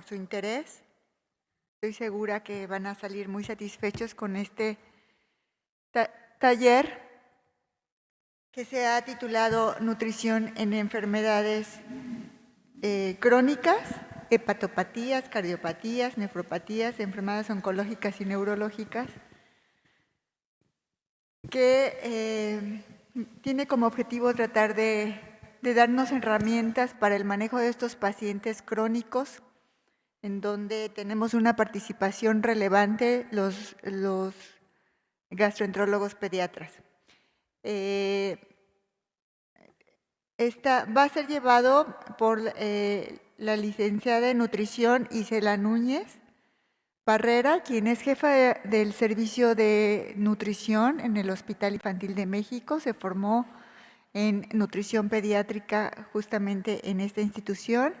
por su interés. Estoy segura que van a salir muy satisfechos con este taller que se ha titulado Nutrición en enfermedades crónicas, hepatopatías, cardiopatías, nefropatías, enfermedades oncológicas y neurológicas, que tiene como objetivo tratar de darnos herramientas para el manejo de estos pacientes crónicos, en donde tenemos una participación relevante los gastroenterólogos pediatras. Va a ser llevado por la licenciada en nutrición Isela Núñez Barrera, quien es jefa del servicio de nutrición en el Hospital Infantil de México. Se formó en nutrición pediátrica justamente en esta institución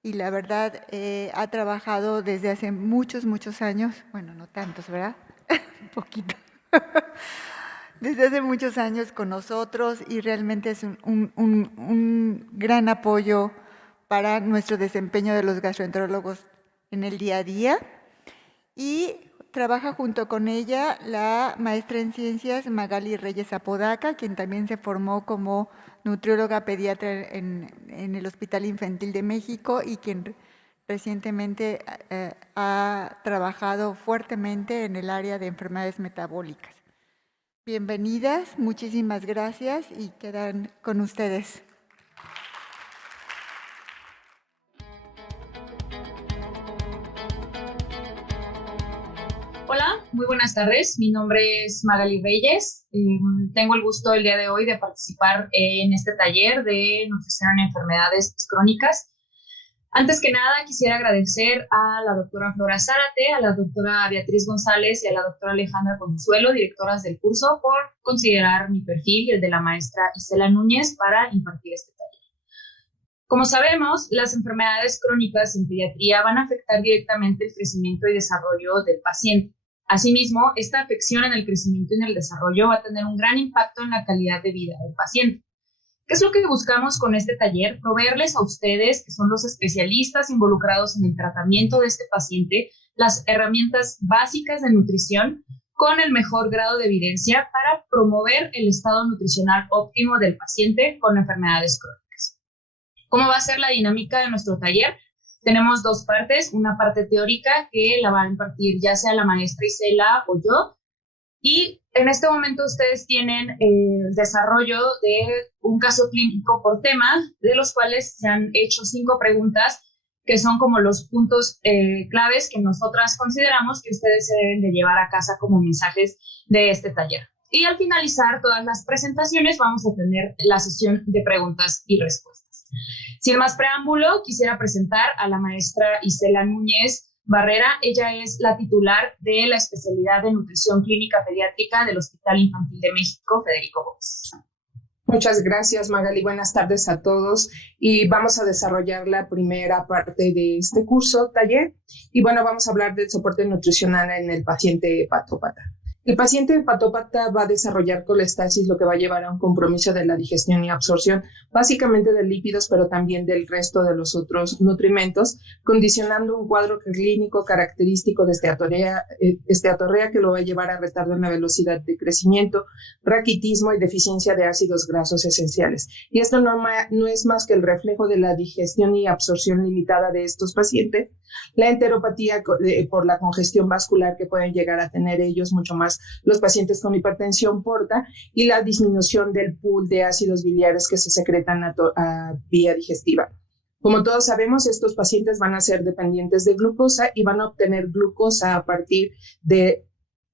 y la verdad ha trabajado desde hace muchos años, bueno, no tantos, ¿verdad? Un poquito. Desde hace muchos años con nosotros y realmente es un gran apoyo para nuestro desempeño de los gastroenterólogos en el día a día. Y trabaja junto con ella la maestra en ciencias Magali Reyes Apodaca, quien también se formó como nutrióloga pediatra en el Hospital Infantil de México y quien recientemente ha trabajado fuertemente en el área de enfermedades metabólicas. Bienvenidas, muchísimas gracias y quedan con ustedes. Hola, muy buenas tardes. Mi nombre es Magali Reyes. Tengo el gusto el día de hoy de participar en este taller de nutrición en enfermedades crónicas. Antes que nada, quisiera agradecer a la doctora Flora Zárate, a la doctora Beatriz González y a la doctora Alejandra Consuelo, directoras del curso, por considerar mi perfil y el de la maestra Isela Núñez para impartir este taller. Como sabemos, las enfermedades crónicas en pediatría van a afectar directamente el crecimiento y desarrollo del paciente. Asimismo, esta afección en el crecimiento y en el desarrollo va a tener un gran impacto en la calidad de vida del paciente. ¿Qué es lo que buscamos con este taller? Proveerles a ustedes, que son los especialistas involucrados en el tratamiento de este paciente, las herramientas básicas de nutrición con el mejor grado de evidencia para promover el estado nutricional óptimo del paciente con enfermedades crónicas. ¿Cómo va a ser la dinámica de nuestro taller? Tenemos dos partes, una parte teórica que la va a impartir ya sea la maestra Isela o yo, y en este momento ustedes tienen el desarrollo de un caso clínico por tema, de los cuales se han hecho 5 preguntas que son como los puntos claves que nosotras consideramos que ustedes se deben de llevar a casa como mensajes de este taller. Y al finalizar todas las presentaciones vamos a tener la sesión de preguntas y respuestas. Sin más preámbulo, quisiera presentar a la maestra Isela Núñez Barrera. Ella es la titular de la especialidad de nutrición clínica pediátrica del Hospital Infantil de México, Federico Gómez. Muchas gracias, Magali. Buenas tardes a todos. Y vamos a desarrollar la primera parte de este curso, taller. Y bueno, vamos a hablar del soporte nutricional en el paciente hepatópata. El paciente hepatópata va a desarrollar colestasis, lo que va a llevar a un compromiso de la digestión y absorción, básicamente de lípidos, pero también del resto de los otros nutrimentos, condicionando un cuadro clínico característico de esteatorrea que lo va a llevar a retardo en la velocidad de crecimiento, raquitismo y deficiencia de ácidos grasos esenciales. Y esto no es más que el reflejo de la digestión y absorción limitada de estos pacientes, la enteropatía por la congestión vascular que pueden llegar a tener ellos, mucho más los pacientes con hipertensión porta, y la disminución del pool de ácidos biliares que se secretan a vía digestiva. Como todos sabemos, estos pacientes van a ser dependientes de glucosa y van a obtener glucosa a partir de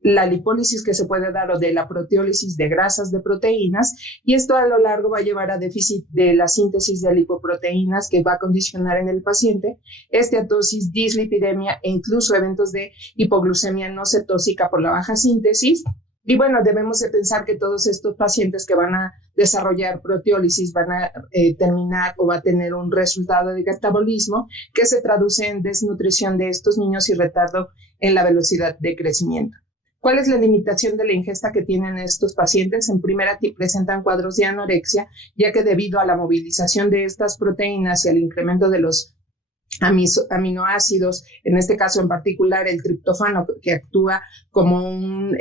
la lipólisis que se puede dar o de la proteólisis de grasas de proteínas, y esto a lo largo va a llevar a déficit de la síntesis de lipoproteínas que va a condicionar en el paciente esteatosis, dislipidemia e incluso eventos de hipoglucemia no cetósica por la baja síntesis. Y bueno, debemos de pensar que todos estos pacientes que van a desarrollar proteólisis van a terminar o va a tener un resultado de catabolismo que se traduce en desnutrición de estos niños y retardo en la velocidad de crecimiento. ¿Cuál es la limitación de la ingesta que tienen estos pacientes? En primera, presentan cuadros de anorexia, ya que debido a la movilización de estas proteínas y al incremento de los aminoácidos, en este caso en particular el triptófano, que actúa como un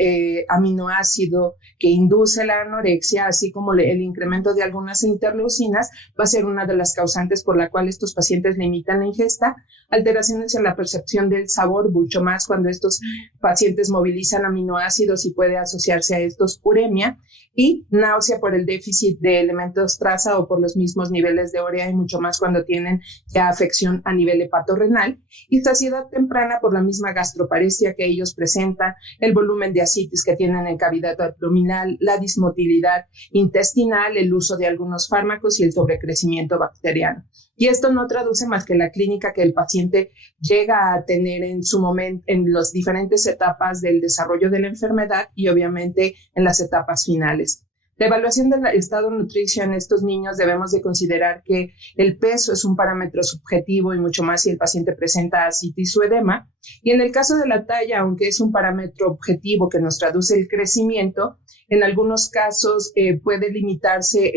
aminoácido que induce la anorexia, así como el incremento de algunas interleucinas, va a ser una de las causantes por la cual estos pacientes limitan la ingesta, alteraciones en la percepción del sabor, mucho más cuando estos pacientes movilizan aminoácidos y puede asociarse a estos uremia, y náusea por el déficit de elementos traza o por los mismos niveles de urea, y mucho más cuando tienen ya afección a nivel hepatorenal, y saciedad temprana por la misma gastroparesia que ellos presentan, el volumen de ascitis que tienen en cavidad abdominal, la dismotilidad intestinal, el uso de algunos fármacos y el sobrecrecimiento bacteriano. Y esto no traduce más que la clínica que el paciente llega a tener en su momento, en las diferentes etapas del desarrollo de la enfermedad y obviamente en las etapas finales. La evaluación del estado nutricio en estos niños debemos de considerar que el peso es un parámetro subjetivo y mucho más si el paciente presenta ascitis o edema. Y en el caso de la talla, aunque es un parámetro objetivo que nos traduce el crecimiento, en algunos casos puede limitarse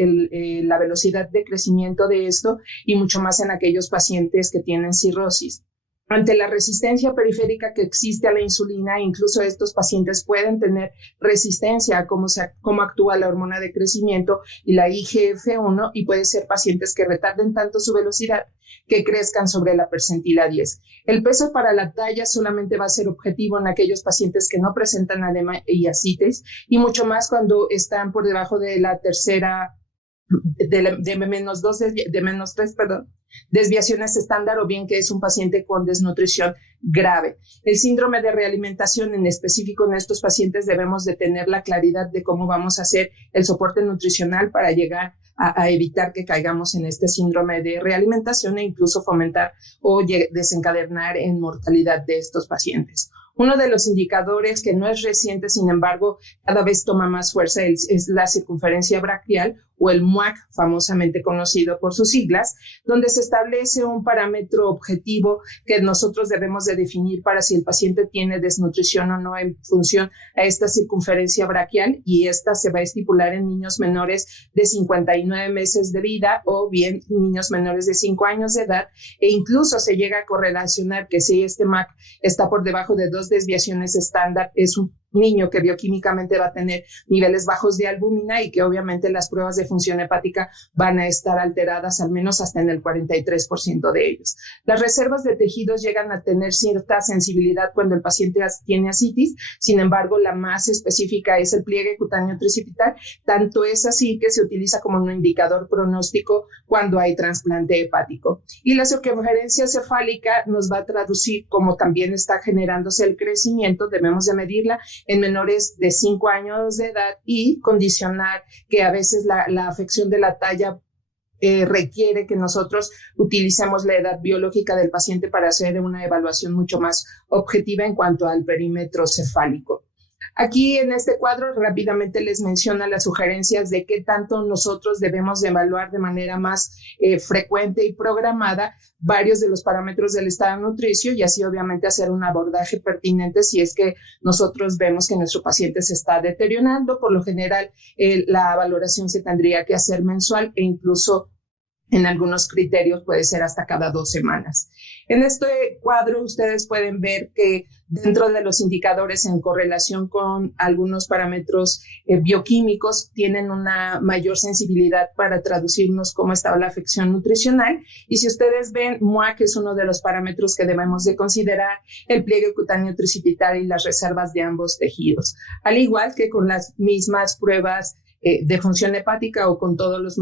la velocidad de crecimiento de esto y mucho más en aquellos pacientes que tienen cirrosis. Ante la resistencia periférica que existe a la insulina, incluso estos pacientes pueden tener resistencia a cómo actúa la hormona de crecimiento y la IGF-1, y puede ser pacientes que retarden tanto su velocidad que crezcan sobre la percentila 10. El peso para la talla solamente va a ser objetivo en aquellos pacientes que no presentan edema y ascitis, y mucho más cuando están por debajo de la tercera de menos 2, de menos 3, perdón, desviaciones estándar, o bien que es un paciente con desnutrición grave. El síndrome de realimentación, en específico en estos pacientes, debemos de tener la claridad de cómo vamos a hacer el soporte nutricional para llegar a evitar que caigamos en este síndrome de realimentación e incluso fomentar o desencadenar en mortalidad de estos pacientes. Uno de los indicadores que no es reciente, sin embargo, cada vez toma más fuerza es la circunferencia braquial, o el MUAC, famosamente conocido por sus siglas, donde se establece un parámetro objetivo que nosotros debemos de definir para si el paciente tiene desnutrición o no en función a esta circunferencia braquial, y esta se va a estipular en niños menores de 59 meses de vida o bien niños menores de 5 años de edad, e incluso se llega a correlacionar que si este MAC está por debajo de 2 desviaciones estándar, es un niño que bioquímicamente va a tener niveles bajos de albúmina y que obviamente las pruebas de función hepática van a estar alteradas al menos hasta en el 43% de ellos. Las reservas de tejidos llegan a tener cierta sensibilidad cuando el paciente tiene ascitis, sin embargo la más específica es el pliegue cutáneo tricipital, tanto es así que se utiliza como un indicador pronóstico cuando hay trasplante hepático. Y la circunferencia cefálica nos va a traducir como también está generándose el crecimiento, debemos de medirla en menores de 5 años de edad y condicionar que a veces la afección de la talla requiere que nosotros utilicemos la edad biológica del paciente para hacer una evaluación mucho más objetiva en cuanto al perímetro cefálico. Aquí en este cuadro rápidamente les menciona las sugerencias de qué tanto nosotros debemos de evaluar de manera más frecuente y programada varios de los parámetros del estado nutricio, y así obviamente hacer un abordaje pertinente si es que nosotros vemos que nuestro paciente se está deteriorando. Por lo general, la valoración se tendría que hacer mensual e incluso en algunos criterios puede ser hasta cada 2 semanas. En este cuadro ustedes pueden ver que dentro de los indicadores en correlación con algunos parámetros bioquímicos tienen una mayor sensibilidad para traducirnos cómo estaba la afección nutricional. Y si ustedes ven, MUAC es uno de los parámetros que debemos de considerar, el pliegue cutáneo tricipital y las reservas de ambos tejidos. Al igual que con las mismas pruebas de función hepática o con todos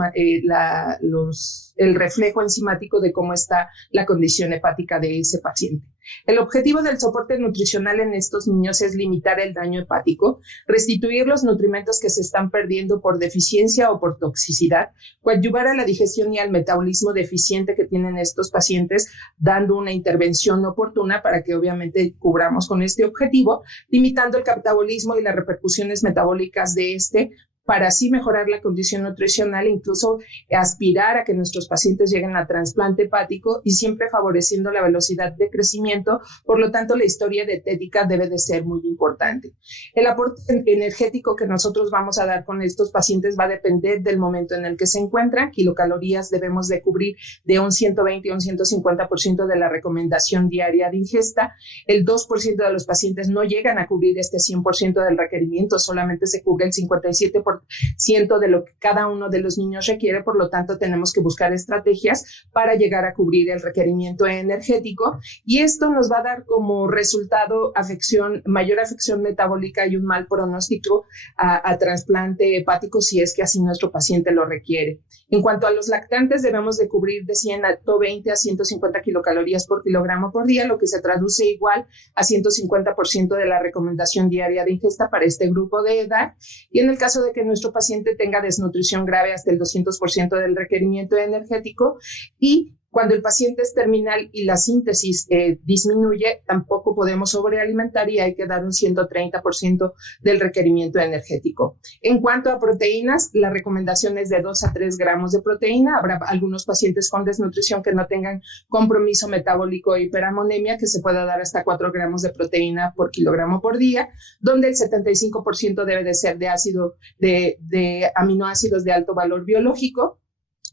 el reflejo enzimático de cómo está la condición hepática de ese paciente. El objetivo del soporte nutricional en estos niños es limitar el daño hepático, restituir los nutrimentos que se están perdiendo por deficiencia o por toxicidad, coadyuvar a la digestión y al metabolismo deficiente que tienen estos pacientes, dando una intervención oportuna para que obviamente cubramos con este objetivo, limitando el catabolismo y las repercusiones metabólicas de este, para así mejorar la condición nutricional e incluso aspirar a que nuestros pacientes lleguen a trasplante hepático y siempre favoreciendo la velocidad de crecimiento. Por lo tanto, la historia dietética debe de ser muy importante. El aporte energético que nosotros vamos a dar con estos pacientes va a depender del momento en el que se encuentran. Kilocalorías debemos de cubrir de un 120 a un 150% de la recomendación diaria de ingesta. El 2% de los pacientes no llegan a cubrir este 100% del requerimiento, solamente se cubre el 57% de lo que cada uno de los niños requiere. Por lo tanto, tenemos que buscar estrategias para llegar a cubrir el requerimiento energético, y esto nos va a dar como resultado mayor afección metabólica y un mal pronóstico a trasplante hepático si es que así nuestro paciente lo requiere. En cuanto a los lactantes, debemos de cubrir de 120 a 150 kilocalorías por kilogramo por día, lo que se traduce igual a 150% de la recomendación diaria de ingesta para este grupo de edad. Y en el caso de que nuestro paciente tenga desnutrición grave, hasta el 200% del requerimiento energético. Y cuando el paciente es terminal y la síntesis disminuye, tampoco podemos sobrealimentar y hay que dar un 130% del requerimiento energético. En cuanto a proteínas, la recomendación es de 2 a 3 gramos de proteína. Habrá algunos pacientes con desnutrición que no tengan compromiso metabólico e hiperamonemia, que se pueda dar hasta 4 gramos de proteína por kilogramo por día, donde el 75% debe de ser de aminoácidos de alto valor biológico.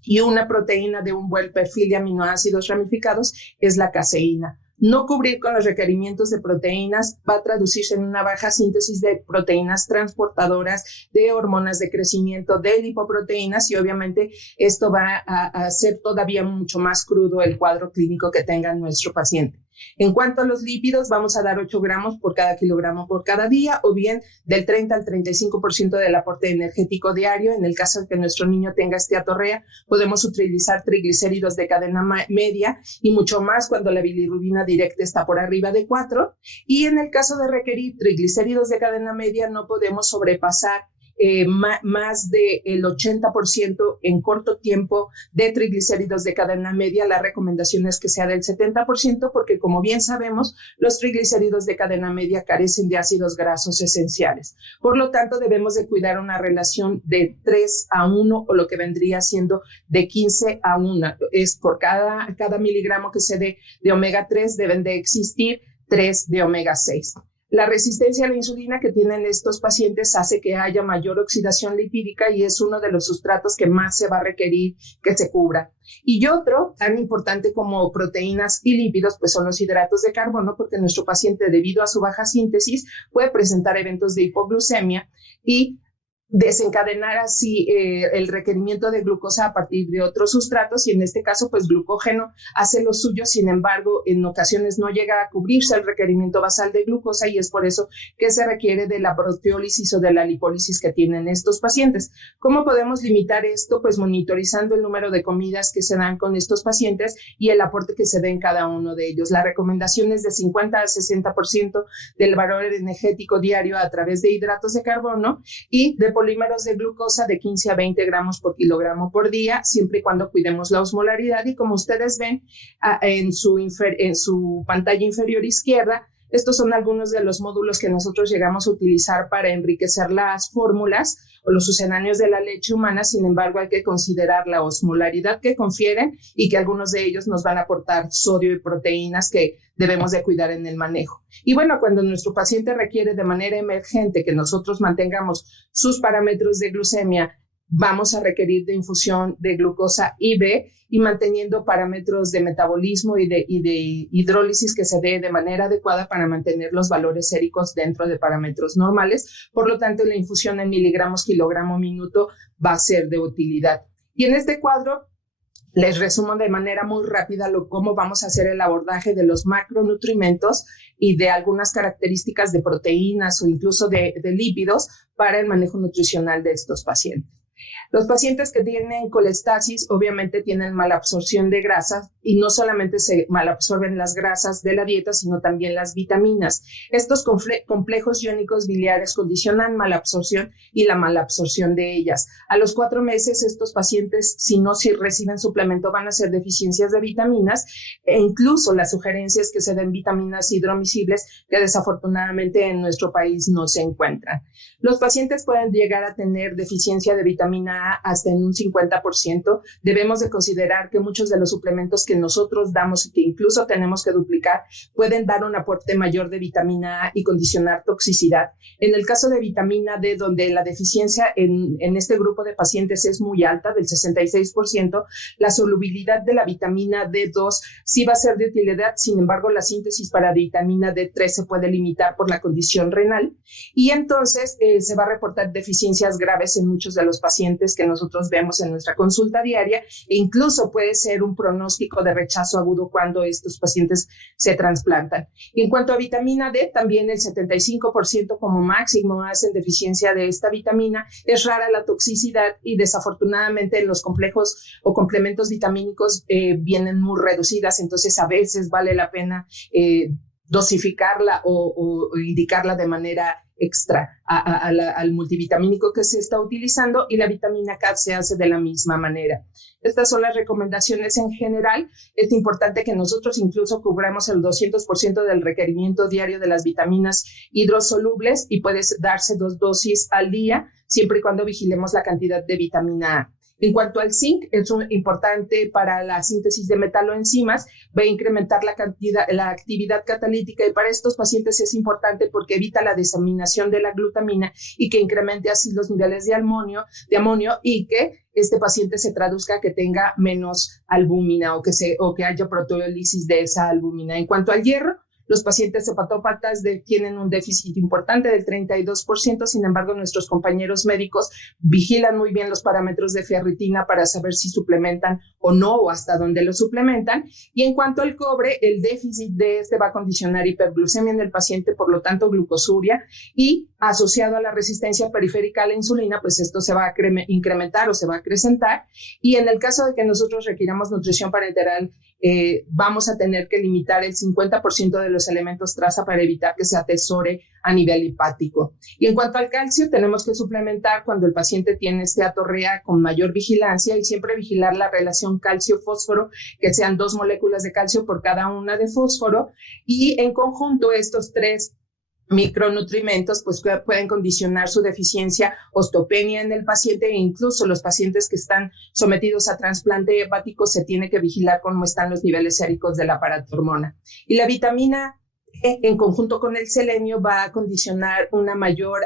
Y una proteína de un buen perfil de aminoácidos ramificados es la caseína. No cubrir con los requerimientos de proteínas va a traducirse en una baja síntesis de proteínas transportadoras, de hormonas de crecimiento, de lipoproteínas, y obviamente esto va a hacer todavía mucho más crudo el cuadro clínico que tenga nuestro paciente. En cuanto a los lípidos, vamos a dar 8 gramos por cada kilogramo por cada día, o bien del 30 al 35% del aporte energético diario. En el caso de que nuestro niño tenga esteatorrea, podemos utilizar triglicéridos de cadena media y mucho más cuando la bilirrubina directa está por arriba de 4. Y en el caso de requerir triglicéridos de cadena media, no podemos sobrepasar más del 80% en corto tiempo de triglicéridos de cadena media. La recomendación es que sea del 70%, porque como bien sabemos, los triglicéridos de cadena media carecen de ácidos grasos esenciales. Por lo tanto, debemos de cuidar una relación de 3 a 1, o lo que vendría siendo de 15 a 1. Es por cada miligramo que se dé de omega 3, deben de existir 3 de omega 6. La resistencia a la insulina que tienen estos pacientes hace que haya mayor oxidación lipídica, y es uno de los sustratos que más se va a requerir que se cubra. Y otro tan importante como proteínas y lípidos, pues son los hidratos de carbono, porque nuestro paciente, debido a su baja síntesis, puede presentar eventos de hipoglucemia y desencadenar así el requerimiento de glucosa a partir de otros sustratos, y en este caso pues glucógeno hace lo suyo. Sin embargo, en ocasiones no llega a cubrirse el requerimiento basal de glucosa, y es por eso que se requiere de la proteólisis o de la lipólisis que tienen estos pacientes. ¿Cómo podemos limitar esto? Pues monitorizando el número de comidas que se dan con estos pacientes y el aporte que se dé en cada uno de ellos. La recomendación es de 50 a 60% del valor energético diario a través de hidratos de carbono, y de polímeros de glucosa de 15 a 20 gramos por kilogramo por día, siempre y cuando cuidemos la osmolaridad. Y como ustedes ven en su pantalla inferior izquierda, estos son algunos de los módulos que nosotros llegamos a utilizar para enriquecer las fórmulas o los sucedáneos de la leche humana. Sin embargo, hay que considerar la osmolaridad que confieren, y que algunos de ellos nos van a aportar sodio y proteínas que debemos de cuidar en el manejo. Y bueno, cuando nuestro paciente requiere de manera emergente que nosotros mantengamos sus parámetros de glucemia, vamos a requerir de infusión de glucosa IB, y manteniendo parámetros de metabolismo y de hidrólisis que se dé de manera adecuada para mantener los valores séricos dentro de parámetros normales. Por lo tanto, la infusión en miligramos kilogramo minuto va a ser de utilidad. Y en este cuadro les resumo de manera muy rápida cómo vamos a hacer el abordaje de los macronutrimentos y de algunas características de proteínas o incluso de lípidos para el manejo nutricional de estos pacientes. Los pacientes que tienen colestasis obviamente tienen mala absorción de grasas, y no solamente se malabsorben las grasas de la dieta, sino también las vitaminas. Estos complejos iónicos biliares condicionan malabsorción y la malabsorción de ellas. A los 4 meses, estos pacientes, si reciben suplemento, van a hacer deficiencias de vitaminas, e incluso las sugerencias que se den vitaminas hidromiscibles, que desafortunadamente en nuestro país no se encuentran. Los pacientes pueden llegar a tener deficiencia de vitamina A hasta en un 50%. Debemos de considerar que muchos de los suplementos que nosotros damos y que incluso tenemos que duplicar pueden dar un aporte mayor de vitamina A y condicionar toxicidad. En el caso de vitamina D, donde la deficiencia en este grupo de pacientes es muy alta, del 66%, la solubilidad de la vitamina D2 sí va a ser de utilidad. Sin embargo, la síntesis para vitamina D3 se puede limitar por la condición renal, y entonces se va a reportar deficiencias graves en muchos de los pacientes que nosotros vemos en nuestra consulta diaria, e incluso puede ser un pronóstico de rechazo agudo cuando estos pacientes se trasplantan. Y en cuanto a vitamina D, también el 75% como máximo hacen deficiencia de esta vitamina. Es rara la toxicidad y desafortunadamente en los complejos o complementos vitamínicos vienen muy reducidas, entonces a veces vale la pena dosificarla o indicarla de manera extra al multivitamínico que se está utilizando, y la vitamina K se hace de la misma manera. Estas son las recomendaciones en general. Es importante que nosotros incluso cubramos el 200% del requerimiento diario de las vitaminas hidrosolubles, y puede darse 2 dosis al día, siempre y cuando vigilemos la cantidad de vitamina A. En cuanto al zinc, es importante para la síntesis de metaloenzimas, va a incrementar la actividad catalítica, y para estos pacientes es importante porque evita la diseminación de la glutamina y que incremente así los niveles de amonio, y que este paciente se traduzca a que tenga menos albúmina o que haya proteólisis de esa albúmina. En cuanto al hierro, los pacientes hepatópatas tienen un déficit importante del 32%, sin embargo, nuestros compañeros médicos vigilan muy bien los parámetros de ferritina para saber si suplementan o no, o hasta dónde lo suplementan. Y en cuanto al cobre, el déficit de este va a condicionar hiperglucemia en el paciente, por lo tanto, glucosuria, y asociado a la resistencia periférica a la insulina, pues esto se va a incrementar o se va a acrecentar. Y en el caso de que nosotros requiramos nutrición parenteral, vamos a tener que limitar el 50% de los elementos traza para evitar que se atesore a nivel hepático. Y en cuanto al calcio, tenemos que suplementar cuando el paciente tiene esteatorrea con mayor vigilancia, y siempre vigilar la relación calcio-fósforo, que sean 2 moléculas de calcio por cada una de fósforo, y en conjunto estos 3 micronutrimentos pues pueden condicionar su deficiencia, osteopenia en el paciente, e incluso los pacientes que están sometidos a trasplante hepático se tiene que vigilar cómo están los niveles séricos de la paratormona. Y la vitamina E, en conjunto con el selenio, va a condicionar una mayor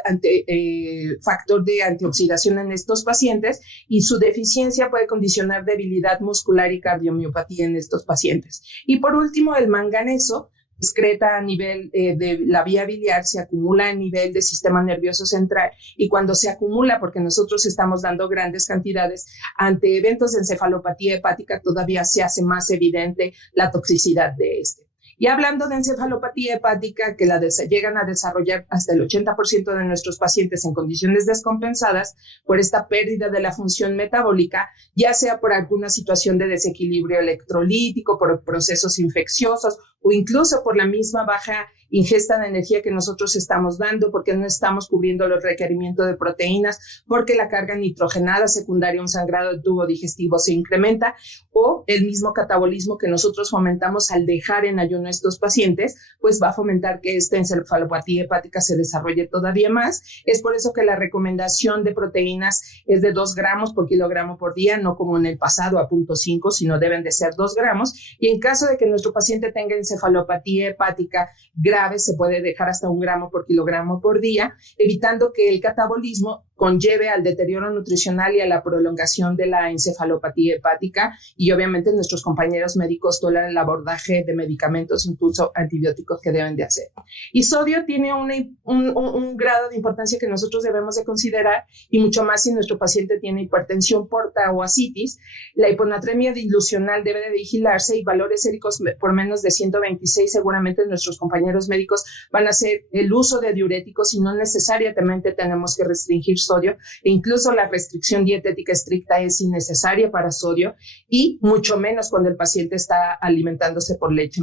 factor de antioxidación en estos pacientes, y su deficiencia puede condicionar debilidad muscular y cardiomiopatía en estos pacientes. Y por último, el manganeso excreta a nivel de la vía biliar, se acumula a nivel del sistema nervioso central, y cuando se acumula, porque nosotros estamos dando grandes cantidades, ante eventos de encefalopatía hepática todavía se hace más evidente la toxicidad de este. Y hablando de encefalopatía hepática, que llegan a desarrollar hasta el 80% de nuestros pacientes en condiciones descompensadas por esta pérdida de la función metabólica, ya sea por alguna situación de desequilibrio electrolítico, por procesos infecciosos, o incluso por la misma baja ingesta de energía que nosotros estamos dando, porque no estamos cubriendo los requerimientos de proteínas, porque la carga nitrogenada secundaria a un sangrado del tubo digestivo se incrementa, o el mismo catabolismo que nosotros fomentamos al dejar en ayuno a estos pacientes, pues va a fomentar que esta encefalopatía hepática se desarrolle todavía más. Es por eso que la recomendación de proteínas es de 2 gramos por kilogramo por día, no como en el pasado a 0.5, sino deben de ser 2 gramos. Y en caso de que nuestro paciente tenga encefalopatía hepática grave, se puede dejar hasta 1 gramo por kilogramo por día, evitando que el catabolismo conlleve al deterioro nutricional y a la prolongación de la encefalopatía hepática. Y obviamente nuestros compañeros médicos toleran el abordaje de medicamentos, incluso antibióticos, que deben de hacer. Y sodio tiene un grado de importancia que nosotros debemos de considerar, y mucho más si nuestro paciente tiene hipertensión porta o ascitis. La hiponatremia dilucional debe de vigilarse, y valores séricos por menos de 126 seguramente nuestros compañeros médicos van a hacer el uso de diuréticos, y no necesariamente tenemos que restringir sodio, e incluso la restricción dietética estricta es innecesaria para sodio, y mucho menos cuando el paciente está alimentándose por leche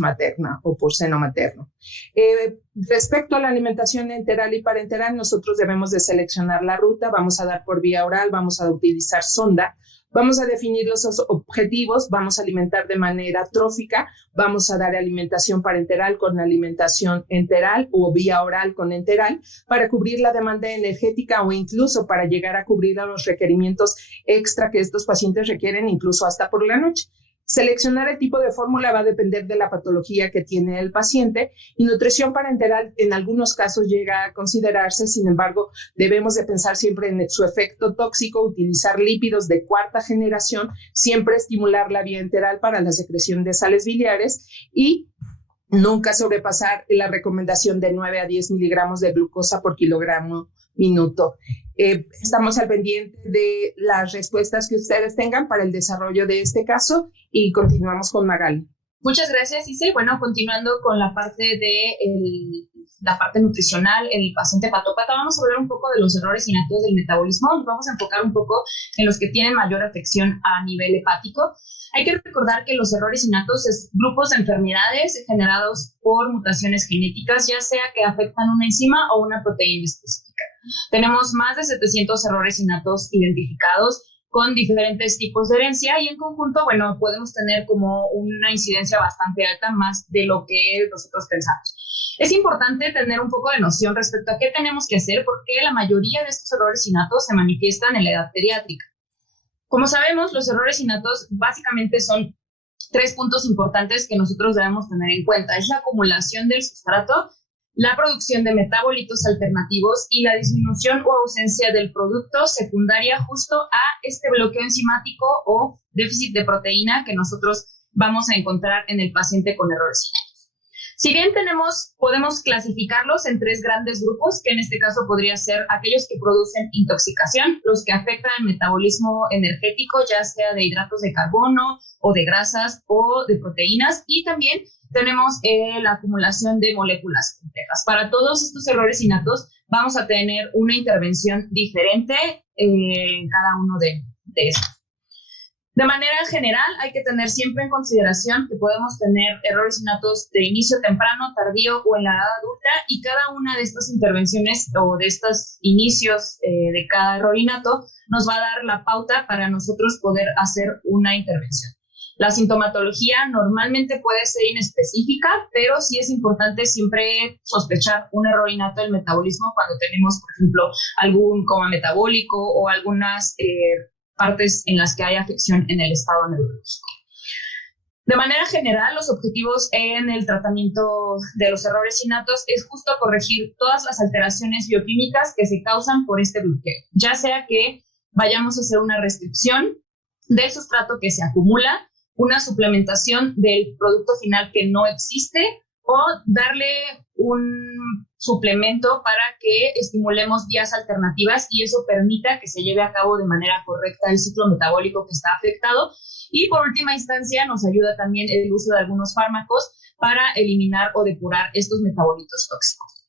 materna o por seno materno. Respecto a la alimentación enteral y parenteral, nosotros debemos de seleccionar la ruta. Vamos a dar por vía oral, vamos a utilizar sonda. Vamos a definir los objetivos, vamos a alimentar de manera trófica, vamos a dar alimentación parenteral con alimentación enteral o vía oral con enteral para cubrir la demanda energética o incluso para llegar a cubrir a los requerimientos extra que estos pacientes requieren incluso hasta por la noche. Seleccionar el tipo de fórmula va a depender de la patología que tiene el paciente, y nutrición parenteral en algunos casos llega a considerarse. Sin embargo, debemos de pensar siempre en su efecto tóxico, utilizar lípidos de cuarta generación, siempre estimular la vía enteral para la secreción de sales biliares y nunca sobrepasar la recomendación de 9 a 10 miligramos de glucosa por kilogramo minuto. Estamos al pendiente de las respuestas que ustedes tengan para el desarrollo de este caso y continuamos con Magali. Muchas gracias, Ise. Bueno, continuando con la parte la parte nutricional en el paciente patópata, vamos a hablar un poco de los errores innatos del metabolismo. Nos vamos a enfocar un poco en los que tienen mayor afección a nivel hepático. Hay que recordar que los errores innatos es grupos de enfermedades generados por mutaciones genéticas, ya sea que afectan una enzima o una proteína específica. Tenemos más de 700 errores innatos identificados con diferentes tipos de herencia y en conjunto, bueno, podemos tener como una incidencia bastante alta, más de lo que nosotros pensamos. Es importante tener un poco de noción respecto a qué tenemos que hacer, porque la mayoría de estos errores innatos se manifiestan en la edad pediátrica. Como sabemos, los errores innatos básicamente son 3 puntos importantes que nosotros debemos tener en cuenta. Es la acumulación del sustrato, la producción de metabolitos alternativos y la disminución o ausencia del producto secundaria justo a este bloqueo enzimático o déficit de proteína que nosotros vamos a encontrar en el paciente con errores innatos. Si bien podemos clasificarlos en 3 grandes grupos, que en este caso podría ser aquellos que producen intoxicación, los que afectan el metabolismo energético, ya sea de hidratos de carbono o de grasas o de proteínas, y también tenemos la acumulación de moléculas complejas. Para todos estos errores innatos vamos a tener una intervención diferente en cada uno de estos. De manera general, hay que tener siempre en consideración que podemos tener errores innatos de inicio temprano, tardío o en la edad adulta, y cada una de estas intervenciones o de estos inicios de cada error innato nos va a dar la pauta para nosotros poder hacer una intervención. La sintomatología normalmente puede ser inespecífica, pero sí es importante siempre sospechar un error innato del metabolismo cuando tenemos, por ejemplo, algún coma metabólico o algunas partes en las que hay afección en el estado neurológico. De manera general, los objetivos en el tratamiento de los errores innatos es justo corregir todas las alteraciones bioquímicas que se causan por este bloqueo, ya sea que vayamos a hacer una restricción del sustrato que se acumula, una suplementación del producto final que no existe, o darle un suplemento para que estimulemos vías alternativas y eso permita que se lleve a cabo de manera correcta el ciclo metabólico que está afectado. Y por última instancia nos ayuda también el uso de algunos fármacos para eliminar o depurar estos metabolitos tóxicos.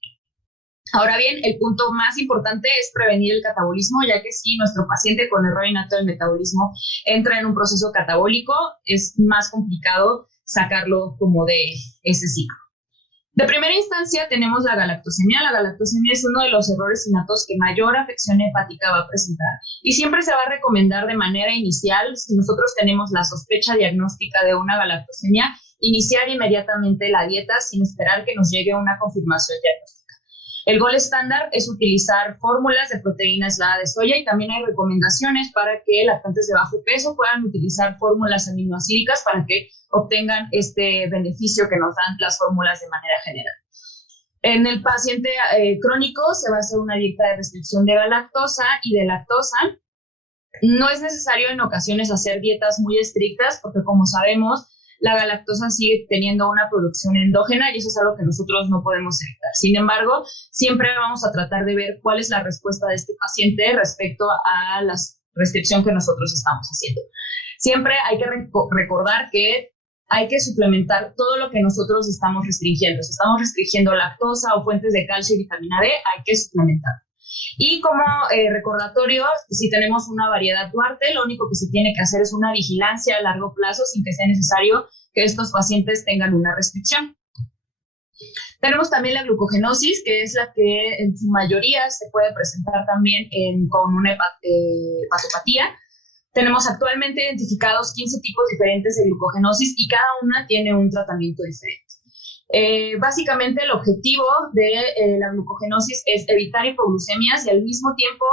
Ahora bien, el punto más importante es prevenir el catabolismo, ya que si nuestro paciente con error innato del metabolismo entra en un proceso catabólico, es más complicado sacarlo como de ese ciclo. De primera instancia tenemos la galactosemia. La galactosemia es uno de los errores innatos que mayor afección hepática va a presentar y siempre se va a recomendar de manera inicial, si nosotros tenemos la sospecha diagnóstica de una galactosemia, iniciar inmediatamente la dieta sin esperar que nos llegue una confirmación diagnóstica. El gold estándar es utilizar fórmulas de proteína aislada de soya y también hay recomendaciones para que lactantes de bajo peso puedan utilizar fórmulas aminoácidicas para que obtengan este beneficio que nos dan las fórmulas de manera general. En el paciente crónico se va a hacer una dieta de restricción de galactosa y de lactosa. No es necesario en ocasiones hacer dietas muy estrictas porque, como sabemos, la galactosa sigue teniendo una producción endógena y eso es algo que nosotros no podemos evitar. Sin embargo, siempre vamos a tratar de ver cuál es la respuesta de este paciente respecto a la restricción que nosotros estamos haciendo. Siempre hay que recordar que hay que suplementar todo lo que nosotros estamos restringiendo. Si estamos restringiendo lactosa o fuentes de calcio y vitamina D, hay que suplementar. Y como recordatorio, si tenemos una variedad Duarte, lo único que se tiene que hacer es una vigilancia a largo plazo sin que sea necesario que estos pacientes tengan una restricción. Tenemos también la glucogenosis, que es la que en su mayoría se puede presentar también con una hepatopatía. Tenemos actualmente identificados 15 tipos diferentes de glucogenosis y cada una tiene un tratamiento diferente. Básicamente el objetivo de la glucogenosis es evitar hipoglucemias y al mismo tiempo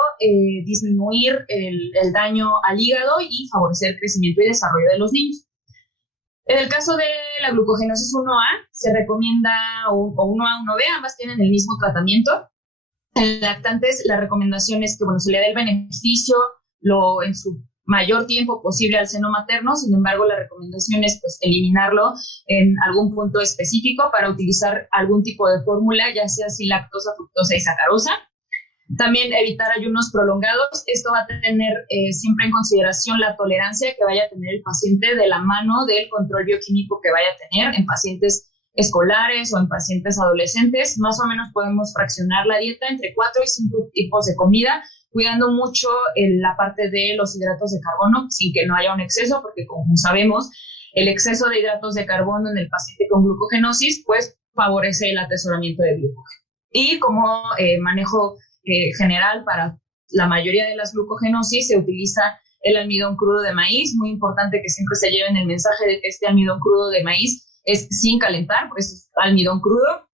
disminuir el daño al hígado y favorecer el crecimiento y desarrollo de los niños. En el caso de la glucogenosis 1A, se recomienda, o 1A, 1B, ambas tienen el mismo tratamiento. En lactantes, la recomendación es que se le dé el beneficio en su mayor tiempo posible al seno materno. Sin embargo, la recomendación es eliminarlo en algún punto específico para utilizar algún tipo de fórmula, ya sea sin lactosa, fructosa y sacarosa. También evitar ayunos prolongados. Esto va a tener siempre en consideración la tolerancia que vaya a tener el paciente de la mano del control bioquímico que vaya a tener en pacientes escolares o en pacientes adolescentes. Más o menos podemos fraccionar la dieta entre 4 y 5 tipos de comida, cuidando mucho la parte de los hidratos de carbono sin que no haya un exceso, porque como sabemos, el exceso de hidratos de carbono en el paciente con glucogenosis favorece el atesoramiento de glucógeno. Y como manejo general para la mayoría de las glucogenosis se utiliza el almidón crudo de maíz. Muy importante que siempre se lleven el mensaje de que este almidón crudo de maíz es sin calentar, por eso es almidón crudo.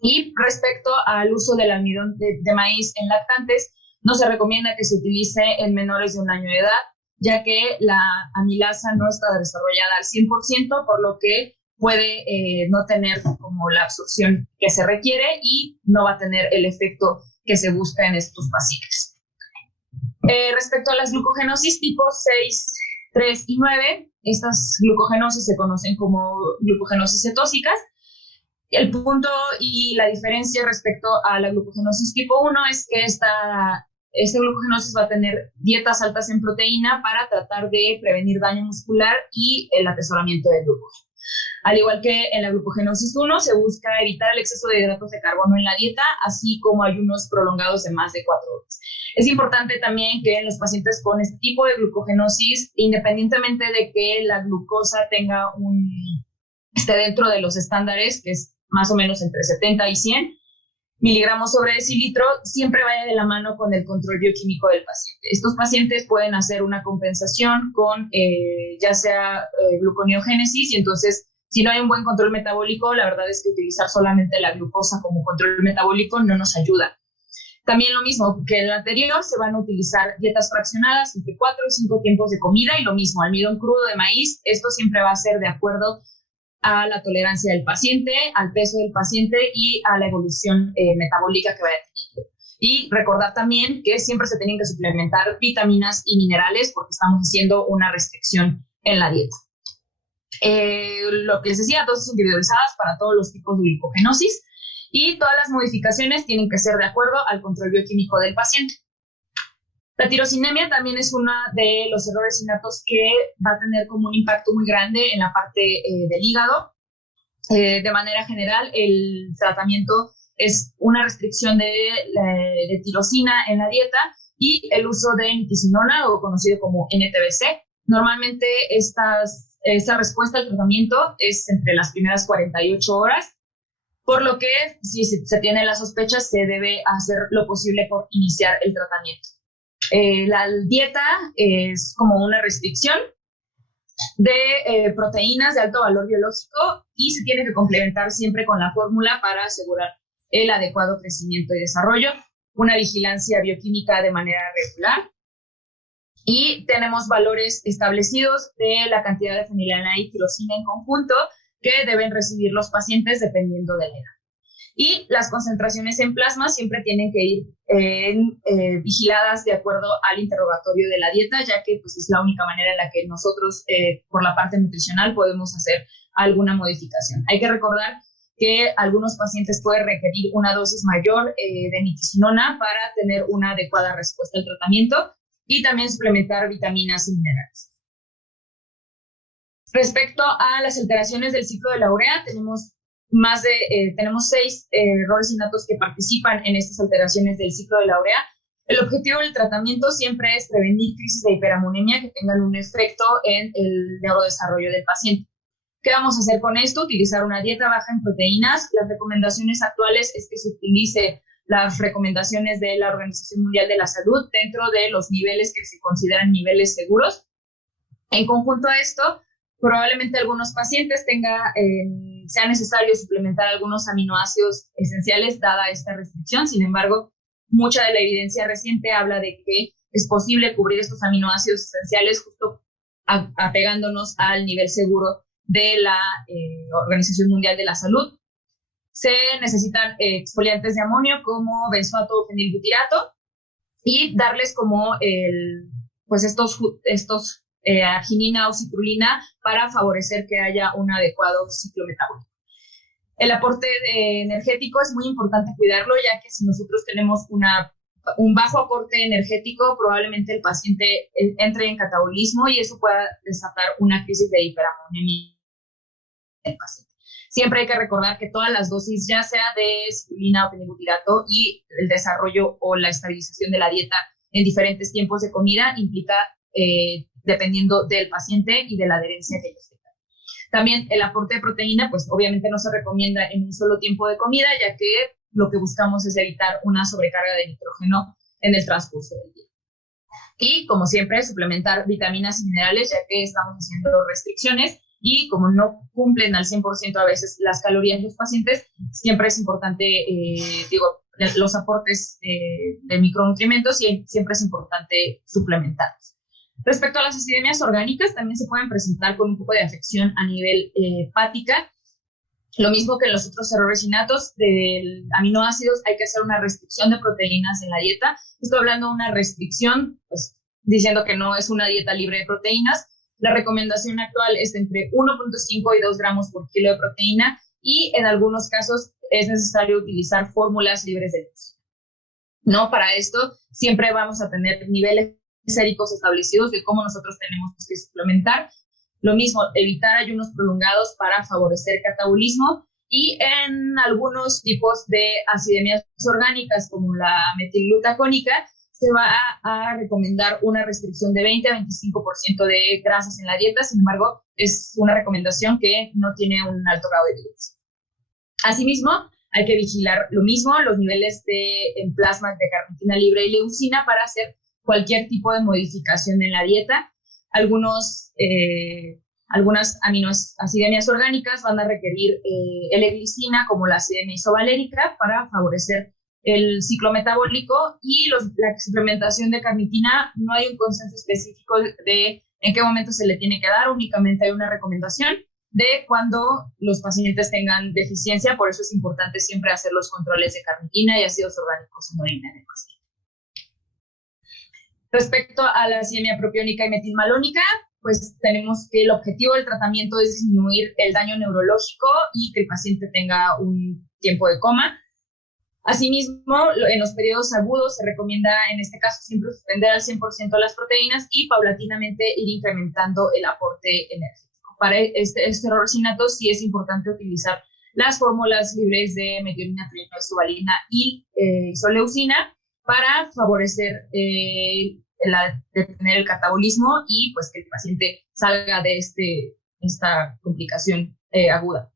Y respecto al uso del almidón de maíz en lactantes, no se recomienda que se utilice en menores de 1 año de edad, ya que la amilasa no está desarrollada al 100%, por lo que puede no tener como la absorción que se requiere y no va a tener el efecto que se busca en estos pacientes. Respecto a las glucogenosis tipos 6, 3 y 9, estas glucogenosis se conocen como glucogenosis cetósicas. El punto y la diferencia respecto a la glucogenosis tipo 1 es que esta glucogenosis va a tener dietas altas en proteína para tratar de prevenir daño muscular y el atesoramiento de glucógeno. Al igual que en la glucogenosis 1, se busca evitar el exceso de hidratos de carbono en la dieta, así como ayunos prolongados de más de 4 horas. Es importante también que en los pacientes con este tipo de glucogenosis, independientemente de que la glucosa esté dentro de los estándares, que es más o menos entre 70 y 100 miligramos sobre decilitro, siempre vaya de la mano con el control bioquímico del paciente. Estos pacientes pueden hacer una compensación con ya sea gluconeogénesis, y entonces si no hay un buen control metabólico, la verdad es que utilizar solamente la glucosa como control metabólico no nos ayuda. También lo mismo que en el anterior, se van a utilizar dietas fraccionadas entre 4 y 5 tiempos de comida, y lo mismo, almidón crudo de maíz. Esto siempre va a ser de acuerdo a la tolerancia del paciente, al peso del paciente y a la evolución metabólica que vaya teniendo. Y recordar también que siempre se tienen que suplementar vitaminas y minerales porque estamos haciendo una restricción en la dieta. Lo que les decía, dosis individualizadas para todos los tipos de glucogenosis, y todas las modificaciones tienen que ser de acuerdo al control bioquímico del paciente. La tirosinemia también es uno de los errores innatos que va a tener como un impacto muy grande en la parte del hígado. De manera general, el tratamiento es una restricción de tirosina en la dieta y el uso de nitisinona, o conocido como NTBC. Normalmente esta respuesta al tratamiento es entre las primeras 48 horas, por lo que si se tiene la sospecha, se debe hacer lo posible por iniciar el tratamiento. La dieta es como una restricción de proteínas de alto valor biológico y se tiene que complementar siempre con la fórmula para asegurar el adecuado crecimiento y desarrollo, una vigilancia bioquímica de manera regular, y tenemos valores establecidos de la cantidad de fenilalalanina y tirosina en conjunto que deben recibir los pacientes dependiendo de la edad. Y las concentraciones en plasma siempre tienen que ir vigiladas de acuerdo al interrogatorio de la dieta, ya que pues, es la única manera en la que nosotros, por la parte nutricional, podemos hacer alguna modificación. Hay que recordar que algunos pacientes pueden requerir una dosis mayor de nitisinona para tener una adecuada respuesta al tratamiento, y también suplementar vitaminas y minerales. Respecto a las alteraciones del ciclo de la urea, tenemos tenemos 6 errores innatos que participan en estas alteraciones del ciclo de la urea. El objetivo del tratamiento siempre es prevenir crisis de hiperamonemia que tengan un efecto en el neurodesarrollo del paciente. ¿Qué vamos a hacer con esto? Utilizar una dieta baja en proteínas. Las recomendaciones actuales es que se utilice las recomendaciones de la Organización Mundial de la Salud dentro de los niveles que se consideran niveles seguros. En conjunto a esto, probablemente algunos pacientes sea necesario suplementar algunos aminoácidos esenciales dada esta restricción. Sin embargo, mucha de la evidencia reciente habla de que es posible cubrir estos aminoácidos esenciales justo apegándonos al nivel seguro de la Organización Mundial de la Salud. Se necesitan exfoliantes de amonio como benzoato o fenilbutirato y darles como estos arginina o citrulina para favorecer que haya un adecuado ciclo metabólico. El aporte energético es muy importante cuidarlo, ya que si nosotros tenemos un bajo aporte energético, probablemente el paciente entre en catabolismo y eso pueda desatar una crisis de hiperamonemia en el paciente. Siempre hay que recordar que todas las dosis, ya sea de citrulina o fenilbutirato, y el desarrollo o la estabilización de la dieta en diferentes tiempos de comida implica, dependiendo del paciente y de la adherencia que ellos tengan. También el aporte de proteína, pues obviamente no se recomienda en un solo tiempo de comida, ya que lo que buscamos es evitar una sobrecarga de nitrógeno en el transcurso del día. Y, como siempre, suplementar vitaminas y minerales, ya que estamos haciendo restricciones y como no cumplen al 100% a veces las calorías de los pacientes, siempre es importante, los aportes de micronutrientes y siempre es importante suplementarlos. Respecto a las acidemias orgánicas, también se pueden presentar con un poco de afección a nivel hepática. Lo mismo que en los otros errores innatos de aminoácidos, hay que hacer una restricción de proteínas en la dieta. Estoy hablando de una restricción, pues diciendo que no es una dieta libre de proteínas. La recomendación actual es entre 1.5 y 2 gramos por kilo de proteína y en algunos casos es necesario utilizar fórmulas libres de leucina. ¿No? Para esto siempre vamos a tener niveles séricos establecidos de cómo nosotros tenemos que suplementar. Lo mismo, evitar ayunos prolongados para favorecer catabolismo y en algunos tipos de acidemias orgánicas como la metilglutacónica se va a recomendar una restricción de 20 a 25% de grasas en la dieta. Sin embargo, es una recomendación que no tiene un alto grado de evidencia. Asimismo, hay que vigilar lo mismo, los niveles en plasma de carnitina libre y leucina para hacer cualquier tipo de modificación en la dieta. Algunas acidemias orgánicas van a requerir L-glicina, como la acidemia isovalérica, para favorecer el ciclo metabólico, y la suplementación de carnitina no hay un consenso específico de en qué momento se le tiene que dar, únicamente hay una recomendación de cuando los pacientes tengan deficiencia. Por eso es importante siempre hacer los controles de carnitina y ácidos orgánicos en orina del paciente. Respecto a la acidemia propiónica y metilmalónica, pues tenemos que el objetivo del tratamiento es disminuir el daño neurológico y que el paciente tenga un tiempo de coma. Asimismo, en los periodos agudos se recomienda en este caso siempre suspender al 100% las proteínas y paulatinamente ir incrementando el aporte energético. Para este error innato sí es importante utilizar las fórmulas libres de metionina, trionina, isovalina y isoleucina para favorecer detener el catabolismo y pues que el paciente salga de esta complicación aguda.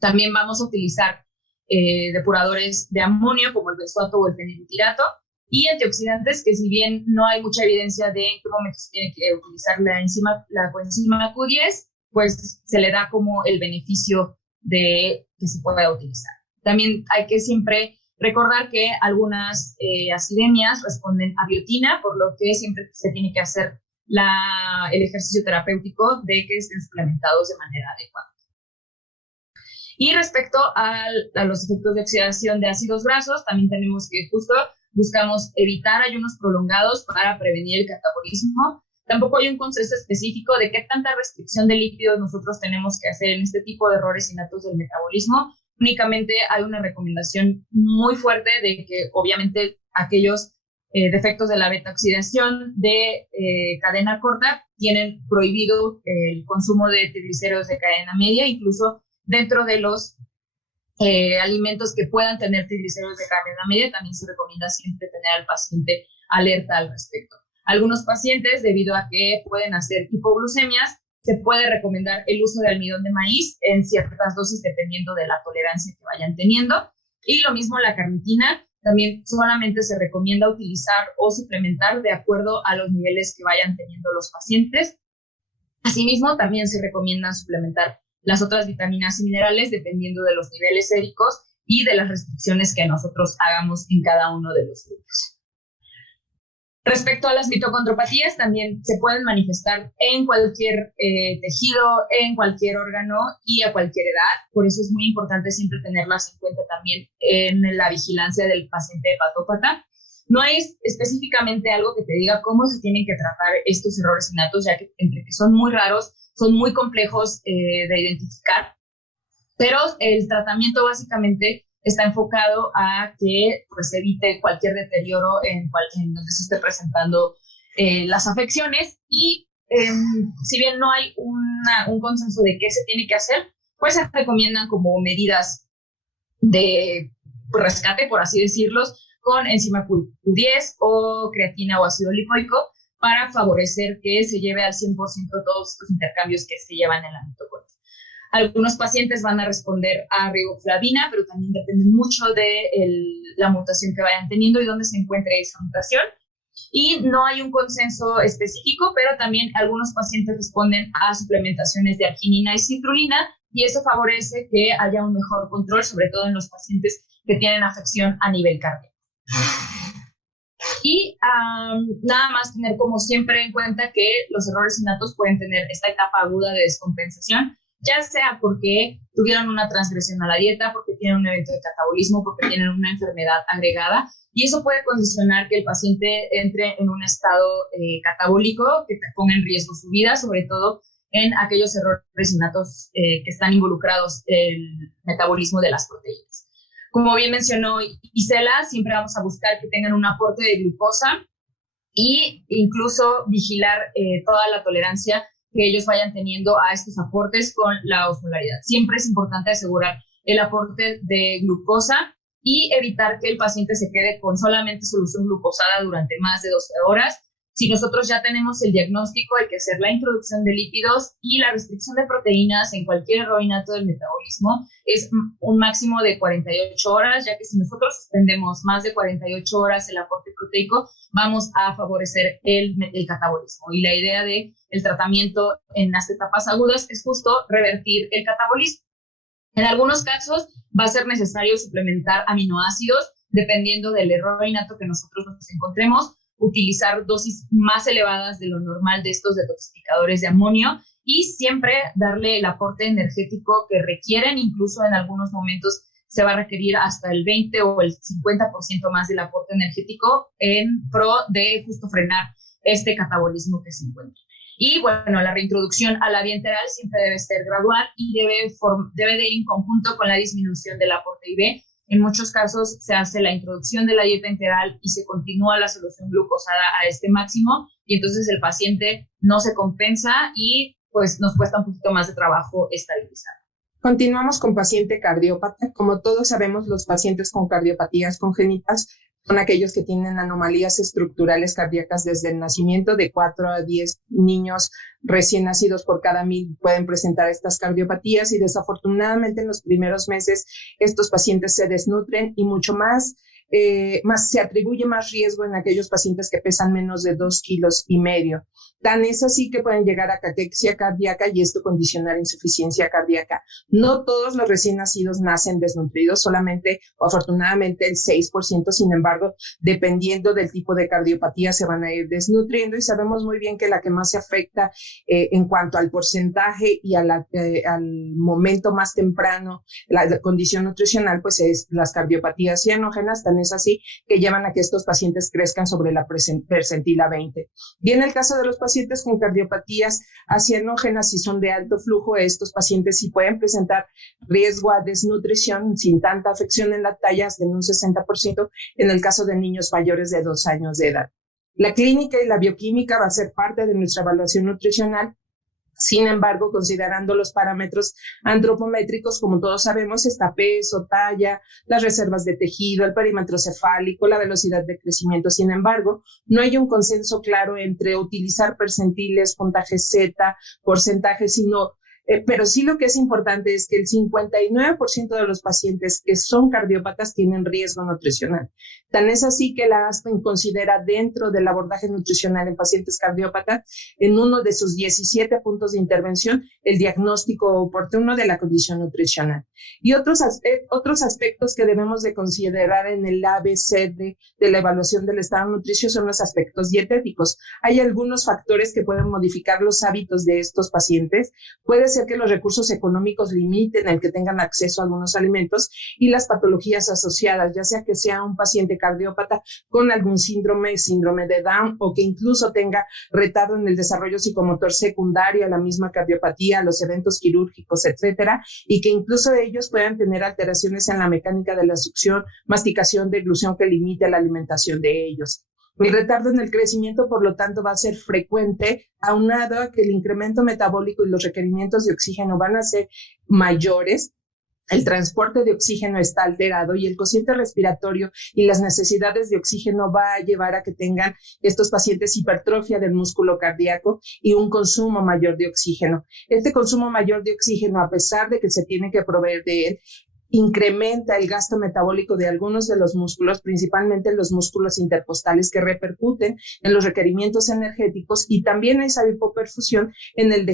También vamos a utilizar depuradores de amonio como el benzoato o el fenilbutirato y antioxidantes, que si bien no hay mucha evidencia de en qué momento se tiene que utilizar la coenzima Q10, pues se le da como el beneficio de que se pueda utilizar. También hay que siempre recordar que algunas acidemias responden a biotina, por lo que siempre se tiene que hacer el ejercicio terapéutico de que estén suplementados de manera adecuada. Y respecto a los efectos de oxidación de ácidos grasos, también tenemos que justo buscamos evitar ayunos prolongados para prevenir el catabolismo. Tampoco hay un consenso específico de qué tanta restricción de lípidos nosotros tenemos que hacer en este tipo de errores innatos del metabolismo. Únicamente hay una recomendación muy fuerte de que obviamente aquellos defectos de la beta-oxidación de cadena corta tienen prohibido el consumo de triglicéridos de cadena media, incluso dentro de los alimentos que puedan tener triglicéridos de cadena media, también se recomienda siempre tener al paciente alerta al respecto. Algunos pacientes, debido a que pueden hacer hipoglucemias, se puede recomendar el uso de almidón de maíz en ciertas dosis dependiendo de la tolerancia que vayan teniendo. Y lo mismo la carnitina, también solamente se recomienda utilizar o suplementar de acuerdo a los niveles que vayan teniendo los pacientes. Asimismo, también se recomienda suplementar las otras vitaminas y minerales dependiendo de los niveles séricos y de las restricciones que nosotros hagamos en cada uno de los grupos. Respecto a las mitocondropatías, también se pueden manifestar en cualquier tejido, en cualquier órgano y a cualquier edad. Por eso es muy importante siempre tenerlas en cuenta también en la vigilancia del paciente hepatópata. No es específicamente algo que te diga cómo se tienen que tratar estos errores innatos, ya que entre que son muy raros, son muy complejos de identificar, pero el tratamiento básicamente está enfocado a que pues, evite cualquier deterioro en donde se esté presentando las afecciones y si bien no hay un consenso de qué se tiene que hacer, pues se recomiendan como medidas de rescate, por así decirlos, con enzima Q10 o creatina o ácido lipoico para favorecer que se lleve al 100% todos estos intercambios que se llevan en la mitocondria. Algunos pacientes van a responder a riboflavina, pero también depende mucho de la mutación que vayan teniendo y dónde se encuentre esa mutación. Y no hay un consenso específico, pero también algunos pacientes responden a suplementaciones de arginina y citrulina y eso favorece que haya un mejor control, sobre todo en los pacientes que tienen afección a nivel cardíaco. Y nada más tener como siempre en cuenta que los errores innatos pueden tener esta etapa aguda de descompensación, ya sea porque tuvieron una transgresión a la dieta, porque tienen un evento de catabolismo, porque tienen una enfermedad agregada, y eso puede condicionar que el paciente entre en un estado catabólico que te ponga en riesgo su vida, sobre todo en aquellos errores innatos que están involucrados en el metabolismo de las proteínas. Como bien mencionó Isela, siempre vamos a buscar que tengan un aporte de glucosa e incluso vigilar toda la tolerancia que ellos vayan teniendo a estos aportes con la osmolaridad. Siempre es importante asegurar el aporte de glucosa y evitar que el paciente se quede con solamente solución glucosada durante más de 12 horas. Si nosotros ya tenemos el diagnóstico, hay que hacer la introducción de lípidos y la restricción de proteínas en cualquier error innato del metabolismo es un máximo de 48 horas, ya que si nosotros suspendemos más de 48 horas el aporte proteico, vamos a favorecer el catabolismo. Y la idea del tratamiento en las etapas agudas es justo revertir el catabolismo. En algunos casos va a ser necesario suplementar aminoácidos, dependiendo del error innato que nosotros nos encontremos, utilizar dosis más elevadas de lo normal de estos detoxificadores de amonio y siempre darle el aporte energético que requieren, incluso en algunos momentos se va a requerir hasta el 20 o el 50% más del aporte energético en pro de justo frenar este catabolismo que se encuentra. Y bueno, la reintroducción a la vía enteral siempre debe ser gradual y debe de ir en conjunto con la disminución del aporte IV. En muchos casos se hace la introducción de la dieta enteral y se continúa la solución glucosada a este máximo y entonces el paciente no se compensa y pues nos cuesta un poquito más de trabajo estabilizar. Continuamos con paciente cardiópata. Como todos sabemos, los pacientes con cardiopatías congénitas son aquellos que tienen anomalías estructurales cardíacas desde el nacimiento. De 4 a 10 niños recién nacidos por cada 1000 pueden presentar estas cardiopatías y desafortunadamente en los primeros meses estos pacientes se desnutren y mucho más se atribuye más riesgo en aquellos pacientes que pesan menos de 2,5 kilos. Tan es así que pueden llegar a caquexia cardíaca y esto condicionar insuficiencia cardíaca. No todos los recién nacidos nacen desnutridos, solamente o afortunadamente el 6%, sin embargo, dependiendo del tipo de cardiopatía se van a ir desnutriendo y sabemos muy bien que la que más se afecta en cuanto al porcentaje y al momento más temprano, la condición nutricional, pues es las cardiopatías cianógenas, tan es así que llevan a que estos pacientes crezcan sobre la percentila 20. Y en el caso de los pacientes con cardiopatías cianógenas, si son de alto flujo, estos pacientes sí pueden presentar riesgo a desnutrición sin tanta afección en la talla, hasta en un 60% en el caso de niños mayores de 2 años de edad. La clínica y la bioquímica va a ser parte de nuestra evaluación nutricional Sin embargo, considerando los parámetros antropométricos, como todos sabemos, está peso, talla, las reservas de tejido, el perímetro cefálico, la velocidad de crecimiento. Sin embargo, no hay un consenso claro entre utilizar percentiles, puntaje Z, porcentaje, pero sí lo que es importante es que el 59% de los pacientes que son cardiópatas tienen riesgo nutricional. Tan es así que la ASPEN considera dentro del abordaje nutricional en pacientes cardiópatas, en uno de sus 17 puntos de intervención, el diagnóstico oportuno de la condición nutricional. Y otros aspectos que debemos de considerar en el ABC de la evaluación del estado nutricio son los aspectos dietéticos. Hay algunos factores que pueden modificar los hábitos de estos pacientes. Puede ser que los recursos económicos limiten el que tengan acceso a algunos alimentos y las patologías asociadas, ya sea que sea un paciente cardiópata con algún síndrome de Down o que incluso tenga retardo en el desarrollo psicomotor secundario a la misma cardiopatía, a los eventos quirúrgicos, etcétera, y que incluso ellos puedan tener alteraciones en la mecánica de la succión, masticación, deglución que limite la alimentación de ellos. El retardo en el crecimiento, por lo tanto, va a ser frecuente, aunado a que el incremento metabólico y los requerimientos de oxígeno van a ser mayores. El transporte de oxígeno está alterado y el cociente respiratorio y las necesidades de oxígeno va a llevar a que tengan estos pacientes hipertrofia del músculo cardíaco y un consumo mayor de oxígeno. Este consumo mayor de oxígeno, a pesar de que se tiene que proveer de él, incrementa el gasto metabólico de algunos de los músculos, principalmente los músculos intercostales, que repercuten en los requerimientos energéticos, y también esa hipoperfusión en el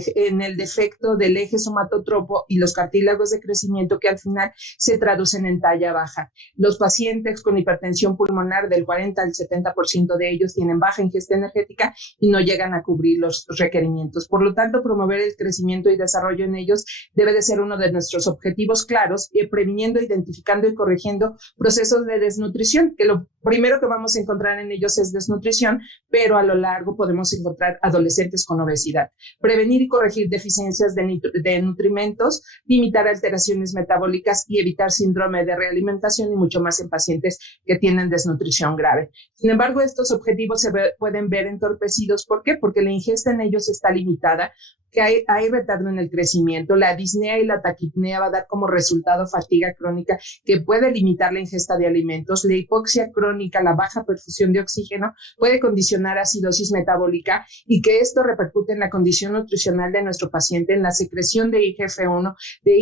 defecto del eje somatotropo y los cartílagos de crecimiento, que al final se traducen en talla baja. Los pacientes con hipertensión pulmonar, del 40 al 70% de ellos tienen baja ingesta energética y no llegan a cubrir los requerimientos. Por lo tanto, promover el crecimiento y desarrollo en ellos debe de ser uno de nuestros objetivos claros, previniendo, identificando y corrigiendo procesos de desnutrición, que lo primero que vamos a encontrar en ellos es desnutrición, pero a lo largo podemos encontrar adolescentes con obesidad. Prevenir y corregir deficiencias de nutrimentos, limitar alteraciones metabólicas y evitar síndrome de realimentación, y mucho más en pacientes que tienen desnutrición grave. Sin embargo, estos objetivos pueden ver entorpecidos. ¿Por qué? Porque la ingesta en ellos está limitada, que hay retardo en el crecimiento. La disnea y la taquipnea va a dar como resultado fatiga crónica que puede limitar la ingesta de alimentos. La hipoxia crónica, la baja perfusión de oxígeno, puede condicionar acidosis metabólica, y que esto repercute en la condición nutricional de nuestro paciente, en la secreción de IGF-1, de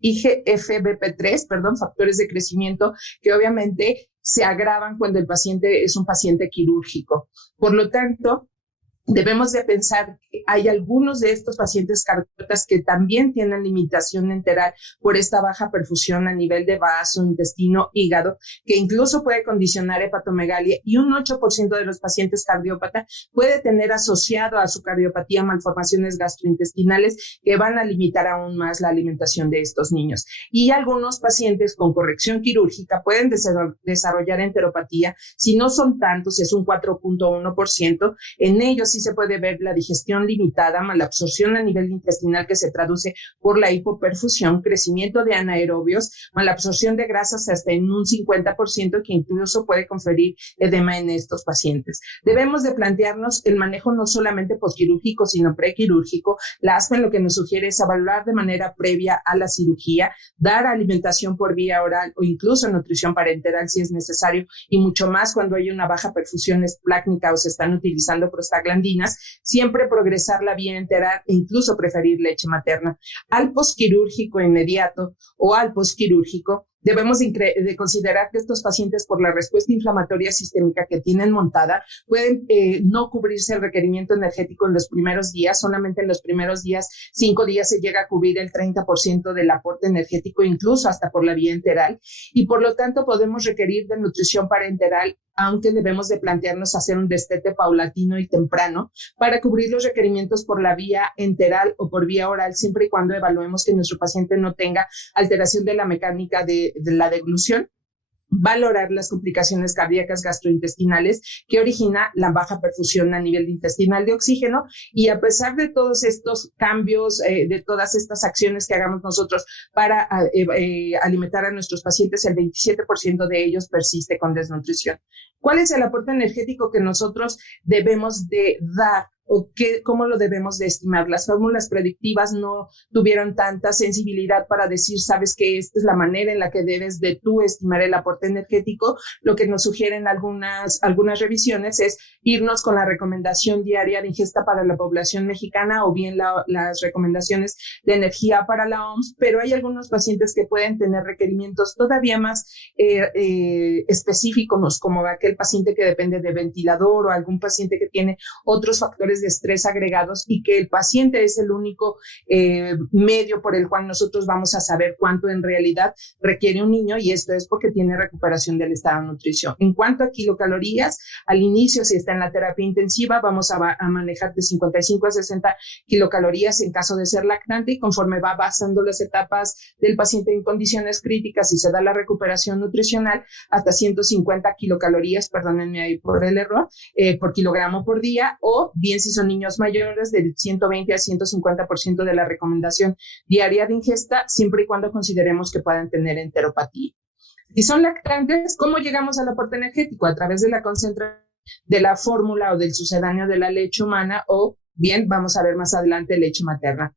IGFBP3, factores de crecimiento que obviamente se agravan cuando el paciente es un paciente quirúrgico. Por lo tanto, debemos de pensar que hay algunos de estos pacientes cardiópatas que también tienen limitación enteral por esta baja perfusión a nivel de vaso, intestino, hígado, que incluso puede condicionar hepatomegalia, y un 8% de los pacientes cardiópatas puede tener asociado a su cardiopatía malformaciones gastrointestinales que van a limitar aún más la alimentación de estos niños. Y algunos pacientes con corrección quirúrgica pueden desarrollar enteropatía. Si no son tantos, es un 4.1%, en ellos sí se puede ver la digestión limitada, malabsorción a nivel intestinal que se traduce por la hipoperfusión, crecimiento de anaerobios, malabsorción de grasas hasta en un 50%, que incluso puede conferir edema en estos pacientes. Debemos de plantearnos el manejo no solamente posquirúrgico, sino prequirúrgico. La ASPEN lo que nos sugiere es evaluar de manera previa a la cirugía, dar alimentación por vía oral o incluso nutrición parenteral si es necesario, y mucho más cuando hay una baja perfusión esplácnica o se están utilizando prostaglandinas, siempre progresar la vía enteral e incluso preferir leche materna. Al posquirúrgico inmediato o al posquirúrgico, debemos de considerar que estos pacientes, por la respuesta inflamatoria sistémica que tienen montada, pueden no cubrirse el requerimiento energético en los primeros días. Solamente en los primeros días, 5 días, se llega a cubrir el 30% del aporte energético, incluso hasta por la vía enteral, y por lo tanto podemos requerir de nutrición parenteral, aunque debemos de plantearnos hacer un destete paulatino y temprano para cubrir los requerimientos por la vía enteral o por vía oral, siempre y cuando evaluemos que nuestro paciente no tenga alteración de la mecánica de la deglución. Valorar las complicaciones cardíacas gastrointestinales que origina la baja perfusión a nivel intestinal de oxígeno, y a pesar de todos estos cambios, de todas estas acciones que hagamos nosotros para alimentar a nuestros pacientes, el 27% de ellos persiste con desnutrición. ¿Cuál es el aporte energético que nosotros debemos de dar o cómo lo debemos de estimar. Las fórmulas predictivas no tuvieron tanta sensibilidad para decir, sabes que esta es la manera en la que debes de tú estimar el aporte energético. Lo que nos sugieren algunas revisiones es irnos con la recomendación diaria de ingesta para la población mexicana o bien las recomendaciones de energía para la OMS, pero hay algunos pacientes que pueden tener requerimientos todavía más específicos, como aquel paciente que depende de ventilador o algún paciente que tiene otros factores de estrés agregados y que el paciente es el único medio por el cual nosotros vamos a saber cuánto en realidad requiere un niño, y esto es porque tiene recuperación del estado de nutrición. En cuanto a kilocalorías, al inicio, si está en la terapia intensiva, vamos a manejar de 55 a 60 kilocalorías en caso de ser lactante, y conforme va pasando las etapas del paciente en condiciones críticas y se da la recuperación nutricional, hasta 150 kilocalorías, perdónenme ahí por el error, por kilogramo por día, o bien si son niños mayores, del 120 a 150% de la recomendación diaria de ingesta, siempre y cuando consideremos que puedan tener enteropatía. Si son lactantes, ¿cómo llegamos al aporte energético? A través de la concentración de la fórmula o del sucedáneo de la leche humana, o bien, vamos a ver más adelante, leche materna.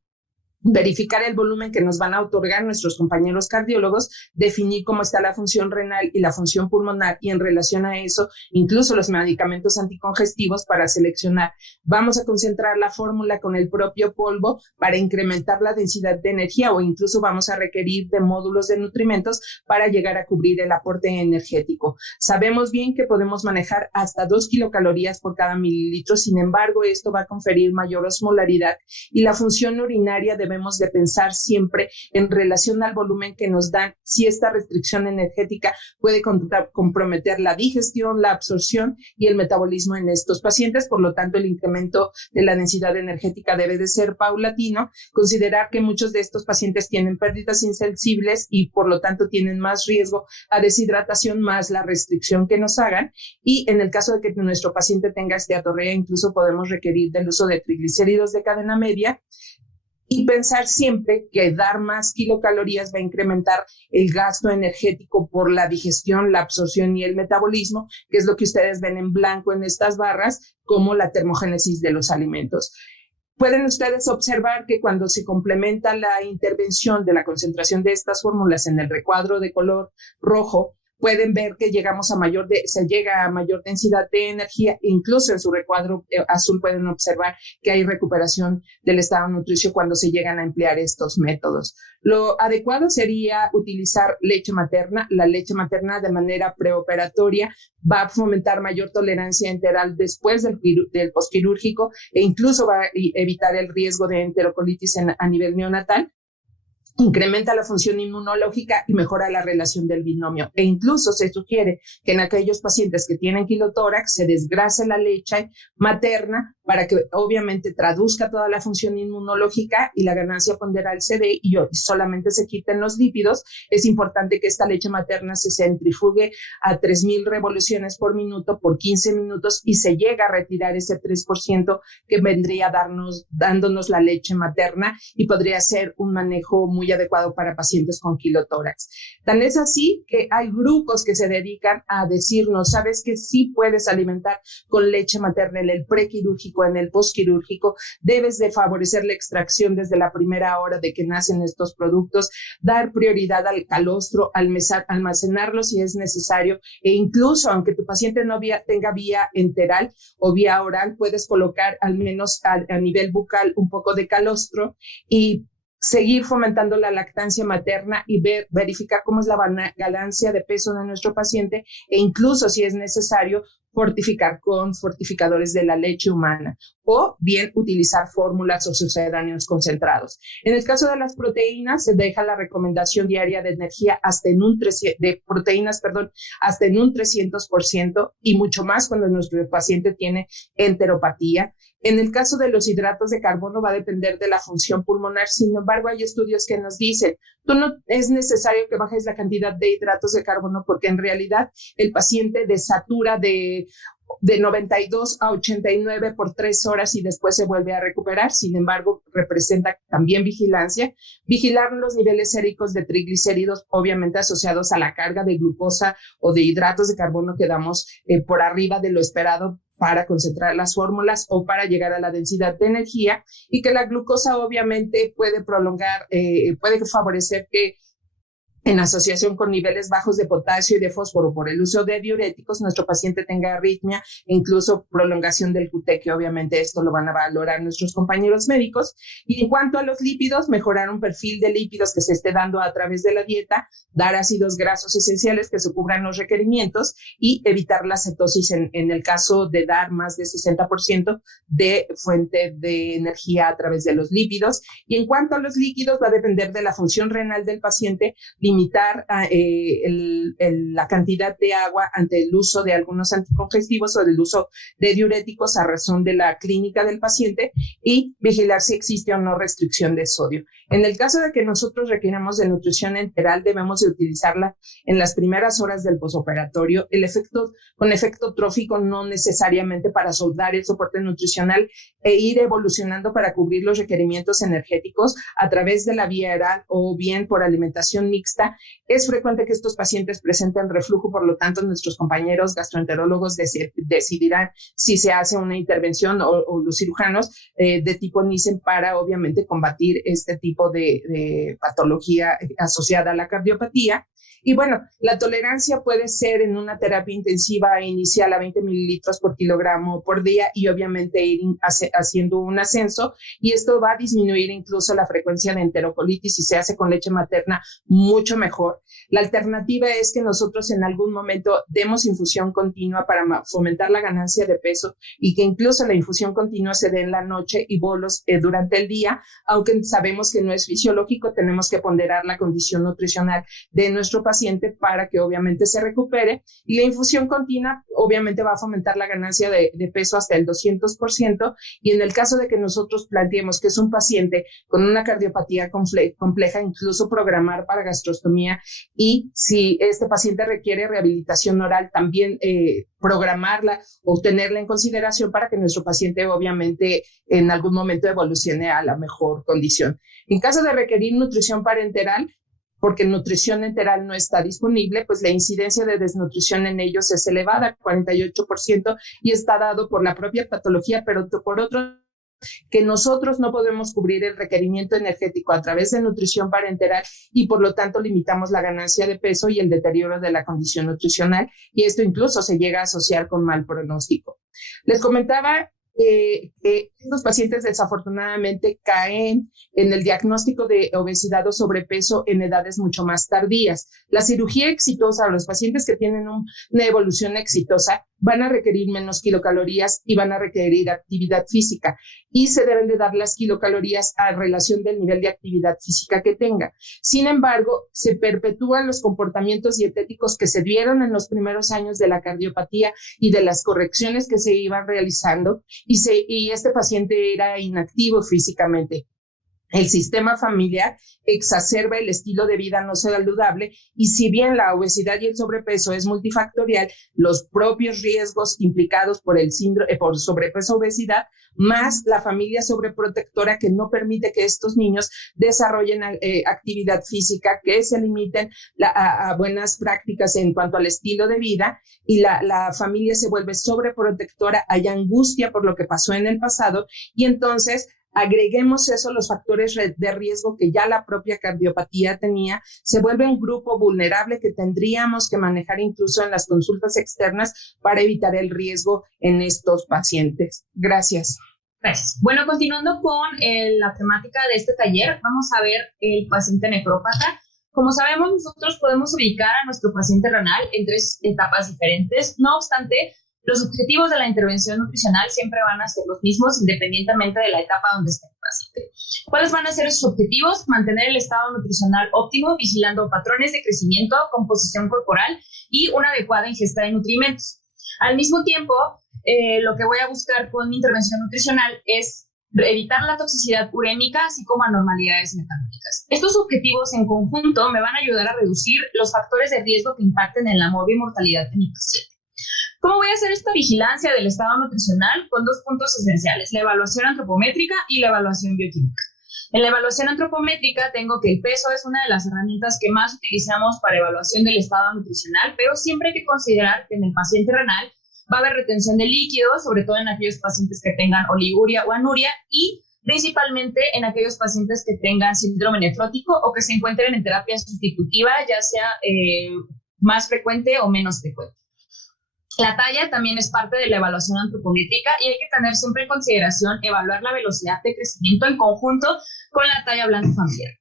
Verificar el volumen que nos van a otorgar nuestros compañeros cardiólogos, definir cómo está la función renal y la función pulmonar, y en relación a eso, incluso los medicamentos anticongestivos para seleccionar. Vamos a concentrar la fórmula con el propio polvo para incrementar la densidad de energía, o incluso vamos a requerir de módulos de nutrimentos para llegar a cubrir el aporte energético. Sabemos bien que podemos manejar hasta 2 kilocalorías por cada mililitro, sin embargo, esto va a conferir mayor osmolaridad, y la función urinaria debemos de pensar siempre en relación al volumen que nos dan, si esta restricción energética puede comprometer la digestión, la absorción y el metabolismo en estos pacientes. Por lo tanto, el incremento de la densidad energética debe de ser paulatino. Considerar que muchos de estos pacientes tienen pérdidas insensibles y por lo tanto tienen más riesgo a deshidratación, más la restricción que nos hagan, y en el caso de que nuestro paciente tenga esteatorrea, incluso podemos requerir del uso de triglicéridos de cadena media. Y pensar siempre que dar más kilocalorías va a incrementar el gasto energético por la digestión, la absorción y el metabolismo, que es lo que ustedes ven en blanco en estas barras, como la termogénesis de los alimentos. Pueden ustedes observar que cuando se complementa la intervención de la concentración de estas fórmulas en el recuadro de color rojo, pueden ver que se llega a mayor densidad de energía. Incluso en su recuadro azul pueden observar que hay recuperación del estado nutricio cuando se llegan a emplear estos métodos. Lo adecuado sería utilizar leche materna. La leche materna de manera preoperatoria va a fomentar mayor tolerancia enteral después del posquirúrgico, e incluso va a evitar el riesgo de enterocolitis a nivel neonatal. Incrementa la función inmunológica y mejora la relación del binomio. E incluso se sugiere que en aquellos pacientes que tienen quilotórax se desgrase la leche materna para que obviamente traduzca toda la función inmunológica y la ganancia ponderal se dé y solamente se quiten los lípidos. Es importante que esta leche materna se centrifugue a 3,000 revoluciones por minuto por 15 minutos y se llega a retirar ese 3% que vendría dándonos la leche materna, y podría ser un manejo muy adecuado para pacientes con quilotórax. Tan es así que hay grupos que se dedican a decirnos, sabes que sí puedes alimentar con leche materna en el prequirúrgico, en el posquirúrgico, debes de favorecer la extracción desde la primera hora de que nacen estos productos, dar prioridad al calostro, almacenarlo si es necesario, e incluso aunque tu paciente no tenga vía enteral o vía oral, puedes colocar al menos a nivel bucal un poco de calostro y seguir fomentando la lactancia materna y verificar cómo es la ganancia de peso de nuestro paciente, e incluso si es necesario fortificar con fortificadores de la leche humana, o bien utilizar fórmulas o sucedáneos concentrados. En el caso de las proteínas, se deja la recomendación diaria de energía hasta en un 300%, y mucho más cuando nuestro paciente tiene enteropatía. En el caso de los hidratos de carbono va a depender de la función pulmonar. Sin embargo, hay estudios que nos dicen, no es necesario que bajes la cantidad de hidratos de carbono, porque en realidad el paciente desatura de 92 a 89 por 3 horas y después se vuelve a recuperar. Sin embargo, representa también vigilancia. Vigilar los niveles séricos de triglicéridos, obviamente asociados a la carga de glucosa o de hidratos de carbono que damos por arriba de lo esperado, para concentrar las fórmulas o para llegar a la densidad de energía, y que la glucosa obviamente puede puede favorecer que en asociación con niveles bajos de potasio y de fósforo por el uso de diuréticos, nuestro paciente tenga arritmia e incluso prolongación del QT, que obviamente esto lo van a valorar nuestros compañeros médicos. Y en cuanto a los lípidos, mejorar un perfil de lípidos que se esté dando a través de la dieta, dar ácidos grasos esenciales que se cubran los requerimientos y evitar la cetosis en el caso de dar más de 60% de fuente de energía a través de los lípidos. Y en cuanto a los líquidos, va a depender de la función renal del paciente, limitar la cantidad de agua ante el uso de algunos anticongestivos o del uso de diuréticos a razón de la clínica del paciente, y vigilar si existe o no restricción de sodio. En el caso de que nosotros requiramos de nutrición enteral, debemos de utilizarla en las primeras horas del posoperatorio, con efecto trófico, no necesariamente para soldar el soporte nutricional, e ir evolucionando para cubrir los requerimientos energéticos a través de la vía oral o bien por alimentación mixta. Es frecuente que estos pacientes presenten reflujo, por lo tanto nuestros compañeros gastroenterólogos decidirán si se hace una intervención o los cirujanos de tipo Nissen para obviamente combatir este tipo de patología asociada a la cardiopatía. Y bueno, la tolerancia puede ser en una terapia intensiva inicial a 20 mililitros por kilogramo por día, y obviamente ir haciendo un ascenso, y esto va a disminuir incluso la frecuencia de enterocolitis. Si se hace con leche materna, mucho mejor. La alternativa es que nosotros en algún momento demos infusión continua para fomentar la ganancia de peso, y que incluso la infusión continua se dé en la noche y bolos durante el día, aunque sabemos que no es fisiológico. Tenemos que ponderar la condición nutricional de nuestro paciente para que obviamente se recupere, y la infusión continua obviamente va a fomentar la ganancia de peso hasta el 200%, y en el caso de que nosotros planteemos que es un paciente con una cardiopatía compleja, incluso programar para gastrostomía, y si este paciente requiere rehabilitación oral, también programarla o tenerla en consideración para que nuestro paciente obviamente en algún momento evolucione a la mejor condición. En caso de requerir nutrición parenteral, porque nutrición enteral no está disponible, pues la incidencia de desnutrición en ellos es elevada, 48%, y está dado por la propia patología, pero por otro, que nosotros no podemos cubrir el requerimiento energético a través de nutrición parenteral, y por lo tanto limitamos la ganancia de peso y el deterioro de la condición nutricional, y esto incluso se llega a asociar con mal pronóstico. Les comentaba que estos pacientes desafortunadamente caen en el diagnóstico de obesidad o sobrepeso en edades mucho más tardías. La cirugía exitosa, o los pacientes que tienen una evolución exitosa, van a requerir menos kilocalorías y van a requerir actividad física, y se deben de dar las kilocalorías a relación del nivel de actividad física que tenga. Sin embargo, se perpetúan los comportamientos dietéticos que se dieron en los primeros años de la cardiopatía y de las correcciones que se iban realizando, y este paciente era inactivo físicamente. El sistema familiar exacerba el estilo de vida no saludable, y si bien la obesidad y el sobrepeso es multifactorial, los propios riesgos implicados por el síndrome por sobrepeso obesidad, más la familia sobreprotectora que no permite que estos niños desarrollen actividad física, que se limiten a buenas prácticas en cuanto al estilo de vida, y la familia se vuelve sobreprotectora, hay angustia por lo que pasó en el pasado, y entonces agreguemos eso, los factores de riesgo que ya la propia cardiopatía tenía, se vuelve un grupo vulnerable que tendríamos que manejar incluso en las consultas externas para evitar el riesgo en estos pacientes. Gracias. Gracias. Bueno, continuando con la temática de este taller, vamos a ver el paciente nefrópata. Como sabemos, nosotros podemos ubicar a nuestro paciente renal en 3 etapas diferentes. No obstante, los objetivos de la intervención nutricional siempre van a ser los mismos, independientemente de la etapa donde esté el paciente. ¿Cuáles van a ser esos objetivos? Mantener el estado nutricional óptimo, vigilando patrones de crecimiento, composición corporal y una adecuada ingesta de nutrimentos. Al mismo tiempo, lo que voy a buscar con mi intervención nutricional es evitar la toxicidad urémica, así como anormalidades metabólicas. Estos objetivos en conjunto me van a ayudar a reducir los factores de riesgo que impacten en la morbimortalidad de mi paciente. ¿Cómo voy a hacer esta vigilancia del estado nutricional? Con 2 puntos esenciales, la evaluación antropométrica y la evaluación bioquímica. En la evaluación antropométrica tengo que el peso es una de las herramientas que más utilizamos para evaluación del estado nutricional, pero siempre hay que considerar que en el paciente renal va a haber retención de líquidos, sobre todo en aquellos pacientes que tengan oliguria o anuria y principalmente en aquellos pacientes que tengan síndrome nefrótico o que se encuentren en terapia sustitutiva, ya sea más frecuente o menos frecuente. La talla también es parte de la evaluación antropométrica y hay que tener siempre en consideración evaluar la velocidad de crecimiento en conjunto con la talla blanda familiar.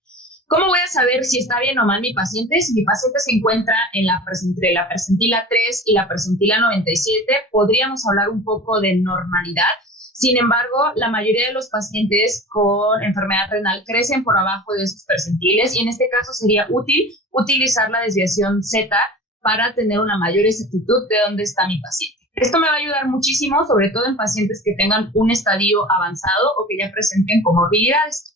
¿Cómo voy a saber si está bien o mal mi paciente? Si mi paciente se encuentra entre la percentila 3 y la percentila 97, podríamos hablar un poco de normalidad. Sin embargo, la mayoría de los pacientes con enfermedad renal crecen por abajo de esos percentiles y en este caso sería útil utilizar la desviación Z para tener una mayor exactitud de dónde está mi paciente. Esto me va a ayudar muchísimo, sobre todo en pacientes que tengan un estadio avanzado o que ya presenten comorbilidades.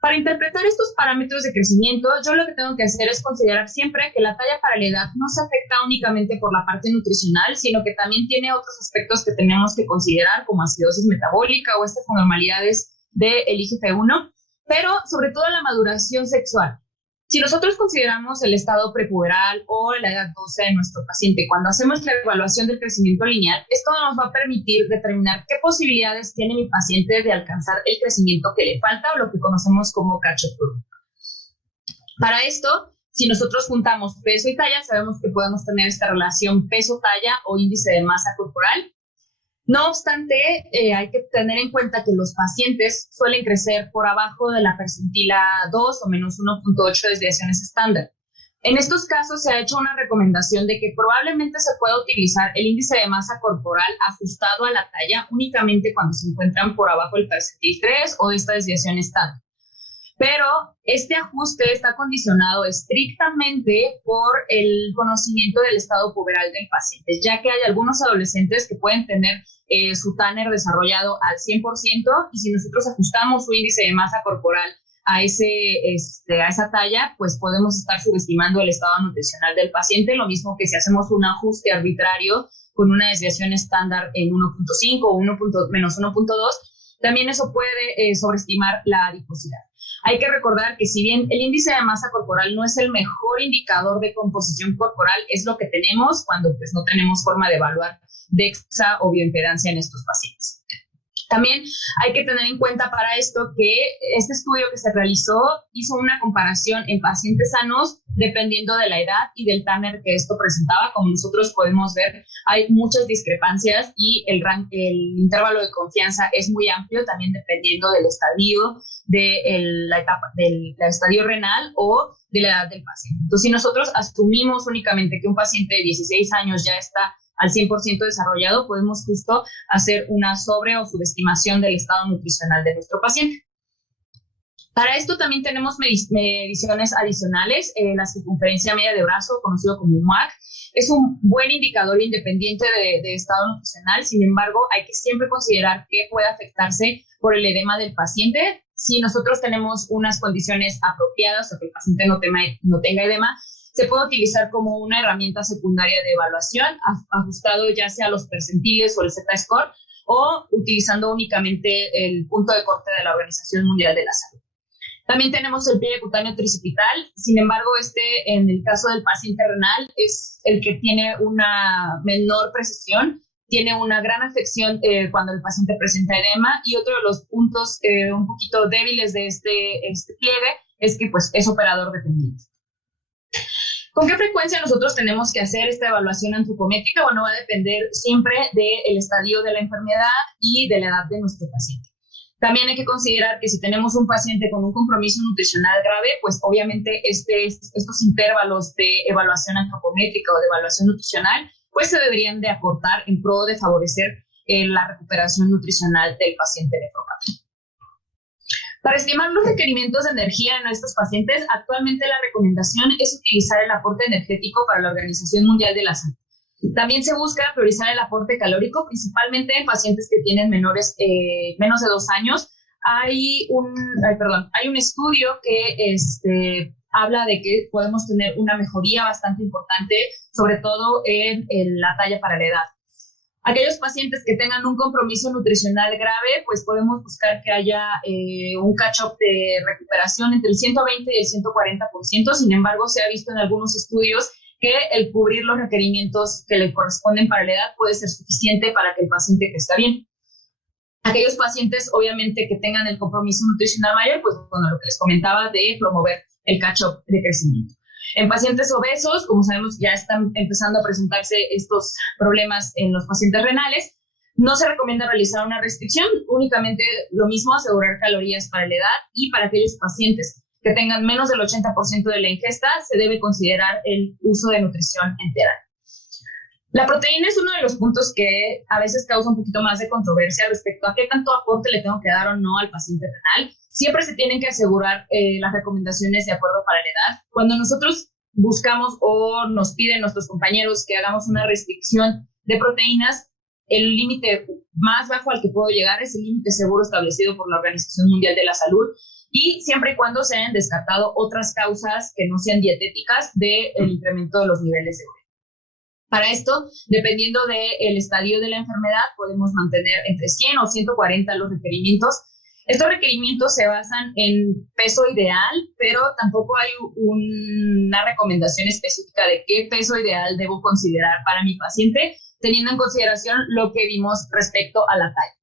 Para interpretar estos parámetros de crecimiento, yo lo que tengo que hacer es considerar siempre que la talla para la edad no se afecta únicamente por la parte nutricional, sino que también tiene otros aspectos que tenemos que considerar, como acidosis metabólica o estas anormalidades del IGF-1, pero sobre todo la maduración sexual. Si nosotros consideramos el estado prepuberal o la edad ósea de nuestro paciente, cuando hacemos la evaluación del crecimiento lineal, esto nos va a permitir determinar qué posibilidades tiene mi paciente de alcanzar el crecimiento que le falta o lo que conocemos como catch-up curve. Para esto, si nosotros juntamos peso y talla, sabemos que podemos tener esta relación peso-talla o índice de masa corporal. No obstante, hay que tener en cuenta que los pacientes suelen crecer por abajo de la percentila 2 o menos 1.8 desviaciones estándar. En estos casos se ha hecho una recomendación de que probablemente se pueda utilizar el índice de masa corporal ajustado a la talla únicamente cuando se encuentran por abajo del percentil 3 o de esta desviación estándar. Pero este ajuste está condicionado estrictamente por el conocimiento del estado puberal del paciente, ya que hay algunos adolescentes que pueden tener su Tanner desarrollado al 100% y si nosotros ajustamos su índice de masa corporal a esa talla, pues podemos estar subestimando el estado nutricional del paciente, lo mismo que si hacemos un ajuste arbitrario con una desviación estándar en 1.5 o menos 1.2, también eso puede sobreestimar la adiposidad. Hay que recordar que si bien el índice de masa corporal no es el mejor indicador de composición corporal, es lo que tenemos cuando pues, no tenemos forma de evaluar DEXA o bioimpedancia en estos pacientes. También hay que tener en cuenta para esto que este estudio que se realizó hizo una comparación en pacientes sanos dependiendo de la edad y del Tanner que esto presentaba. Como nosotros podemos ver, hay muchas discrepancias y el intervalo de confianza es muy amplio, también dependiendo del estadio, la etapa del estadio renal o de la edad del paciente. Entonces, si nosotros asumimos únicamente que un paciente de 16 años ya está al 100% desarrollado, podemos justo hacer una sobre o subestimación del estado nutricional de nuestro paciente. Para esto también tenemos mediciones adicionales. La circunferencia media de brazo, conocido como MAC, es un buen indicador independiente de estado nutricional. Sin embargo, hay que siempre considerar que puede afectarse por el edema del paciente. Si nosotros tenemos unas condiciones apropiadas o que el paciente no tenga edema, se puede utilizar como una herramienta secundaria de evaluación, ajustado ya sea a los percentiles o el Z-score, o utilizando únicamente el punto de corte de la Organización Mundial de la Salud. También tenemos el pliegue cutáneo tricipital. Sin embargo, en el caso del paciente renal, es el que tiene una menor precisión, tiene una gran afección cuando el paciente presenta edema, y otro de los puntos un poquito débiles de este pliegue es que pues, es operador dependiente. ¿Con qué frecuencia nosotros tenemos que hacer esta evaluación antropométrica? Bueno, va a depender siempre del estadio de la enfermedad y de la edad de nuestro paciente. También hay que considerar que si tenemos un paciente con un compromiso nutricional grave, pues obviamente estos intervalos de evaluación antropométrica o de evaluación nutricional, pues se deberían de acortar en pro de favorecer la recuperación nutricional del paciente nefropático. Para estimar los requerimientos de energía en estos pacientes, actualmente la recomendación es utilizar el aporte energético para la Organización Mundial de la Salud. También se busca priorizar el aporte calórico, principalmente en pacientes que tienen menos de 2 años. Hay un estudio que habla de que podemos tener una mejoría bastante importante, sobre todo en la talla para la edad. Aquellos pacientes que tengan un compromiso nutricional grave, pues podemos buscar que haya un catch-up de recuperación entre el 120 y el 140%. Sin embargo, se ha visto en algunos estudios que el cubrir los requerimientos que le corresponden para la edad puede ser suficiente para que el paciente crezca bien. Aquellos pacientes, obviamente, que tengan el compromiso nutricional mayor, pues bueno, lo que les comentaba de promover el catch-up de crecimiento. En pacientes obesos, como sabemos, ya están empezando a presentarse estos problemas en los pacientes renales. No se recomienda realizar una restricción, únicamente lo mismo, asegurar calorías para la edad, y para aquellos pacientes que tengan menos del 80% de la ingesta, se debe considerar el uso de nutrición enteral. La proteína es uno de los puntos que a veces causa un poquito más de controversia respecto a qué tanto aporte le tengo que dar o no al paciente renal. Siempre se tienen que asegurar las recomendaciones de acuerdo para la edad. Cuando nosotros buscamos o nos piden nuestros compañeros que hagamos una restricción de proteínas, el límite más bajo al que puedo llegar es el límite seguro establecido por la Organización Mundial de la Salud, y siempre y cuando se hayan descartado otras causas que no sean dietéticas del incremento de los niveles de urea. Para esto, dependiendo del estadio de la enfermedad, podemos mantener entre 100 o 140 los requerimientos. Estos requerimientos se basan en peso ideal, pero tampoco hay una recomendación específica de qué peso ideal debo considerar para mi paciente, teniendo en consideración lo que vimos respecto a la talla.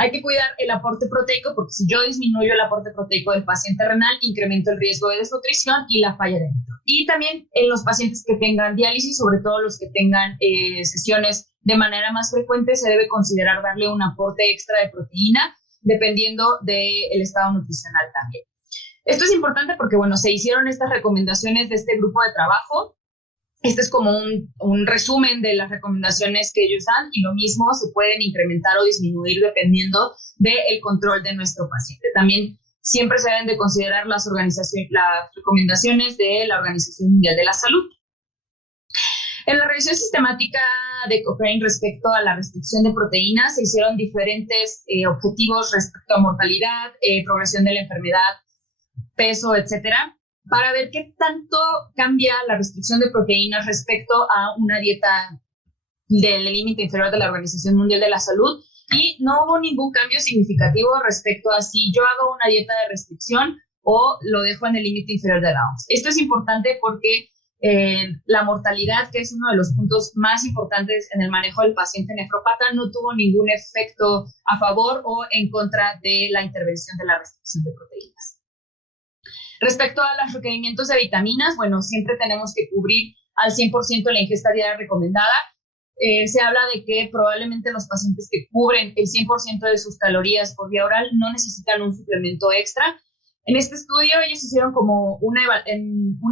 Hay que cuidar el aporte proteico, porque si yo disminuyo el aporte proteico del paciente renal, incremento el riesgo de desnutrición y la falla de nitro. Y también en los pacientes que tengan diálisis, sobre todo los que tengan sesiones de manera más frecuente, se debe considerar darle un aporte extra de proteína, dependiendo del estado nutricional también. Esto es importante porque, bueno, se hicieron estas recomendaciones de este grupo de trabajo. Este es como un resumen de las recomendaciones que ellos dan, y lo mismo se pueden incrementar o disminuir dependiendo del control de nuestro paciente. También siempre se deben de considerar las recomendaciones de la Organización Mundial de la Salud. En la revisión sistemática de Cochrane respecto a la restricción de proteínas, se hicieron diferentes objetivos respecto a mortalidad, progresión de la enfermedad, peso, etcétera, para ver qué tanto cambia la restricción de proteínas respecto a una dieta del límite inferior de la Organización Mundial de la Salud, y no hubo ningún cambio significativo respecto a si yo hago una dieta de restricción o lo dejo en el límite inferior de la OMS. Esto es importante porque la mortalidad, que es uno de los puntos más importantes en el manejo del paciente nefrópata, no tuvo ningún efecto a favor o en contra de la intervención de la restricción de proteínas. Respecto a los requerimientos de vitaminas, bueno, siempre tenemos que cubrir al 100% la ingesta diaria recomendada. Se habla de que probablemente los pacientes que cubren el 100% de sus calorías por vía oral no necesitan un suplemento extra. En este estudio ellos hicieron como una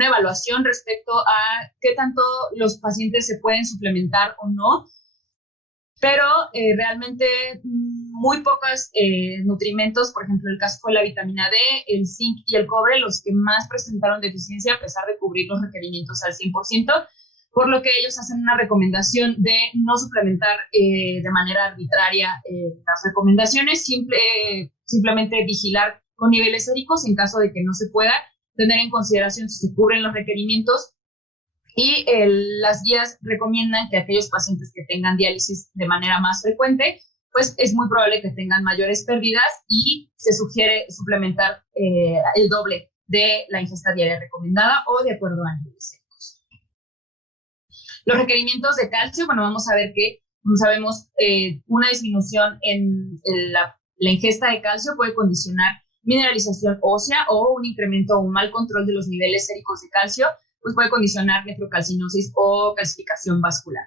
evaluación respecto a qué tanto los pacientes se pueden suplementar o no, pero realmente muy pocos nutrimentos, por ejemplo, el caso fue la vitamina D, el zinc y el cobre, los que más presentaron deficiencia a pesar de cubrir los requerimientos al 100%, por lo que ellos hacen una recomendación de no suplementar de manera arbitraria las recomendaciones, simplemente vigilar con niveles séricos en caso de que no se pueda, tener en consideración si se cubren los requerimientos, y las guías recomiendan que aquellos pacientes que tengan diálisis de manera más frecuente, pues es muy probable que tengan mayores pérdidas, y se sugiere suplementar el doble de la ingesta diaria recomendada o de acuerdo a niveles séricos. Los requerimientos de calcio, bueno, vamos a ver que, como sabemos, una disminución en la ingesta de calcio puede condicionar mineralización ósea, o un incremento o un mal control de los niveles séricos de calcio, pues puede condicionar nefrocalcinosis o calcificación vascular.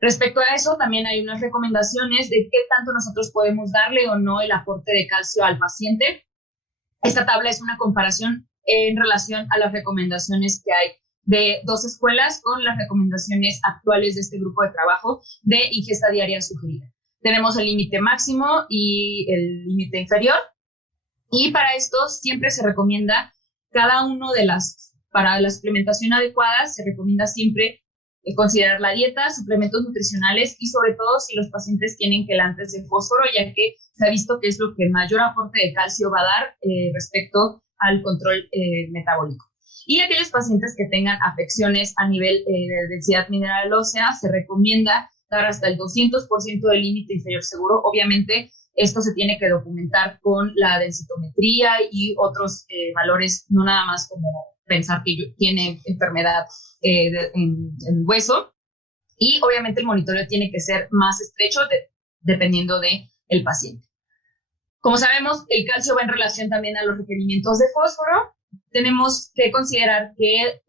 Respecto a eso, también hay unas recomendaciones de qué tanto nosotros podemos darle o no el aporte de calcio al paciente. Esta tabla es una comparación en relación a las recomendaciones que hay de dos escuelas con las recomendaciones actuales de este grupo de trabajo de ingesta diaria sugerida. Tenemos el límite máximo y el límite inferior, y para esto siempre se recomienda cada uno de para la suplementación adecuada se recomienda siempre considerar la dieta, suplementos nutricionales, y sobre todo si los pacientes tienen quelantes de fósforo, ya que se ha visto que es lo que mayor aporte de calcio va a dar respecto al control metabólico. Y aquellos pacientes que tengan afecciones a nivel de densidad mineral ósea, se recomienda dar hasta el 200% del límite inferior seguro. Obviamente, esto se tiene que documentar con la densitometría y otros valores, no nada más como pensar que tiene enfermedad en el hueso. Y obviamente el monitoreo tiene que ser más estrecho dependiendo del paciente. Como sabemos, el calcio va en relación también a los requerimientos de fósforo. Tenemos que considerar que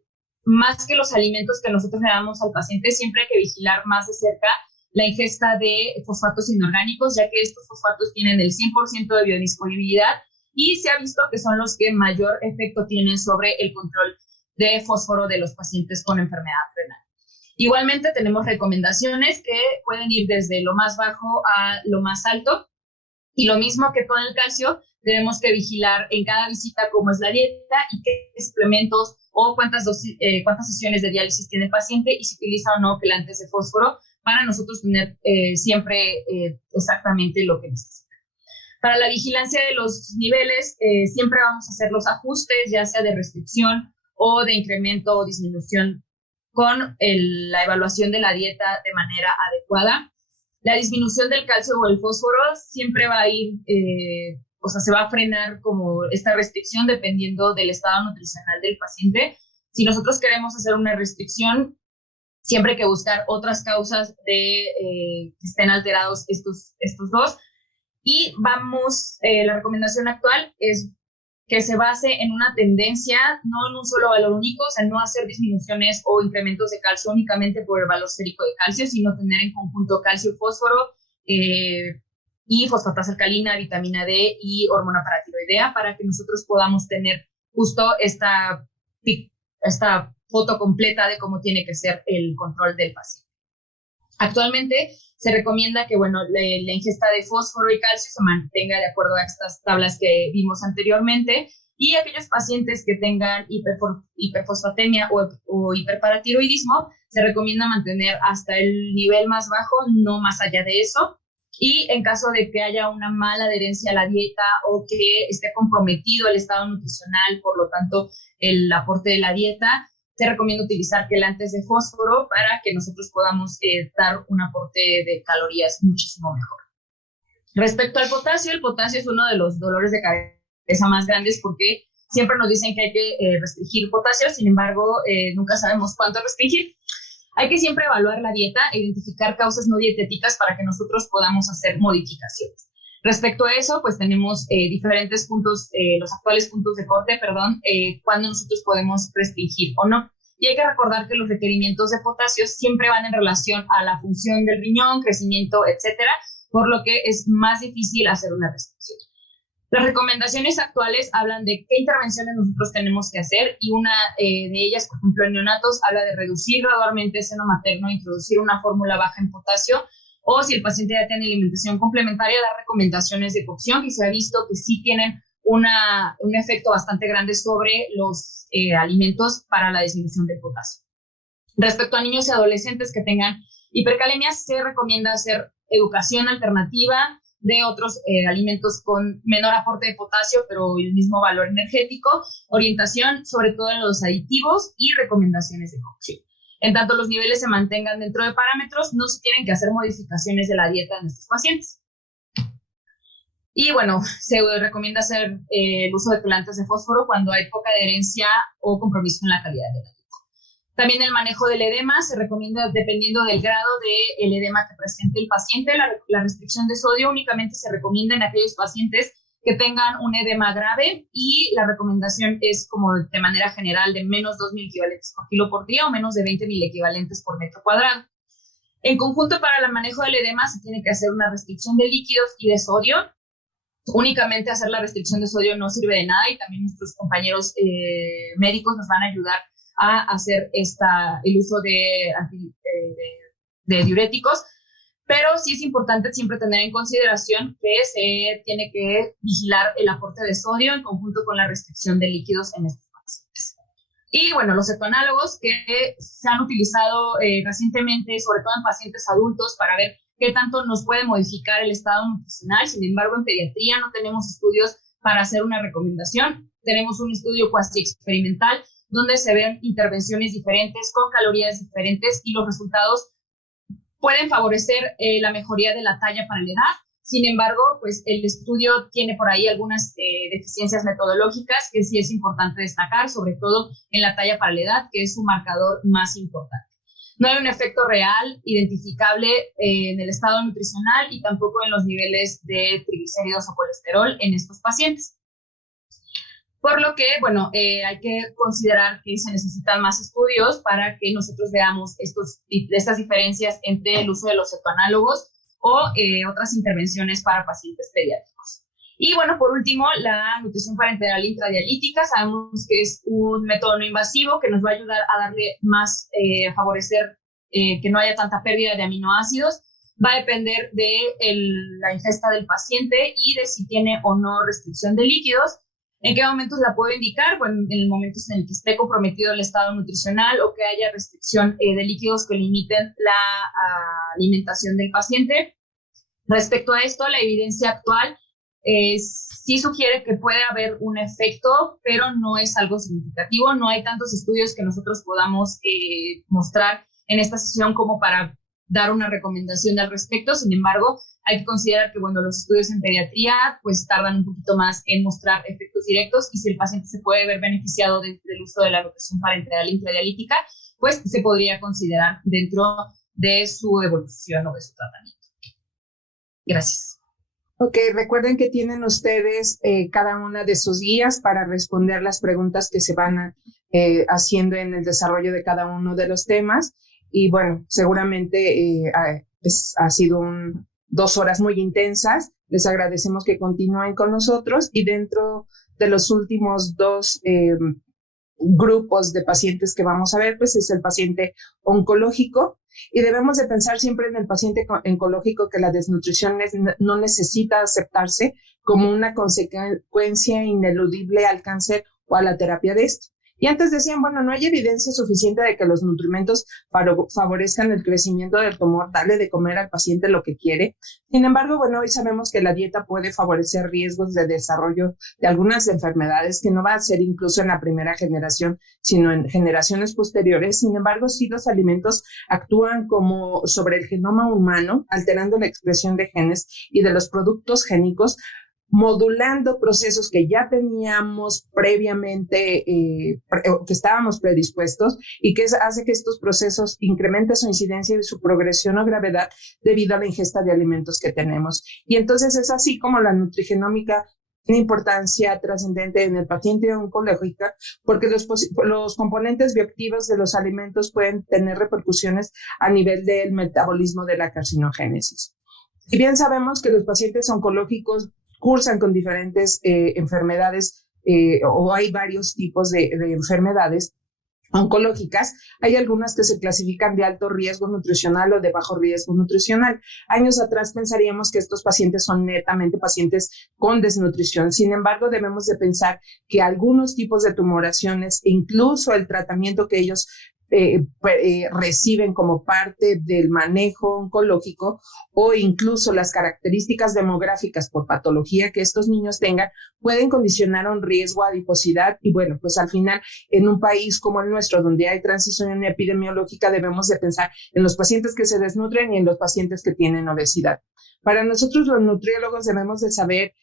más que los alimentos que nosotros le damos al paciente, siempre hay que vigilar más de cerca la ingesta de fosfatos inorgánicos, ya que estos fosfatos tienen el 100% de biodisponibilidad y se ha visto que son los que mayor efecto tienen sobre el control de fósforo de los pacientes con enfermedad renal. Igualmente tenemos recomendaciones que pueden ir desde lo más bajo a lo más alto, y lo mismo que con el calcio, tenemos que vigilar en cada visita cómo es la dieta y qué suplementos o cuántas sesiones de diálisis tiene el paciente y si utiliza o no quelantes de fósforo para nosotros tener siempre exactamente lo que necesita. Para la vigilancia de los niveles, siempre vamos a hacer los ajustes, ya sea de restricción o de incremento o disminución con la evaluación de la dieta de manera adecuada. La disminución del calcio o el fósforo siempre va a ir, se va a frenar como esta restricción dependiendo del estado nutricional del paciente. Si nosotros queremos hacer una restricción, siempre hay que buscar otras causas de que estén alterados estos dos. Y la recomendación actual es que se base en una tendencia, no en un solo valor único, o sea, no hacer disminuciones o incrementos de calcio únicamente por el valor sérico de calcio, sino tener en conjunto calcio, fósforo y fosfatasa alcalina, vitamina D y hormona paratiroidea para que nosotros podamos tener justo esta foto completa de cómo tiene que ser el control del paciente. Actualmente se recomienda que la ingesta de fósforo y calcio se mantenga de acuerdo a estas tablas que vimos anteriormente, y aquellos pacientes que tengan hiperfosfatemia o hiperparatiroidismo se recomienda mantener hasta el nivel más bajo, no más allá de eso. Y en caso de que haya una mala adherencia a la dieta o que esté comprometido el estado nutricional, por lo tanto el aporte de la dieta, se recomienda utilizar quelantes de fósforo para que nosotros podamos dar un aporte de calorías muchísimo mejor. Respecto al potasio, el potasio es uno de los dolores de cabeza más grandes porque siempre nos dicen que hay que restringir potasio, sin embargo, nunca sabemos cuánto restringir. Hay que siempre evaluar la dieta e identificar causas no dietéticas para que nosotros podamos hacer modificaciones. Respecto a eso, pues tenemos diferentes puntos, los actuales puntos de corte, cuando nosotros podemos restringir o no. Y hay que recordar que los requerimientos de potasio siempre van en relación a la función del riñón, crecimiento, etcétera, por lo que es más difícil hacer una restricción. Las recomendaciones actuales hablan de qué intervenciones nosotros tenemos que hacer y una de ellas, por ejemplo, en neonatos, habla de reducir gradualmente el seno materno, introducir una fórmula baja en potasio, o si el paciente ya tiene alimentación complementaria, dar recomendaciones de cocción, que se ha visto que sí tienen un efecto bastante grande sobre los alimentos para la disminución del potasio. Respecto a niños y adolescentes que tengan hipercalemia, se recomienda hacer educación alternativa de otros alimentos con menor aporte de potasio, pero el mismo valor energético, orientación sobre todo en los aditivos y recomendaciones de cocción. En tanto los niveles se mantengan dentro de parámetros, no se tienen que hacer modificaciones de la dieta en estos pacientes. Y se recomienda hacer el uso de quelantes de fósforo cuando hay poca adherencia o compromiso en la calidad de la dieta. También el manejo del edema se recomienda dependiendo del grado del edema que presente el paciente. La restricción de sodio únicamente se recomienda en aquellos pacientes que tengan un edema grave y la recomendación es como de manera general de menos 2.000 equivalentes por kilo por día o menos de 20.000 equivalentes por metro cuadrado. En conjunto, para el manejo del edema se tiene que hacer una restricción de líquidos y de sodio. Únicamente hacer la restricción de sodio no sirve de nada y también nuestros compañeros médicos nos van a ayudar a hacer el uso de diuréticos. Pero sí es importante siempre tener en consideración que se tiene que vigilar el aporte de sodio en conjunto con la restricción de líquidos en estos pacientes. Y los cetonálogos que se han utilizado recientemente, sobre todo en pacientes adultos, para ver qué tanto nos puede modificar el estado nutricional. Sin embargo, en pediatría no tenemos estudios para hacer una recomendación. Tenemos un estudio cuasi experimental donde se ven intervenciones diferentes con calorías diferentes y los resultados pueden favorecer la mejoría de la talla para la edad, Sin embargo, pues el estudio tiene por ahí algunas deficiencias metodológicas que sí es importante destacar, sobre todo en la talla para la edad, que es su marcador más importante. No hay un efecto real identificable en el estado nutricional y tampoco en los niveles de triglicéridos o colesterol en estos pacientes. Por lo que, bueno, hay que considerar que se necesitan más estudios para que nosotros veamos estas diferencias entre el uso de los cetoanálogos o otras intervenciones para pacientes pediátricos. Y bueno, por último, la nutrición parenteral intradialítica. Sabemos que es un método no invasivo que nos va a ayudar a darle más, a favorecer que no haya tanta pérdida de aminoácidos. Va a depender de la ingesta del paciente y de si tiene o no restricción de líquidos. ¿En qué momentos la puedo indicar? Bueno, en el momento en el que esté comprometido el estado nutricional o que haya restricción de líquidos que limiten la alimentación del paciente. Respecto a esto, la evidencia actual sí sugiere que puede haber un efecto, pero no es algo significativo. No hay tantos estudios que nosotros podamos mostrar en esta sesión como para dar una recomendación al respecto. Sin embargo, hay que considerar que, bueno, los estudios en pediatría pues tardan un poquito más en mostrar efectos directos y si el paciente se puede ver beneficiado del uso de la nutrición parenteral intradialítica, pues se podría considerar dentro de su evolución o de su tratamiento. Gracias. Ok, recuerden que tienen ustedes cada una de sus guías para responder las preguntas que se van haciendo en el desarrollo de cada uno de los temas. Y bueno, seguramente ha sido 2 horas muy intensas. Les agradecemos que continúen con nosotros y dentro de los últimos 2 grupos de pacientes que vamos a ver, pues es el paciente oncológico y debemos de pensar siempre en el paciente oncológico que la desnutrición no necesita aceptarse como una consecuencia ineludible al cáncer o a la terapia de esto. Y antes decían, bueno, no hay evidencia suficiente de que los nutrimentos favorezcan el crecimiento del tumor, darle de comer al paciente lo que quiere. Sin embargo, bueno, hoy sabemos que la dieta puede favorecer riesgos de desarrollo de algunas enfermedades que no va a ser incluso en la primera generación, sino en generaciones posteriores. Sin embargo, sí los alimentos actúan como sobre el genoma humano, alterando la expresión de genes y de los productos génicos, modulando procesos que ya teníamos previamente, que estábamos predispuestos y que hace que estos procesos incrementen su incidencia y su progresión o gravedad debido a la ingesta de alimentos que tenemos. Y entonces es así como la nutrigenómica tiene importancia trascendente en el paciente oncológico porque los componentes bioactivos de los alimentos pueden tener repercusiones a nivel del metabolismo de la carcinogénesis. Si bien sabemos que los pacientes oncológicos cursan con diferentes enfermedades o hay varios tipos de enfermedades oncológicas, hay algunas que se clasifican de alto riesgo nutricional o de bajo riesgo nutricional. Años atrás pensaríamos que estos pacientes son netamente pacientes con desnutrición. Sin embargo, debemos de pensar que algunos tipos de tumoraciones e incluso el tratamiento que ellos reciben como parte del manejo oncológico o incluso las características demográficas por patología que estos niños tengan pueden condicionar un riesgo a adiposidad y bueno, pues al final en un país como el nuestro donde hay transición epidemiológica debemos de pensar en los pacientes que se desnutren y en los pacientes que tienen obesidad. Para nosotros los nutriólogos debemos de saber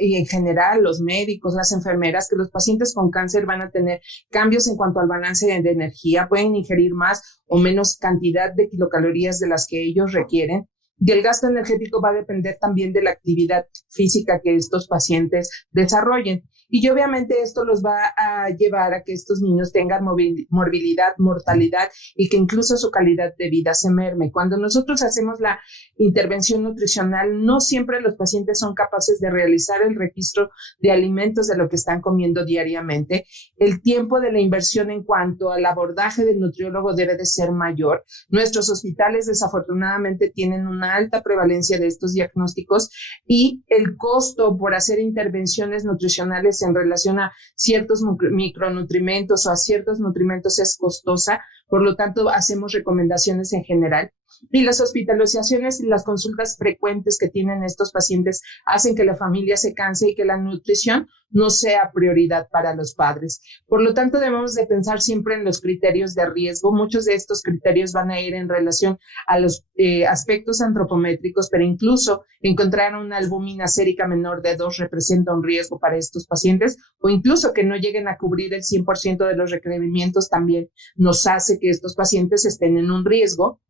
y en general los médicos, las enfermeras, que los pacientes con cáncer van a tener cambios en cuanto al balance de energía, pueden ingerir más o menos cantidad de kilocalorías de las que ellos requieren. Y el gasto energético va a depender también de la actividad física que estos pacientes desarrollen. Y obviamente esto los va a llevar a que estos niños tengan morbilidad, mortalidad y que incluso su calidad de vida se merme. Cuando nosotros hacemos la intervención nutricional, no siempre los pacientes son capaces de realizar el registro de alimentos de lo que están comiendo diariamente. El tiempo de la inversión en cuanto al abordaje del nutriólogo debe de ser mayor. Nuestros hospitales desafortunadamente tienen una alta prevalencia de estos diagnósticos y el costo por hacer intervenciones nutricionales en relación a ciertos micronutrimentos o a ciertos nutrimentos es costosa, por lo tanto hacemos recomendaciones en general. Y las hospitalizaciones y las consultas frecuentes que tienen estos pacientes hacen que la familia se canse y que la nutrición no sea prioridad para los padres. Por lo tanto, debemos de pensar siempre en los criterios de riesgo. Muchos de estos criterios van a ir en relación a los aspectos antropométricos, pero incluso encontrar una albúmina sérica menor de 2 representa un riesgo para estos pacientes, o incluso que no lleguen a cubrir el 100% de los requerimientos también nos hace que estos pacientes estén en un riesgo.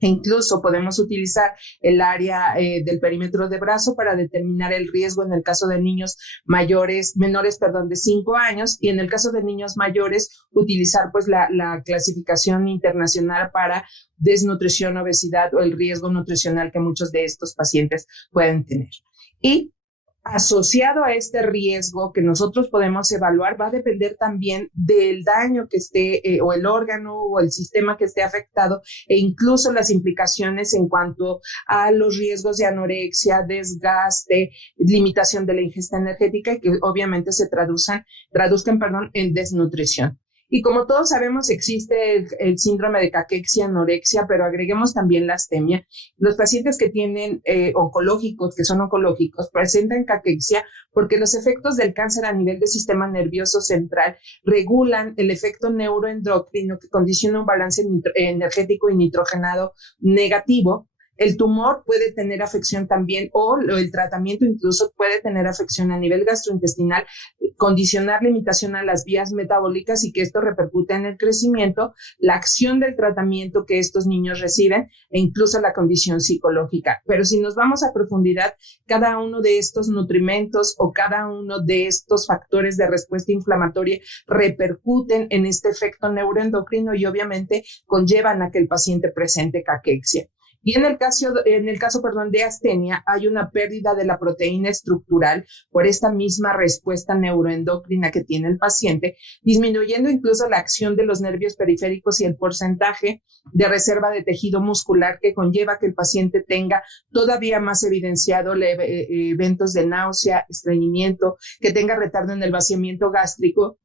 E incluso podemos utilizar el área del perímetro de brazo para determinar el riesgo en el caso de niños menores de 5 años, y en el caso de niños mayores utilizar pues la clasificación internacional para desnutrición, obesidad o el riesgo nutricional que muchos de estos pacientes pueden tener. Y asociado a este riesgo que nosotros podemos evaluar va a depender también del daño que esté o el órgano o el sistema que esté afectado, e incluso las implicaciones en cuanto a los riesgos de anorexia, desgaste, limitación de la ingesta energética, y que obviamente se traduzcan en desnutrición. Y como todos sabemos, existe el síndrome de caquexia, anorexia, pero agreguemos también la astemia. Los pacientes que tienen que son oncológicos, presentan caquexia porque los efectos del cáncer a nivel del sistema nervioso central regulan el efecto neuroendocrino que condiciona un balance energético y nitrogenado negativo. El tumor puede tener afección también, o el tratamiento incluso puede tener afección a nivel gastrointestinal, condicionar limitación a las vías metabólicas, y que esto repercute en el crecimiento, la acción del tratamiento que estos niños reciben e incluso la condición psicológica. Pero si nos vamos a profundidad, cada uno de estos nutrimentos o cada uno de estos factores de respuesta inflamatoria repercuten en este efecto neuroendocrino y obviamente conllevan a que el paciente presente caquexia. Y en el caso de astenia, hay una pérdida de la proteína estructural por esta misma respuesta neuroendocrina que tiene el paciente, disminuyendo incluso la acción de los nervios periféricos y el porcentaje de reserva de tejido muscular, que conlleva que el paciente tenga todavía más evidenciado eventos de náusea, estreñimiento, que tenga retardo en el vaciamiento gástrico,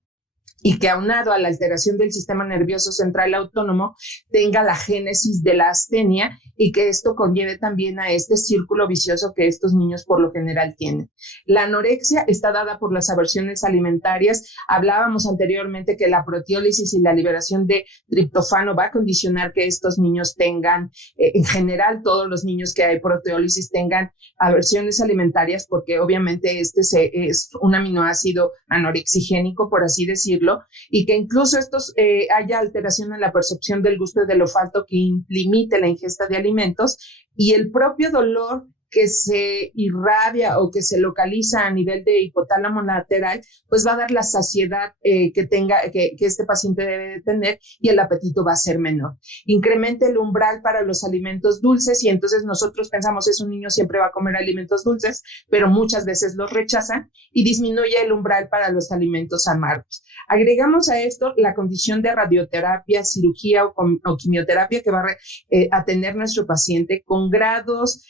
y que aunado a la alteración del sistema nervioso central autónomo tenga la génesis de la astenia, y que esto conlleve también a este círculo vicioso que estos niños por lo general tienen. La anorexia está dada por las aversiones alimentarias. Hablábamos anteriormente que la proteólisis y la liberación de triptofano va a condicionar que estos niños tengan, en general todos los niños que hay proteólisis tengan aversiones alimentarias, porque obviamente este es un aminoácido anorexigénico, por así decirlo, y que incluso haya alteración en la percepción del gusto y del olfato que limite la ingesta de alimentos, y el propio dolor que se irradia o que se localiza a nivel de hipotálamo lateral, pues va a dar la saciedad que este paciente debe de tener, y el apetito va a ser menor. Incrementa el umbral para los alimentos dulces, y entonces nosotros pensamos es un niño siempre va a comer alimentos dulces, pero muchas veces los rechazan, y disminuye el umbral para los alimentos amargos. Agregamos a esto la condición de radioterapia, cirugía o quimioterapia que va a tener nuestro paciente con grados,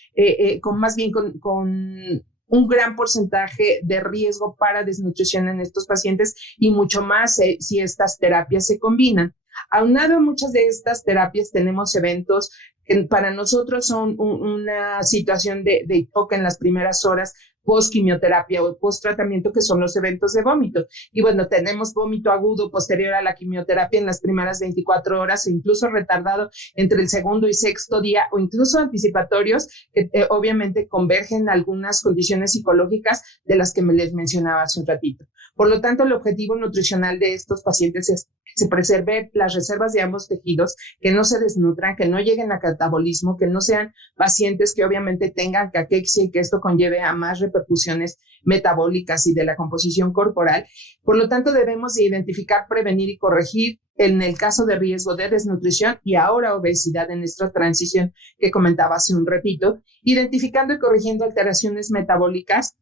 con un gran porcentaje de riesgo para desnutrición en estos pacientes, y mucho más si estas terapias se combinan. Aunado a muchas de estas terapias, tenemos eventos que para nosotros son una situación de hipoca en las primeras horas post-quimioterapia o post-tratamiento, que son los eventos de vómito. Y bueno, tenemos vómito agudo posterior a la quimioterapia en las primeras 24 horas, e incluso retardado entre el segundo y sexto día, o incluso anticipatorios, que obviamente convergen algunas condiciones psicológicas de las que les mencionaba hace un ratito. Por lo tanto, el objetivo nutricional de estos pacientes es que se preserven las reservas de ambos tejidos, que no se desnutran, que no lleguen a catabolismo, que no sean pacientes que obviamente tengan caquexia y que esto conlleve a más repercusiones metabólicas y de la composición corporal. Por lo tanto, debemos de identificar, prevenir y corregir en el caso de riesgo de desnutrición y ahora obesidad en esta transición que comentaba hace un ratito, identificando y corrigiendo alteraciones metabólicas,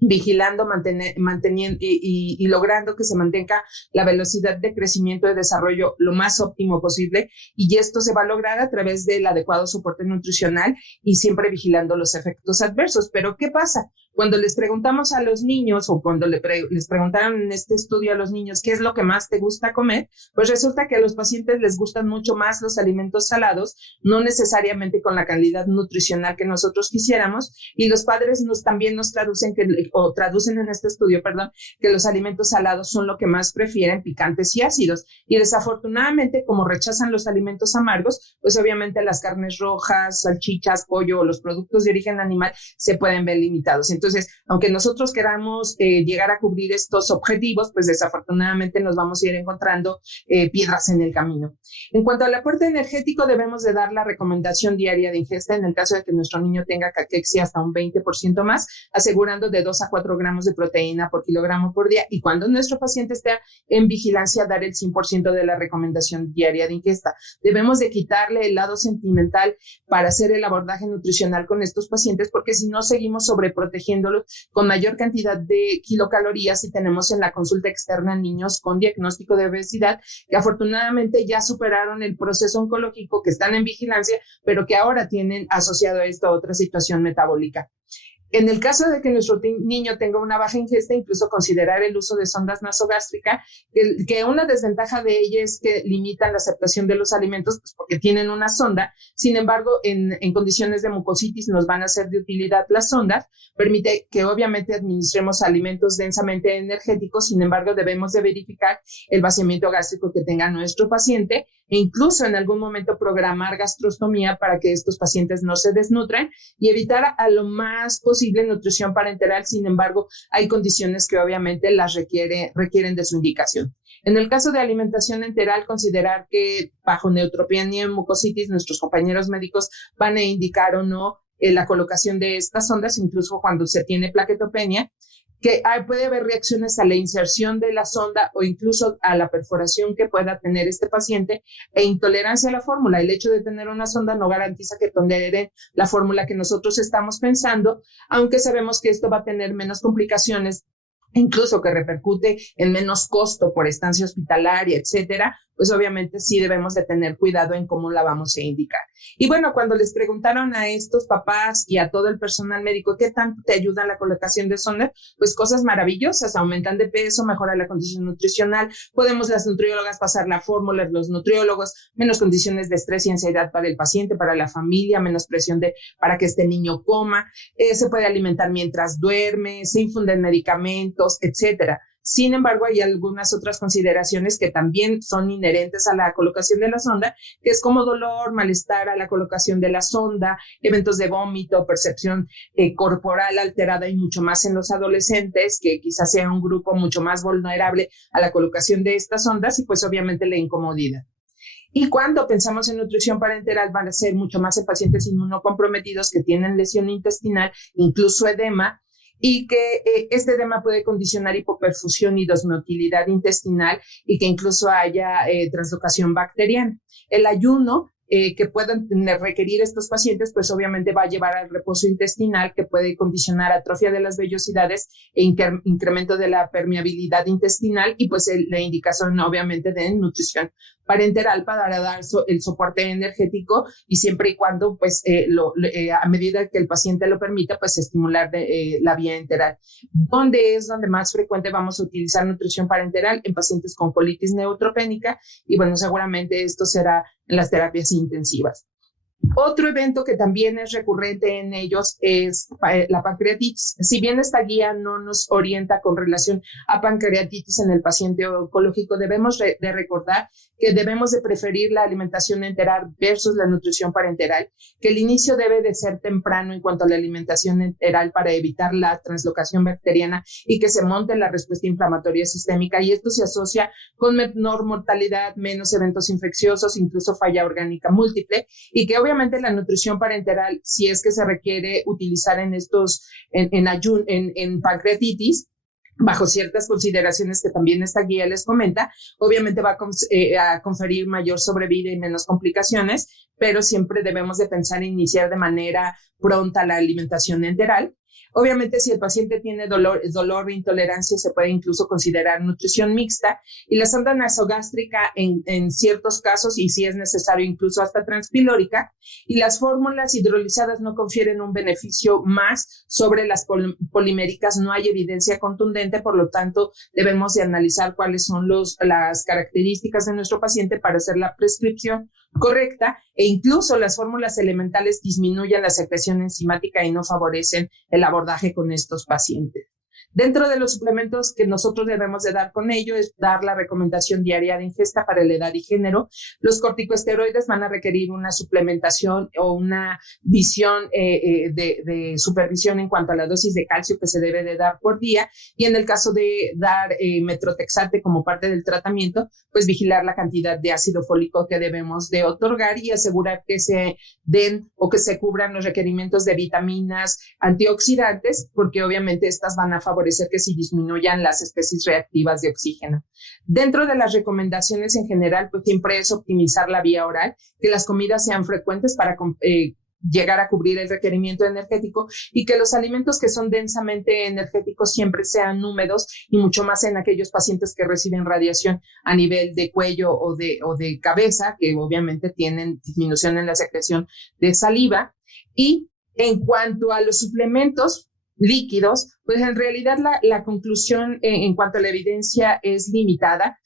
vigilando, manteniendo y logrando que se mantenga la velocidad de crecimiento y desarrollo lo más óptimo posible, y esto se va a lograr a través del adecuado soporte nutricional y siempre vigilando los efectos adversos. Pero ¿qué pasa? cuando les preguntamos a los niños o cuando les preguntaron en este estudio a los niños qué es lo que más te gusta comer, pues resulta que a los pacientes les gustan mucho más los alimentos salados, no necesariamente con la calidad nutricional que nosotros quisiéramos, y los padres también nos traducen en este estudio, que los alimentos salados son lo que más prefieren, picantes y ácidos, y desafortunadamente como rechazan los alimentos amargos, pues obviamente las carnes rojas, salchichas, pollo o los productos de origen animal se pueden ver limitados. Entonces, aunque nosotros queramos llegar a cubrir estos objetivos, pues desafortunadamente nos vamos a ir encontrando piedras en el camino. En cuanto al aporte energético, debemos de dar la recomendación diaria de ingesta en el caso de que nuestro niño tenga caquexia hasta un 20% más, asegurando de 2 a 4 gramos de proteína por kilogramo por día, y cuando nuestro paciente esté en vigilancia, dar el 100% de la recomendación diaria de ingesta. Debemos de quitarle el lado sentimental para hacer el abordaje nutricional con estos pacientes, porque si no seguimos sobreprotegiéndolos con mayor cantidad de kilocalorías y tenemos en la consulta externa niños con diagnóstico de obesidad que afortunadamente ya superaron el proceso oncológico, que están en vigilancia, pero que ahora tienen asociado a esto otra situación metabólica. En el caso de que nuestro niño tenga una baja ingesta, incluso considerar el uso de sondas nasogástricas, que una desventaja de ella es que limitan la aceptación de los alimentos, pues porque tienen una sonda. Sin embargo, en condiciones de mucositis nos van a ser de utilidad las sondas. Permite que obviamente administremos alimentos densamente energéticos, sin embargo debemos de verificar el vaciamiento gástrico que tenga nuestro paciente e incluso en algún momento programar gastrostomía para que estos pacientes no se desnutran y evitar a lo más posible nutrición parenteral. Sin embargo, hay condiciones que obviamente las requieren de su indicación. En el caso de alimentación enteral, considerar que bajo neutropenia y mucositis nuestros compañeros médicos van a indicar o no la colocación de estas sondas, incluso cuando se tiene plaquetopenia, que puede haber reacciones a la inserción de la sonda o incluso a la perforación que pueda tener este paciente, e intolerancia a la fórmula. El hecho de tener una sonda no garantiza que tolere la fórmula que nosotros estamos pensando, aunque sabemos que esto va a tener menos complicaciones, incluso que repercute en menos costo por estancia hospitalaria, etcétera, pues obviamente sí debemos de tener cuidado en cómo la vamos a indicar. Y bueno, cuando les preguntaron a estos papás y a todo el personal médico qué tanto te ayuda la colocación de sonda, pues cosas maravillosas: aumentan de peso, mejora la condición nutricional, podemos las nutriólogas pasar la fórmula, los nutriólogos, menos condiciones de estrés y ansiedad para el paciente, para la familia, menos presión para que este niño coma, se puede alimentar mientras duerme, se infunden medicamentos, etcétera. Sin embargo, hay algunas otras consideraciones que también son inherentes a la colocación de la sonda, que es como dolor, malestar a la colocación de la sonda, eventos de vómito, percepción corporal alterada y mucho más en los adolescentes, que quizás sea un grupo mucho más vulnerable a la colocación de estas sondas, y pues obviamente la incomodidad. Y cuando pensamos en nutrición parenteral, van a ser mucho más en pacientes inmunocomprometidos que tienen lesión intestinal, incluso edema, y que este edema puede condicionar hipoperfusión y desmotilidad intestinal, y que incluso haya translocación bacteriana. El ayuno que puedan requerir estos pacientes, pues obviamente va a llevar al reposo intestinal, que puede condicionar atrofia de las vellosidades e incremento de la permeabilidad intestinal, y pues la indicación obviamente de nutrición parenteral para dar el soporte energético, y siempre y cuando pues a medida que el paciente lo permita, pues estimular la vía enteral. ¿Dónde es donde más frecuente vamos a utilizar nutrición parenteral? En pacientes con colitis neutropénica, y bueno, seguramente esto será en las terapias intensivas. Otro evento que también es recurrente en ellos es la pancreatitis. Si bien esta guía no nos orienta con relación a pancreatitis en el paciente oncológico, debemos de recordar que debemos de preferir la alimentación enteral versus la nutrición parenteral, que el inicio debe de ser temprano en cuanto a la alimentación enteral para evitar la translocación bacteriana y que se monte la respuesta inflamatoria sistémica, y esto se asocia con menor mortalidad, menos eventos infecciosos, incluso falla orgánica múltiple, y que obviamente la nutrición parenteral, si es que se requiere utilizar en pancreatitis, bajo ciertas consideraciones que también esta guía les comenta, obviamente va a conferir mayor sobrevida y menos complicaciones, pero siempre debemos de pensar en iniciar de manera pronta la alimentación enteral. Obviamente, si el paciente tiene dolor o intolerancia, se puede incluso considerar nutrición mixta, y la sonda nasogástrica en ciertos casos, y si es necesario incluso hasta transpilórica, y las fórmulas hidrolizadas no confieren un beneficio más sobre las poliméricas. No hay evidencia contundente, por lo tanto debemos de analizar cuáles son las características de nuestro paciente para hacer la prescripción correcta, e incluso las fórmulas elementales disminuyen la secreción enzimática y no favorecen el abordaje con estos pacientes. Dentro de los suplementos que nosotros debemos de dar con ello es dar la recomendación diaria de ingesta para la edad y género. Los corticosteroides van a requerir una suplementación o una visión de supervisión en cuanto a la dosis de calcio que se debe de dar por día, y en el caso de dar metrotexate como parte del tratamiento, pues vigilar la cantidad de ácido fólico que debemos de otorgar y asegurar que se den o que se cubran los requerimientos de vitaminas, antioxidantes, porque obviamente estas van a favorecer que se disminuyan las especies reactivas de oxígeno. Dentro de las recomendaciones en general, pues siempre es optimizar la vía oral, que las comidas sean frecuentes para llegar a cubrir el requerimiento energético, y que los alimentos que son densamente energéticos siempre sean húmedos, y mucho más en aquellos pacientes que reciben radiación a nivel de cuello o de cabeza, que obviamente tienen disminución en la secreción de saliva. Y en cuanto a los suplementos líquidos, pues en realidad la conclusión en cuanto a la evidencia es limitada.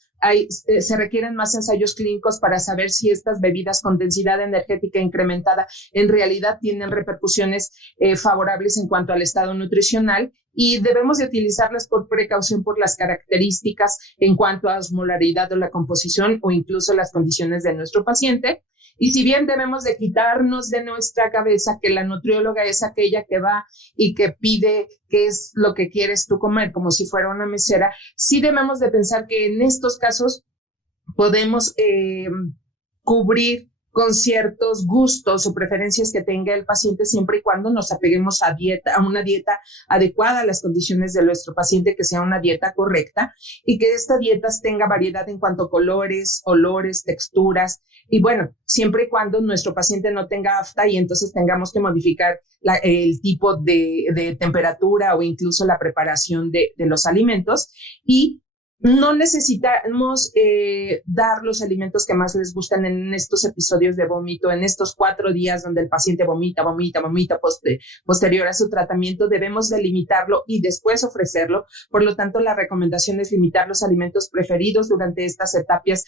Se requieren más ensayos clínicos para saber si estas bebidas con densidad energética incrementada en realidad tienen repercusiones favorables en cuanto al estado nutricional, y debemos de utilizarlas por precaución por las características en cuanto a osmolaridad o la composición o incluso las condiciones de nuestro paciente. Y si bien debemos de quitarnos de nuestra cabeza que la nutrióloga es aquella que va y que pide qué es lo que quieres tú comer, como si fuera una mesera, sí debemos de pensar que en estos casos podemos cubrir con ciertos gustos o preferencias que tenga el paciente, siempre y cuando nos apeguemos a una dieta adecuada a las condiciones de nuestro paciente, que sea una dieta correcta, y que esta dieta tenga variedad en cuanto a colores, olores, texturas, y bueno, siempre y cuando nuestro paciente no tenga afta y entonces tengamos que modificar el tipo de temperatura o incluso la preparación de los alimentos. Y no necesitamos dar los alimentos que más les gustan en estos episodios de vómito, en estos 4 días donde el paciente vomita posterior a su tratamiento. Debemos delimitarlo y después ofrecerlo. Por lo tanto, la recomendación es limitar los alimentos preferidos durante estas etapas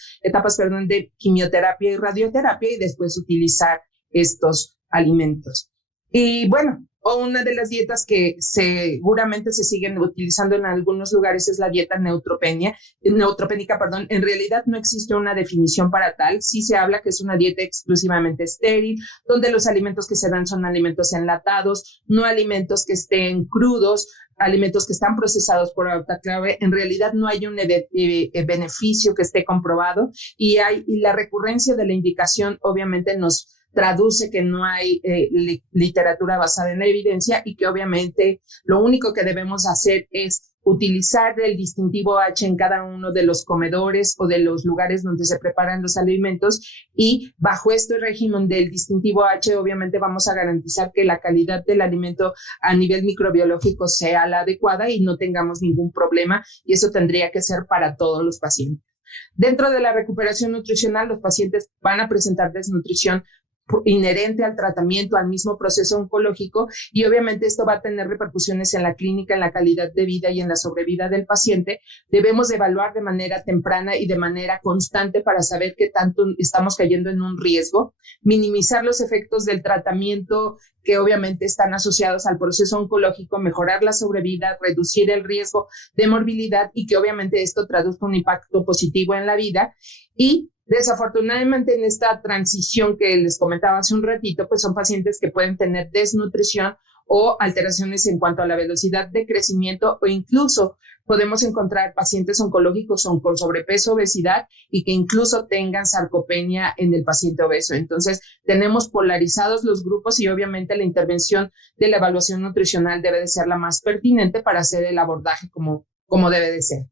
de quimioterapia y radioterapia, y después utilizar estos alimentos. Y bueno, una de las dietas que seguramente se siguen utilizando en algunos lugares es la dieta neutropénica. En realidad no existe una definición para tal. Sí se habla que es una dieta exclusivamente estéril, donde los alimentos que se dan son alimentos enlatados, no alimentos que estén crudos, alimentos que están procesados por autoclave. En realidad no hay un beneficio que esté comprobado, y la recurrencia de la indicación obviamente nos traduce que no hay literatura basada en la evidencia, y que obviamente lo único que debemos hacer es utilizar el distintivo H en cada uno de los comedores o de los lugares donde se preparan los alimentos, y bajo este régimen del distintivo H obviamente vamos a garantizar que la calidad del alimento a nivel microbiológico sea la adecuada y no tengamos ningún problema, y eso tendría que ser para todos los pacientes. Dentro de la recuperación nutricional, los pacientes van a presentar desnutrición inherente al tratamiento, al mismo proceso oncológico, y obviamente esto va a tener repercusiones en la clínica, en la calidad de vida y en la sobrevida del paciente. Debemos evaluar de manera temprana y de manera constante para saber qué tanto estamos cayendo en un riesgo, minimizar los efectos del tratamiento que obviamente están asociados al proceso oncológico, mejorar la sobrevida, reducir el riesgo de morbilidad, y que obviamente esto traduzca un impacto positivo en la vida. Y desafortunadamente en esta transición que les comentaba hace un ratito, pues son pacientes que pueden tener desnutrición o alteraciones en cuanto a la velocidad de crecimiento, o incluso podemos encontrar pacientes oncológicos con sobrepeso, obesidad, y que incluso tengan sarcopenia en el paciente obeso. Entonces tenemos polarizados los grupos, y obviamente la intervención de la evaluación nutricional debe de ser la más pertinente para hacer el abordaje como debe de ser.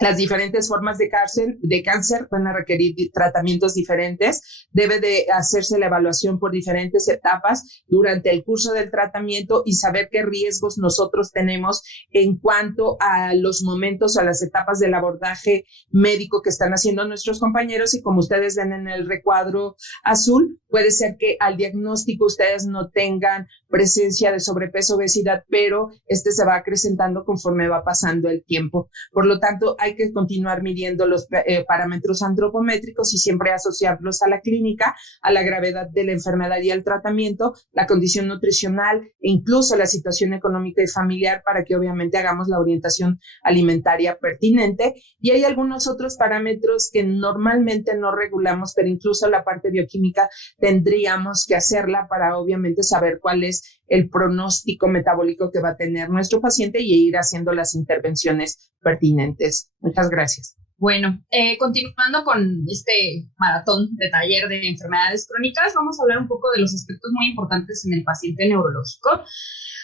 Las diferentes formas de cáncer van a requerir tratamientos diferentes. Debe de hacerse la evaluación por diferentes etapas durante el curso del tratamiento y saber qué riesgos nosotros tenemos en cuanto a los momentos, a las etapas del abordaje médico que están haciendo nuestros compañeros. Y como ustedes ven en el recuadro azul, puede ser que al diagnóstico ustedes no tengan presencia de sobrepeso, obesidad, pero este se va acrecentando conforme va pasando el tiempo. Por lo tanto, hay que continuar midiendo los parámetros antropométricos y siempre asociarlos a la clínica, a la gravedad de la enfermedad y al tratamiento, la condición nutricional e incluso la situación económica y familiar para que obviamente hagamos la orientación alimentaria pertinente. Y hay algunos otros parámetros que normalmente no regulamos, pero incluso la parte bioquímica tendríamos que hacerla para obviamente saber cuál es el pronóstico metabólico que va a tener nuestro paciente y ir haciendo las intervenciones pertinentes. Muchas gracias. Bueno, continuando con este maratón de taller de enfermedades crónicas, vamos a hablar un poco de los aspectos muy importantes en el paciente neurológico.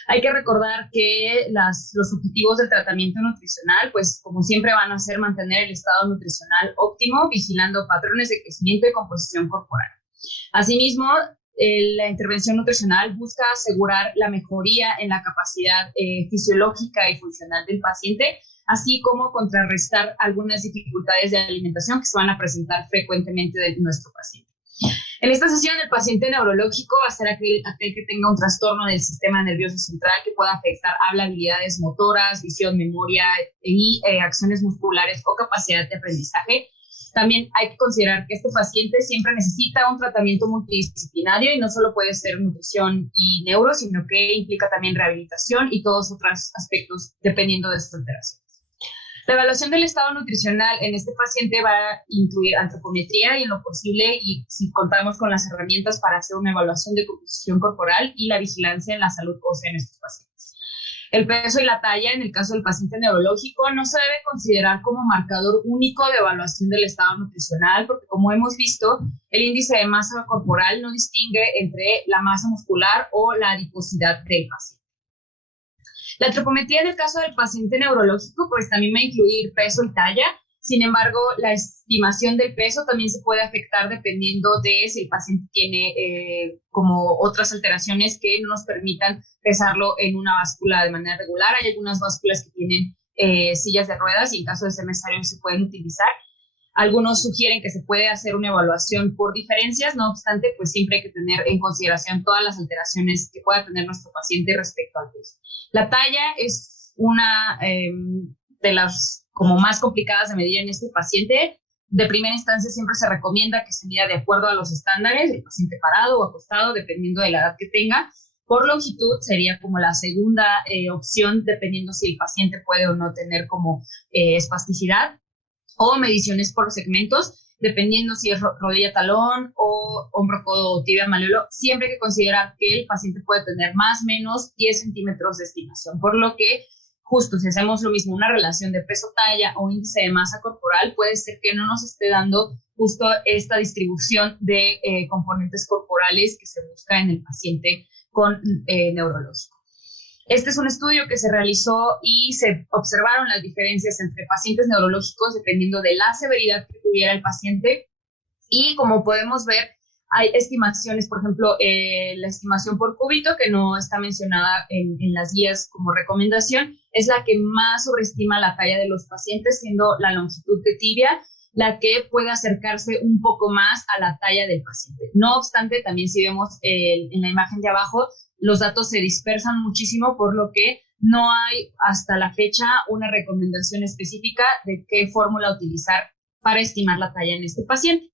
Hay que recordar que los objetivos del tratamiento nutricional, pues como siempre van a ser mantener el estado nutricional óptimo, vigilando patrones de crecimiento y composición corporal. Asimismo, la intervención nutricional busca asegurar la mejoría en la capacidad fisiológica y funcional del paciente, así como contrarrestar algunas dificultades de alimentación que se van a presentar frecuentemente de nuestro paciente. En esta sesión, el paciente neurológico va a ser aquel que tenga un trastorno del sistema nervioso central que pueda afectar habla, habilidades motoras, visión, memoria y acciones musculares o capacidad de aprendizaje. También hay que considerar que este paciente siempre necesita un tratamiento multidisciplinario y no solo puede ser nutrición y neuro, sino que implica también rehabilitación y todos otros aspectos dependiendo de sus alteraciones. La evaluación del estado nutricional en este paciente va a incluir antropometría y en lo posible, y si contamos con las herramientas para hacer una evaluación de composición corporal y la vigilancia en la salud ósea en estos pacientes. El peso y la talla en el caso del paciente neurológico no se debe considerar como marcador único de evaluación del estado nutricional porque, como hemos visto, el índice de masa corporal no distingue entre la masa muscular o la adiposidad del paciente. La antropometría en el caso del paciente neurológico pues también va a incluir peso y talla. Sin embargo, la estimación del peso también se puede afectar dependiendo de si el paciente tiene como otras alteraciones que no nos permitan pesarlo en una báscula de manera regular. Hay algunas básculas que tienen sillas de ruedas y en caso de ser necesario se pueden utilizar. Algunos sugieren que se puede hacer una evaluación por diferencias, no obstante, pues siempre hay que tener en consideración todas las alteraciones que pueda tener nuestro paciente respecto al peso. La talla es una de las como más complicadas de medir en este paciente. De primera instancia siempre se recomienda que se mida de acuerdo a los estándares, el paciente parado o acostado, dependiendo de la edad que tenga. Por longitud sería como la segunda opción, dependiendo si el paciente puede o no tener como espasticidad, o mediciones por segmentos, dependiendo si es rodilla talón o hombro codo o tibia malleolo. Siempre hay que considerar que el paciente puede tener más o menos 10 centímetros de estimación, por lo que justo si hacemos lo mismo, una relación de peso-talla o índice de masa corporal, puede ser que no nos esté dando justo esta distribución de componentes corporales que se busca en el paciente con neurológico. Este es un estudio que se realizó y se observaron las diferencias entre pacientes neurológicos dependiendo de la severidad que tuviera el paciente y como podemos ver hay estimaciones, por ejemplo, la estimación por cúbito que no está mencionada en las guías como recomendación, es la que más sobreestima la talla de los pacientes, siendo la longitud de tibia la que puede acercarse un poco más a la talla del paciente. No obstante, también si vemos en la imagen de abajo, los datos se dispersan muchísimo, por lo que no hay hasta la fecha una recomendación específica de qué fórmula utilizar para estimar la talla en este paciente.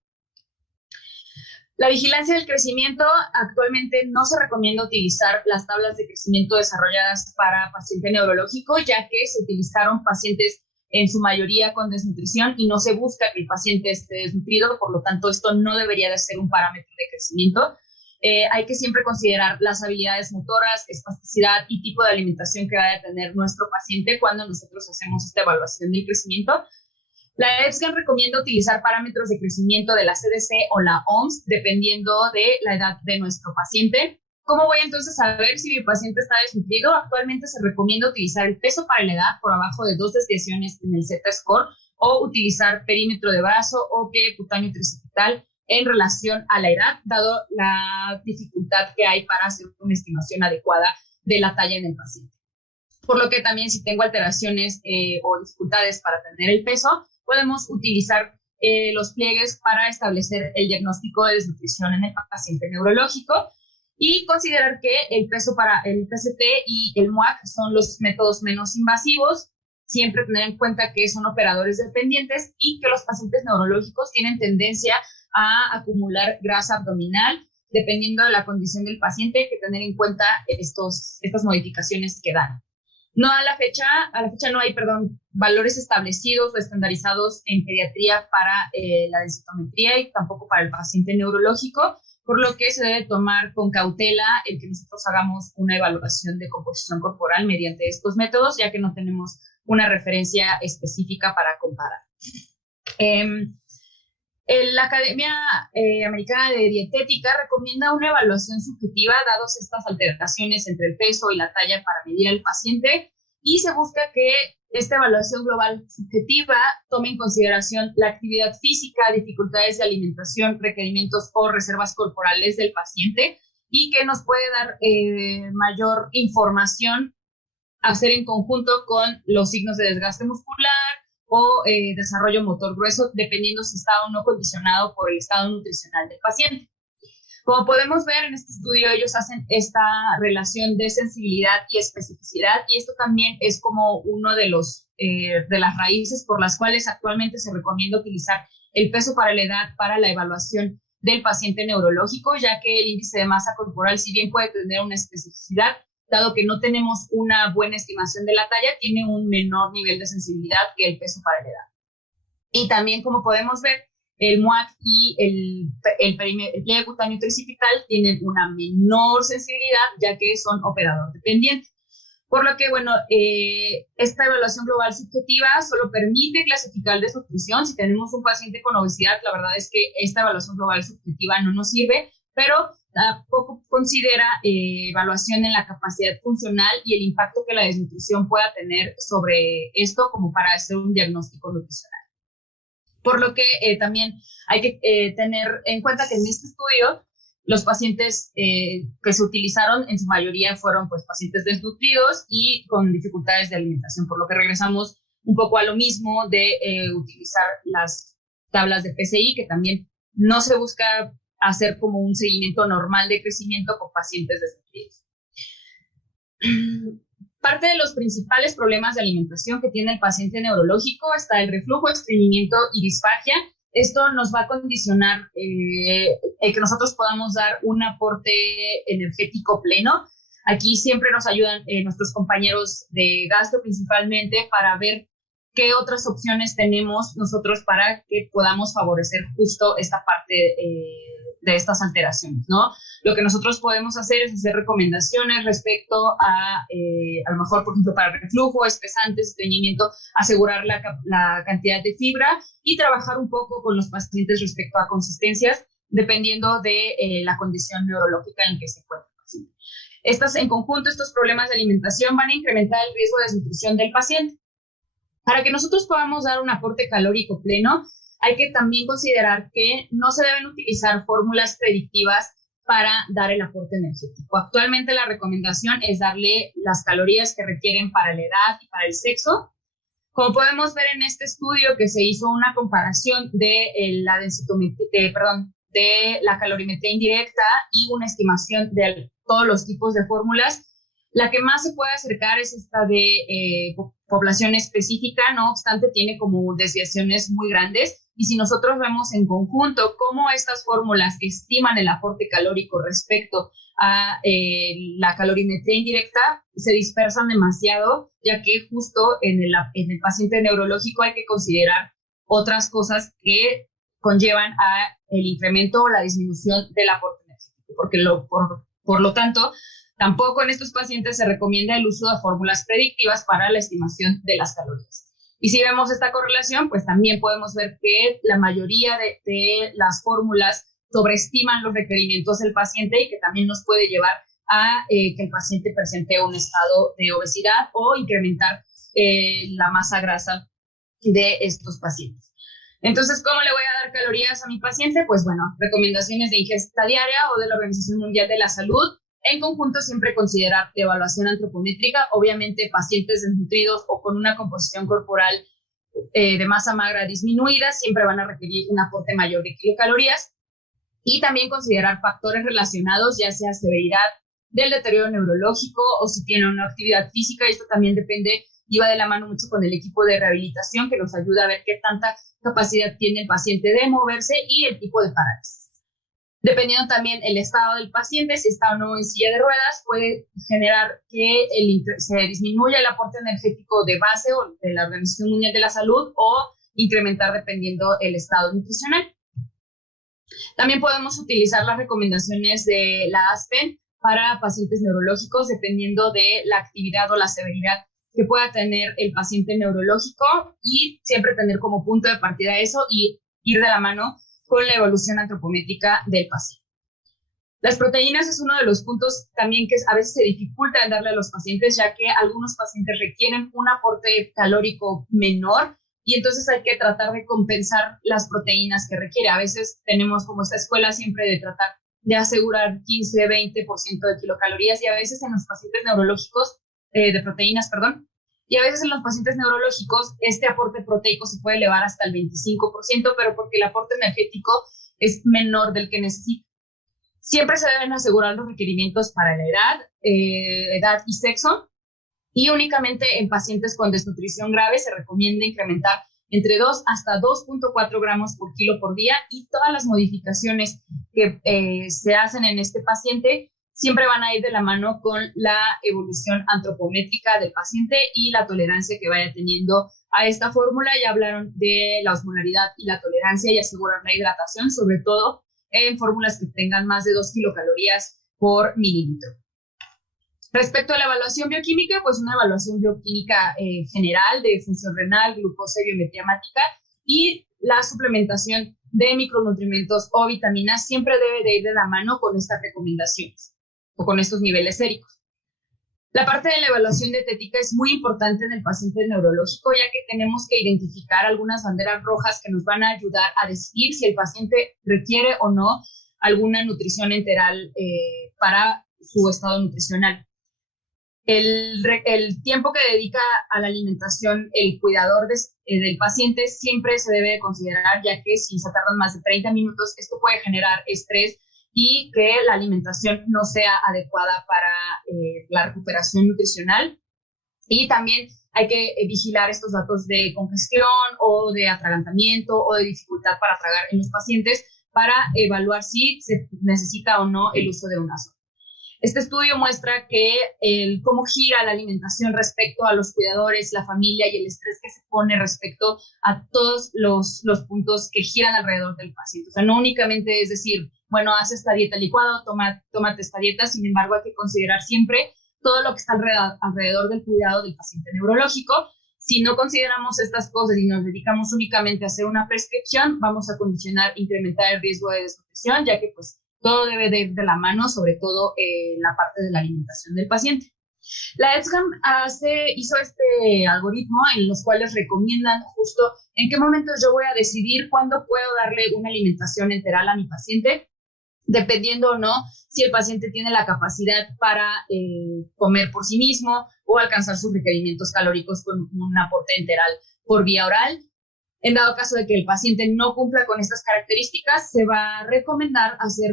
La vigilancia del crecimiento, actualmente no se recomienda utilizar las tablas de crecimiento desarrolladas para paciente neurológico, ya que se utilizaron pacientes en su mayoría con desnutrición y no se busca que el paciente esté desnutrido, por lo tanto esto no debería de ser un parámetro de crecimiento. Hay que siempre considerar las habilidades motoras, espasticidad y tipo de alimentación que vaya a tener nuestro paciente cuando nosotros hacemos esta evaluación del crecimiento. La EBSCAN recomienda utilizar parámetros de crecimiento de la CDC o la OMS dependiendo de la edad de nuestro paciente. ¿Cómo voy entonces a ver si mi paciente está desnutrido? Actualmente se recomienda utilizar el peso para la edad por abajo de 2 desviaciones en el Z-score o utilizar perímetro de brazo o pie cutáneo tricipital en relación a la edad, dado la dificultad que hay para hacer una estimación adecuada de la talla en el paciente. Por lo que también si tengo alteraciones o dificultades para tener el peso, podemos utilizar los pliegues para establecer el diagnóstico de desnutrición en el paciente neurológico y considerar que el peso para el PCT y el MUAC son los métodos menos invasivos. Siempre tener en cuenta que son operadores dependientes y que los pacientes neurológicos tienen tendencia a acumular grasa abdominal, dependiendo de la condición del paciente, hay que tener en cuenta estas modificaciones que dan. A la fecha no hay, valores establecidos o estandarizados en pediatría para la densitometría y tampoco para el paciente neurológico, por lo que se debe tomar con cautela el que nosotros hagamos una evaluación de composición corporal mediante estos métodos, ya que no tenemos una referencia específica para comparar. La Academia Americana de Dietética recomienda una evaluación subjetiva dadas estas alteraciones entre el peso y la talla para medir al paciente y se busca que esta evaluación global subjetiva tome en consideración la actividad física, dificultades de alimentación, requerimientos o reservas corporales del paciente y que nos puede dar mayor información a hacer en conjunto con los signos de desgaste muscular o desarrollo motor grueso, dependiendo si está o no condicionado por el estado nutricional del paciente. Como podemos ver en este estudio, ellos hacen esta relación de sensibilidad y especificidad, y esto también es como uno de las raíces por las cuales actualmente se recomienda utilizar el peso para la edad para la evaluación del paciente neurológico, ya que el índice de masa corporal, si bien puede tener una especificidad, dado que no tenemos una buena estimación de la talla, tiene un menor nivel de sensibilidad que el peso para la edad. Y también, como podemos ver, el MUAC y el pliegue cutáneo tricipital tienen una menor sensibilidad, ya que son operador dependiente. Por lo que, esta evaluación global subjetiva solo permite clasificar desnutrición. Si tenemos un paciente con obesidad, la verdad es que esta evaluación global subjetiva no nos sirve, pero tampoco considera evaluación en la capacidad funcional y el impacto que la desnutrición pueda tener sobre esto como para hacer un diagnóstico nutricional. Por lo que también hay que tener en cuenta que en este estudio los pacientes que se utilizaron en su mayoría fueron pacientes desnutridos y con dificultades de alimentación, por lo que regresamos un poco a lo mismo de utilizar las tablas de PCI, que también no se busca hacer como un seguimiento normal de crecimiento con pacientes desnutridos. Parte de los principales problemas de alimentación que tiene el paciente neurológico está el reflujo, estreñimiento y disfagia. Esto nos va a condicionar el que nosotros podamos dar un aporte energético pleno. Aquí siempre nos ayudan nuestros compañeros de gastro principalmente para ver qué otras opciones tenemos nosotros para que podamos favorecer justo esta parte de estas alteraciones, ¿no? Lo que nosotros podemos hacer es hacer recomendaciones respecto a lo mejor, por ejemplo, para reflujo, espesantes, estreñimiento, asegurar la cantidad de fibra y trabajar un poco con los pacientes respecto a consistencias, dependiendo de la condición neurológica en que se encuentra el paciente. En conjunto, estos problemas de alimentación van a incrementar el riesgo de desnutrición del paciente. Para que nosotros podamos dar un aporte calórico pleno, hay que también considerar que no se deben utilizar fórmulas predictivas para dar el aporte energético. Actualmente la recomendación es darle las calorías que requieren para la edad y para el sexo. Como podemos ver en este estudio que se hizo una comparación de la calorimetría indirecta y una estimación de todos los tipos de fórmulas, la que más se puede acercar es esta de población específica, no obstante tiene como desviaciones muy grandes. Y si nosotros vemos en conjunto cómo estas fórmulas estiman el aporte calórico respecto a la calorimetría indirecta, se dispersan demasiado, ya que justo en el paciente neurológico hay que considerar otras cosas que conllevan a el incremento o la disminución del aporte energético, porque por lo tanto, tampoco en estos pacientes se recomienda el uso de fórmulas predictivas para la estimación de las calorías. Y si vemos esta correlación, pues también podemos ver que la mayoría de las fórmulas sobreestiman los requerimientos del paciente y que también nos puede llevar a que el paciente presente un estado de obesidad o incrementar la masa grasa de estos pacientes. Entonces, ¿cómo le voy a dar calorías a mi paciente? Pues bueno, recomendaciones de ingesta diaria o de la Organización Mundial de la Salud. En conjunto, siempre considerar la evaluación antropométrica. Obviamente, pacientes desnutridos o con una composición corporal de masa magra disminuida siempre van a requerir un aporte mayor de kilocalorías. Y también considerar factores relacionados, ya sea severidad del deterioro neurológico o si tiene una actividad física. Esto también depende y va de la mano mucho con el equipo de rehabilitación que nos ayuda a ver qué tanta capacidad tiene el paciente de moverse y el tipo de parálisis. Dependiendo también el estado del paciente, si está o no en silla de ruedas, puede generar que se disminuya el aporte energético de base o de la Organización Mundial de la Salud o incrementar dependiendo el estado nutricional. También podemos utilizar las recomendaciones de la ASPEN para pacientes neurológicos dependiendo de la actividad o la severidad que pueda tener el paciente neurológico y siempre tener como punto de partida eso y ir de la mano con la evolución antropométrica del paciente. Las proteínas es uno de los puntos también que a veces se dificulta en darle a los pacientes, ya que algunos pacientes requieren un aporte calórico menor y entonces hay que tratar de compensar las proteínas que requiere. A veces tenemos como esta escuela siempre de tratar de asegurar 15-20% de kilocalorías y a veces en los pacientes neurológicos, de proteínas, perdón, y a veces en los pacientes neurológicos este aporte proteico se puede elevar hasta el 25%, pero porque el aporte energético es menor del que necesita. Siempre se deben asegurar los requerimientos para la edad y sexo, y únicamente en pacientes con desnutrición grave se recomienda incrementar entre 2 hasta 2.4 gramos por kilo por día, y todas las modificaciones que se hacen en este paciente siempre van a ir de la mano con la evolución antropométrica del paciente y la tolerancia que vaya teniendo a esta fórmula. Ya hablaron de la osmolaridad y la tolerancia y asegurar la hidratación, sobre todo en fórmulas que tengan más de 2 kilocalorías por mililitro. Respecto a la evaluación bioquímica, pues una evaluación bioquímica general de función renal, glucosa y biometría hemática, y la suplementación de micronutrientes o vitaminas siempre debe de ir de la mano con estas recomendaciones o con estos niveles séricos. La parte de la evaluación dietética es muy importante en el paciente neurológico, ya que tenemos que identificar algunas banderas rojas que nos van a ayudar a decidir si el paciente requiere o no alguna nutrición enteral para su estado nutricional. El tiempo que dedica a la alimentación el cuidador del paciente siempre se debe considerar, ya que si se tardan más de 30 minutos, esto puede generar estrés y que la alimentación no sea adecuada para la recuperación nutricional. Y también hay que vigilar estos datos de congestión o de atragantamiento o de dificultad para tragar en los pacientes para evaluar si se necesita o no el uso de una sonda. Este estudio muestra que cómo gira la alimentación respecto a los cuidadores, la familia y el estrés que se pone respecto a todos los puntos que giran alrededor del paciente. O sea, no únicamente es decir, bueno, haz esta dieta licuada, tómate esta dieta, sin embargo hay que considerar siempre todo lo que está alrededor del cuidado del paciente neurológico. Si no consideramos estas cosas y nos dedicamos únicamente a hacer una prescripción, vamos a condicionar, incrementar el riesgo de desnutrición, ya que pues todo debe de ir de la mano, sobre todo la parte de la alimentación del paciente. La ESGAM hizo este algoritmo en los cuales recomiendan justo en qué momentos yo voy a decidir cuándo puedo darle una alimentación enteral a mi paciente, dependiendo o no si el paciente tiene la capacidad para comer por sí mismo o alcanzar sus requerimientos calóricos con un aporte enteral por vía oral. En dado caso de que el paciente no cumpla con estas características, se va a recomendar hacer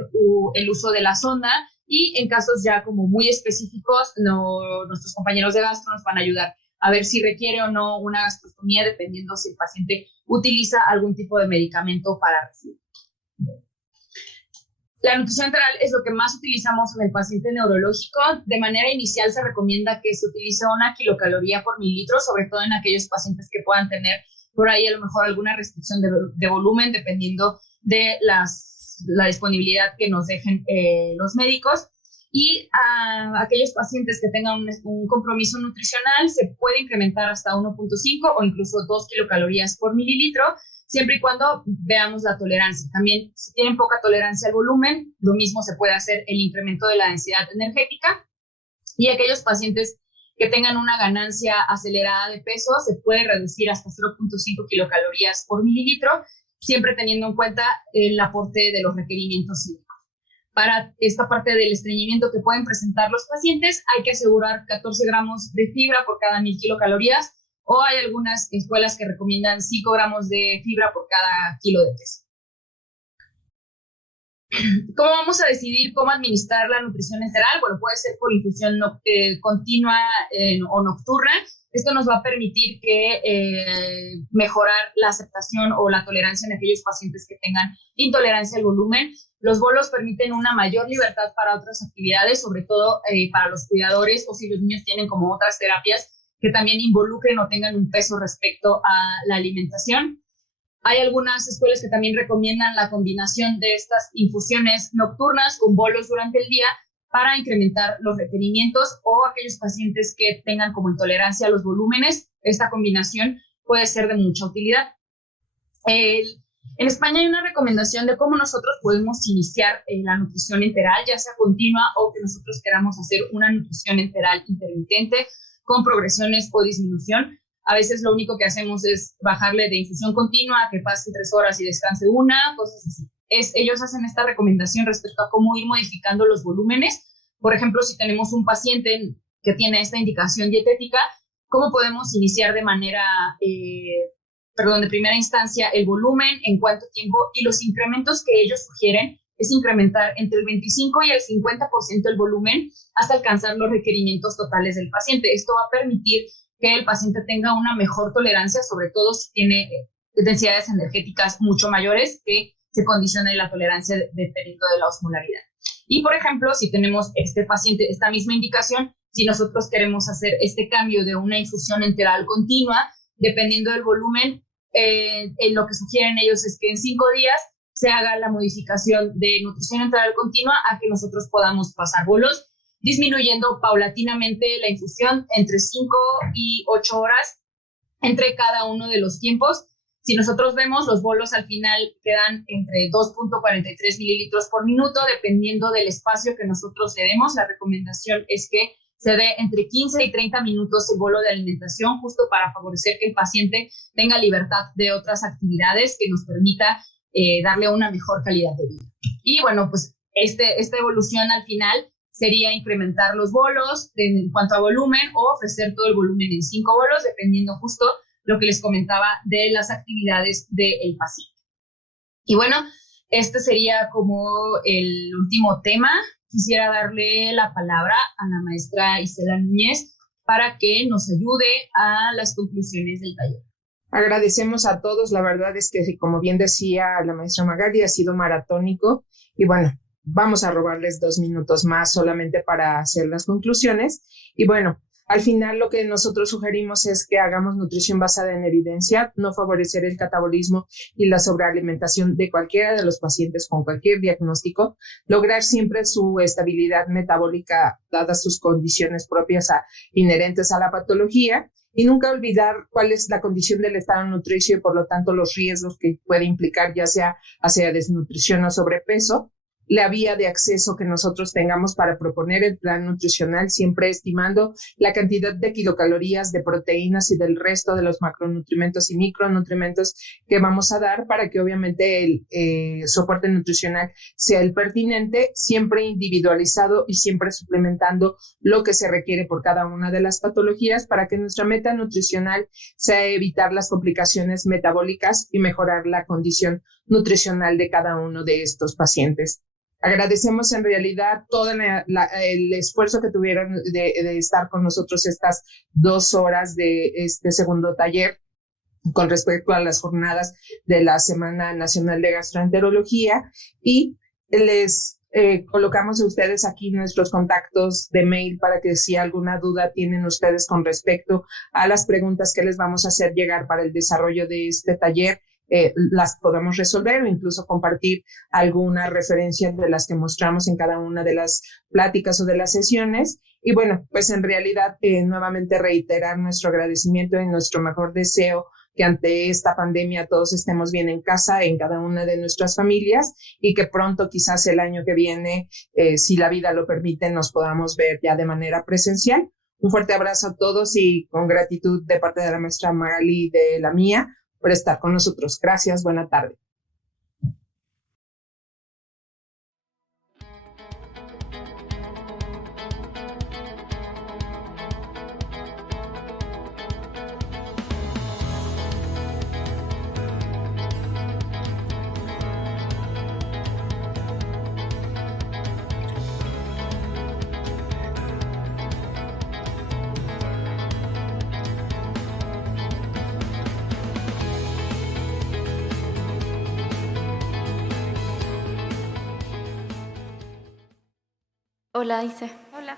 el uso de la sonda, y en casos ya como muy específicos, nuestros compañeros de gastro nos van a ayudar a ver si requiere o no una gastrostomía, dependiendo si el paciente utiliza algún tipo de medicamento para recibir. La nutrición enteral es lo que más utilizamos en el paciente neurológico. De manera inicial se recomienda que se utilice 1 kilocaloría por mililitro, sobre todo en aquellos pacientes que puedan tener por ahí a lo mejor alguna restricción de volumen, dependiendo de la disponibilidad que nos dejen los médicos. Y a aquellos pacientes que tengan un compromiso nutricional se puede incrementar hasta 1.5 o incluso 2 kilocalorías por mililitro, siempre y cuando veamos la tolerancia. También, si tienen poca tolerancia al volumen, lo mismo se puede hacer el incremento de la densidad energética. Y aquellos pacientes que tengan una ganancia acelerada de peso, se puede reducir hasta 0.5 kilocalorías por mililitro, siempre teniendo en cuenta el aporte de los requerimientos hídricos. Para esta parte del estreñimiento que pueden presentar los pacientes, hay que asegurar 14 gramos de fibra por cada 1000 kilocalorías, o hay algunas escuelas que recomiendan 5 gramos de fibra por cada kilo de peso. ¿Cómo vamos a decidir cómo administrar la nutrición enteral? Bueno, puede ser por infusión continua o nocturna. Esto nos va a permitir mejorar la aceptación o la tolerancia en aquellos pacientes que tengan intolerancia al volumen. Los bolos permiten una mayor libertad para otras actividades, sobre todo para los cuidadores, o si los niños tienen como otras terapias que también involucren o tengan un peso respecto a la alimentación. Hay algunas escuelas que también recomiendan la combinación de estas infusiones nocturnas con bolos durante el día para incrementar los requerimientos, o aquellos pacientes que tengan como intolerancia a los volúmenes. Esta combinación puede ser de mucha utilidad. En España hay una recomendación de cómo nosotros podemos iniciar la nutrición enteral, ya sea continua o que nosotros queramos hacer una nutrición enteral intermitente con progresiones o disminución. A veces lo único que hacemos es bajarle de infusión continua, que pase 3 horas y descanse una, cosas así. Ellos hacen esta recomendación respecto a cómo ir modificando los volúmenes. Por ejemplo, si tenemos un paciente que tiene esta indicación dietética, ¿cómo podemos iniciar de primera instancia el volumen, en cuánto tiempo? Y los incrementos que ellos sugieren es incrementar entre el 25 y el 50% el volumen hasta alcanzar los requerimientos totales del paciente. Esto va a permitir que el paciente tenga una mejor tolerancia, sobre todo si tiene densidades energéticas mucho mayores, que se condicione la tolerancia dependiendo de la osmolaridad. Y, por ejemplo, si tenemos este paciente, esta misma indicación, si nosotros queremos hacer este cambio de una infusión enteral continua, dependiendo del volumen, lo que sugieren ellos es que en 5 días se haga la modificación de nutrición enteral continua a que nosotros podamos pasar bolos, disminuyendo paulatinamente la infusión entre 5 y 8 horas entre cada uno de los tiempos. Si nosotros vemos, los bolos al final quedan entre 2.43 mililitros por minuto, dependiendo del espacio que nosotros le demos. La recomendación es que se dé entre 15 y 30 minutos el bolo de alimentación, justo para favorecer que el paciente tenga libertad de otras actividades que nos permita darle una mejor calidad de vida. Y bueno, pues esta evolución al final sería incrementar los bolos en cuanto a volumen, o ofrecer todo el volumen en 5 bolos, dependiendo justo lo que les comentaba de las actividades del paciente. Y bueno, este sería como el último tema. Quisiera darle la palabra a la maestra Isela Núñez para que nos ayude a las conclusiones del taller. Agradecemos a todos. La verdad es que, como bien decía la maestra Magali, ha sido maratónico, y bueno, vamos a robarles 2 minutos más solamente para hacer las conclusiones. Y bueno, al final lo que nosotros sugerimos es que hagamos nutrición basada en evidencia, no favorecer el catabolismo y la sobrealimentación de cualquiera de los pacientes con cualquier diagnóstico, lograr siempre su estabilidad metabólica dadas sus condiciones propias inherentes a la patología, y nunca olvidar cuál es la condición del estado nutricio y por lo tanto los riesgos que puede implicar, ya sea hacia desnutrición o sobrepeso. La vía de acceso que nosotros tengamos para proponer el plan nutricional, siempre estimando la cantidad de kilocalorías, de proteínas y del resto de los macronutrientes y micronutrientes que vamos a dar, para que obviamente el soporte nutricional sea el pertinente, siempre individualizado y siempre suplementando lo que se requiere por cada una de las patologías, para que nuestra meta nutricional sea evitar las complicaciones metabólicas y mejorar la condición nutricional de cada uno de estos pacientes. Agradecemos en realidad todo el esfuerzo que tuvieron de estar con nosotros estas 2 horas de este segundo taller con respecto a las jornadas de la Semana Nacional de Gastroenterología, y les colocamos a ustedes aquí nuestros contactos de mail para que, si alguna duda tienen ustedes con respecto a las preguntas que les vamos a hacer llegar para el desarrollo de este taller, las podamos resolver, o incluso compartir alguna referencia de las que mostramos en cada una de las pláticas o de las sesiones. Y bueno, pues en realidad nuevamente reiterar nuestro agradecimiento y nuestro mejor deseo que ante esta pandemia todos estemos bien en casa, en cada una de nuestras familias, y que pronto, quizás el año que viene, si la vida lo permite, nos podamos ver ya de manera presencial. Un fuerte abrazo a todos y con gratitud de parte de la maestra Magali y de la mía por estar con nosotros. Gracias, buena tarde. Hola, Ise. Hola.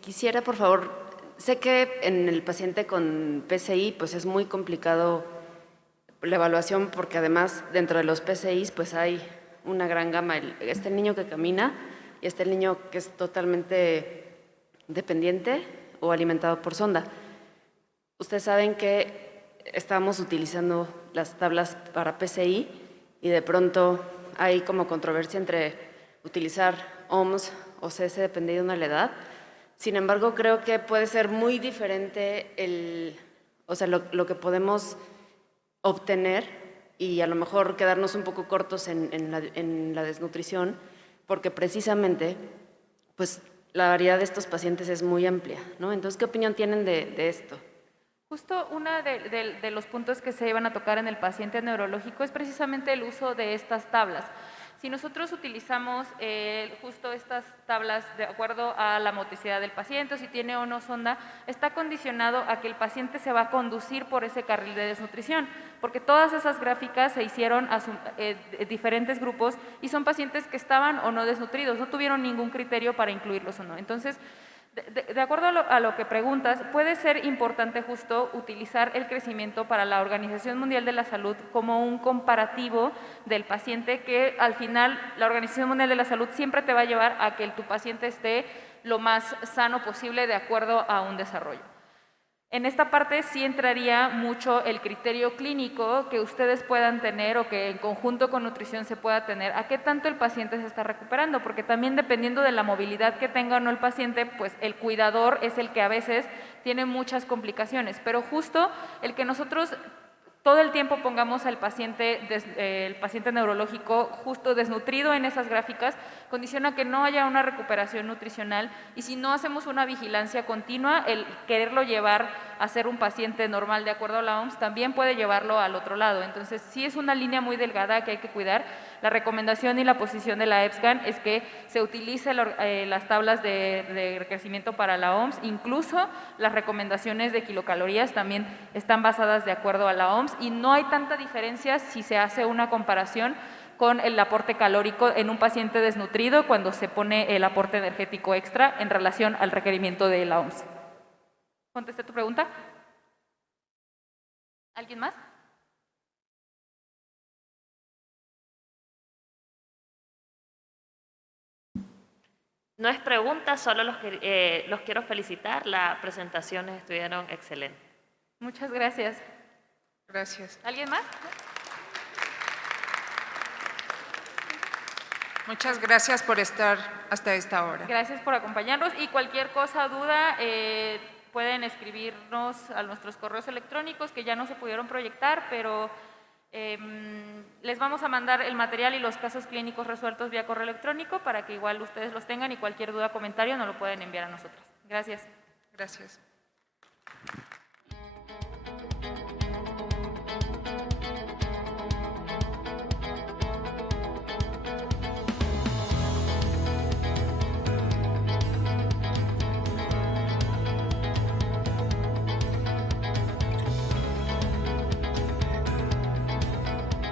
Quisiera, por favor, sé que en el paciente con PCI pues es muy complicado la evaluación porque además dentro de los PCIs pues hay una gran gama. Está el niño que camina y está el niño que es totalmente dependiente o alimentado por sonda. Ustedes saben que estábamos utilizando las tablas para PCI y de pronto hay como controversia entre utilizar OMS o CS dependiendo de la edad. Sin embargo, creo que puede ser muy diferente lo que podemos obtener y a lo mejor quedarnos un poco cortos en la desnutrición, porque precisamente pues, la variedad de estos pacientes es muy amplia, ¿no? Entonces, ¿qué opinión tienen de esto? Justo uno de los puntos que se iban a tocar en el paciente neurológico es precisamente el uso de estas tablas. Si nosotros utilizamos justo estas tablas de acuerdo a la motricidad del paciente, o si tiene o no sonda, está condicionado a que el paciente se va a conducir por ese carril de desnutrición, porque todas esas gráficas se hicieron a diferentes grupos y son pacientes que estaban o no desnutridos, no tuvieron ningún criterio para incluirlos o no. Entonces, de acuerdo a lo que preguntas, puede ser importante justo utilizar el crecimiento para la Organización Mundial de la Salud como un comparativo del paciente que al final la Organización Mundial de la Salud siempre te va a llevar a que tu paciente esté lo más sano posible de acuerdo a un desarrollo. En esta parte sí entraría mucho el criterio clínico que ustedes puedan tener o que en conjunto con nutrición se pueda tener, a qué tanto el paciente se está recuperando, porque también dependiendo de la movilidad que tenga o no el paciente, pues el cuidador es el que a veces tiene muchas complicaciones, pero justo el que nosotros todo el tiempo pongamos al paciente, el paciente neurológico justo desnutrido en esas gráficas, condiciona que no haya una recuperación nutricional y si no hacemos una vigilancia continua, el quererlo llevar a ser un paciente normal de acuerdo a la OMS también puede llevarlo al otro lado. Entonces, sí es una línea muy delgada que hay que cuidar. La recomendación y la posición de la EBSCAN es que se utilice las tablas de crecimiento para la OMS, incluso las recomendaciones de kilocalorías también están basadas de acuerdo a la OMS y no hay tanta diferencia si se hace una comparación con el aporte calórico en un paciente desnutrido cuando se pone el aporte energético extra en relación al requerimiento de la OMS. ¿Contesté tu pregunta? ¿Alguien más? No es pregunta, solo los quiero felicitar. Las presentaciones estuvieron excelentes. Muchas gracias. Gracias. ¿Alguien más? Muchas gracias por estar hasta esta hora. Gracias por acompañarnos y cualquier cosa, duda, pueden escribirnos a nuestros correos electrónicos que ya no se pudieron proyectar, pero les vamos a mandar el material y los casos clínicos resueltos vía correo electrónico para que igual ustedes los tengan y cualquier duda o comentario nos lo pueden enviar a nosotros. Gracias. Gracias.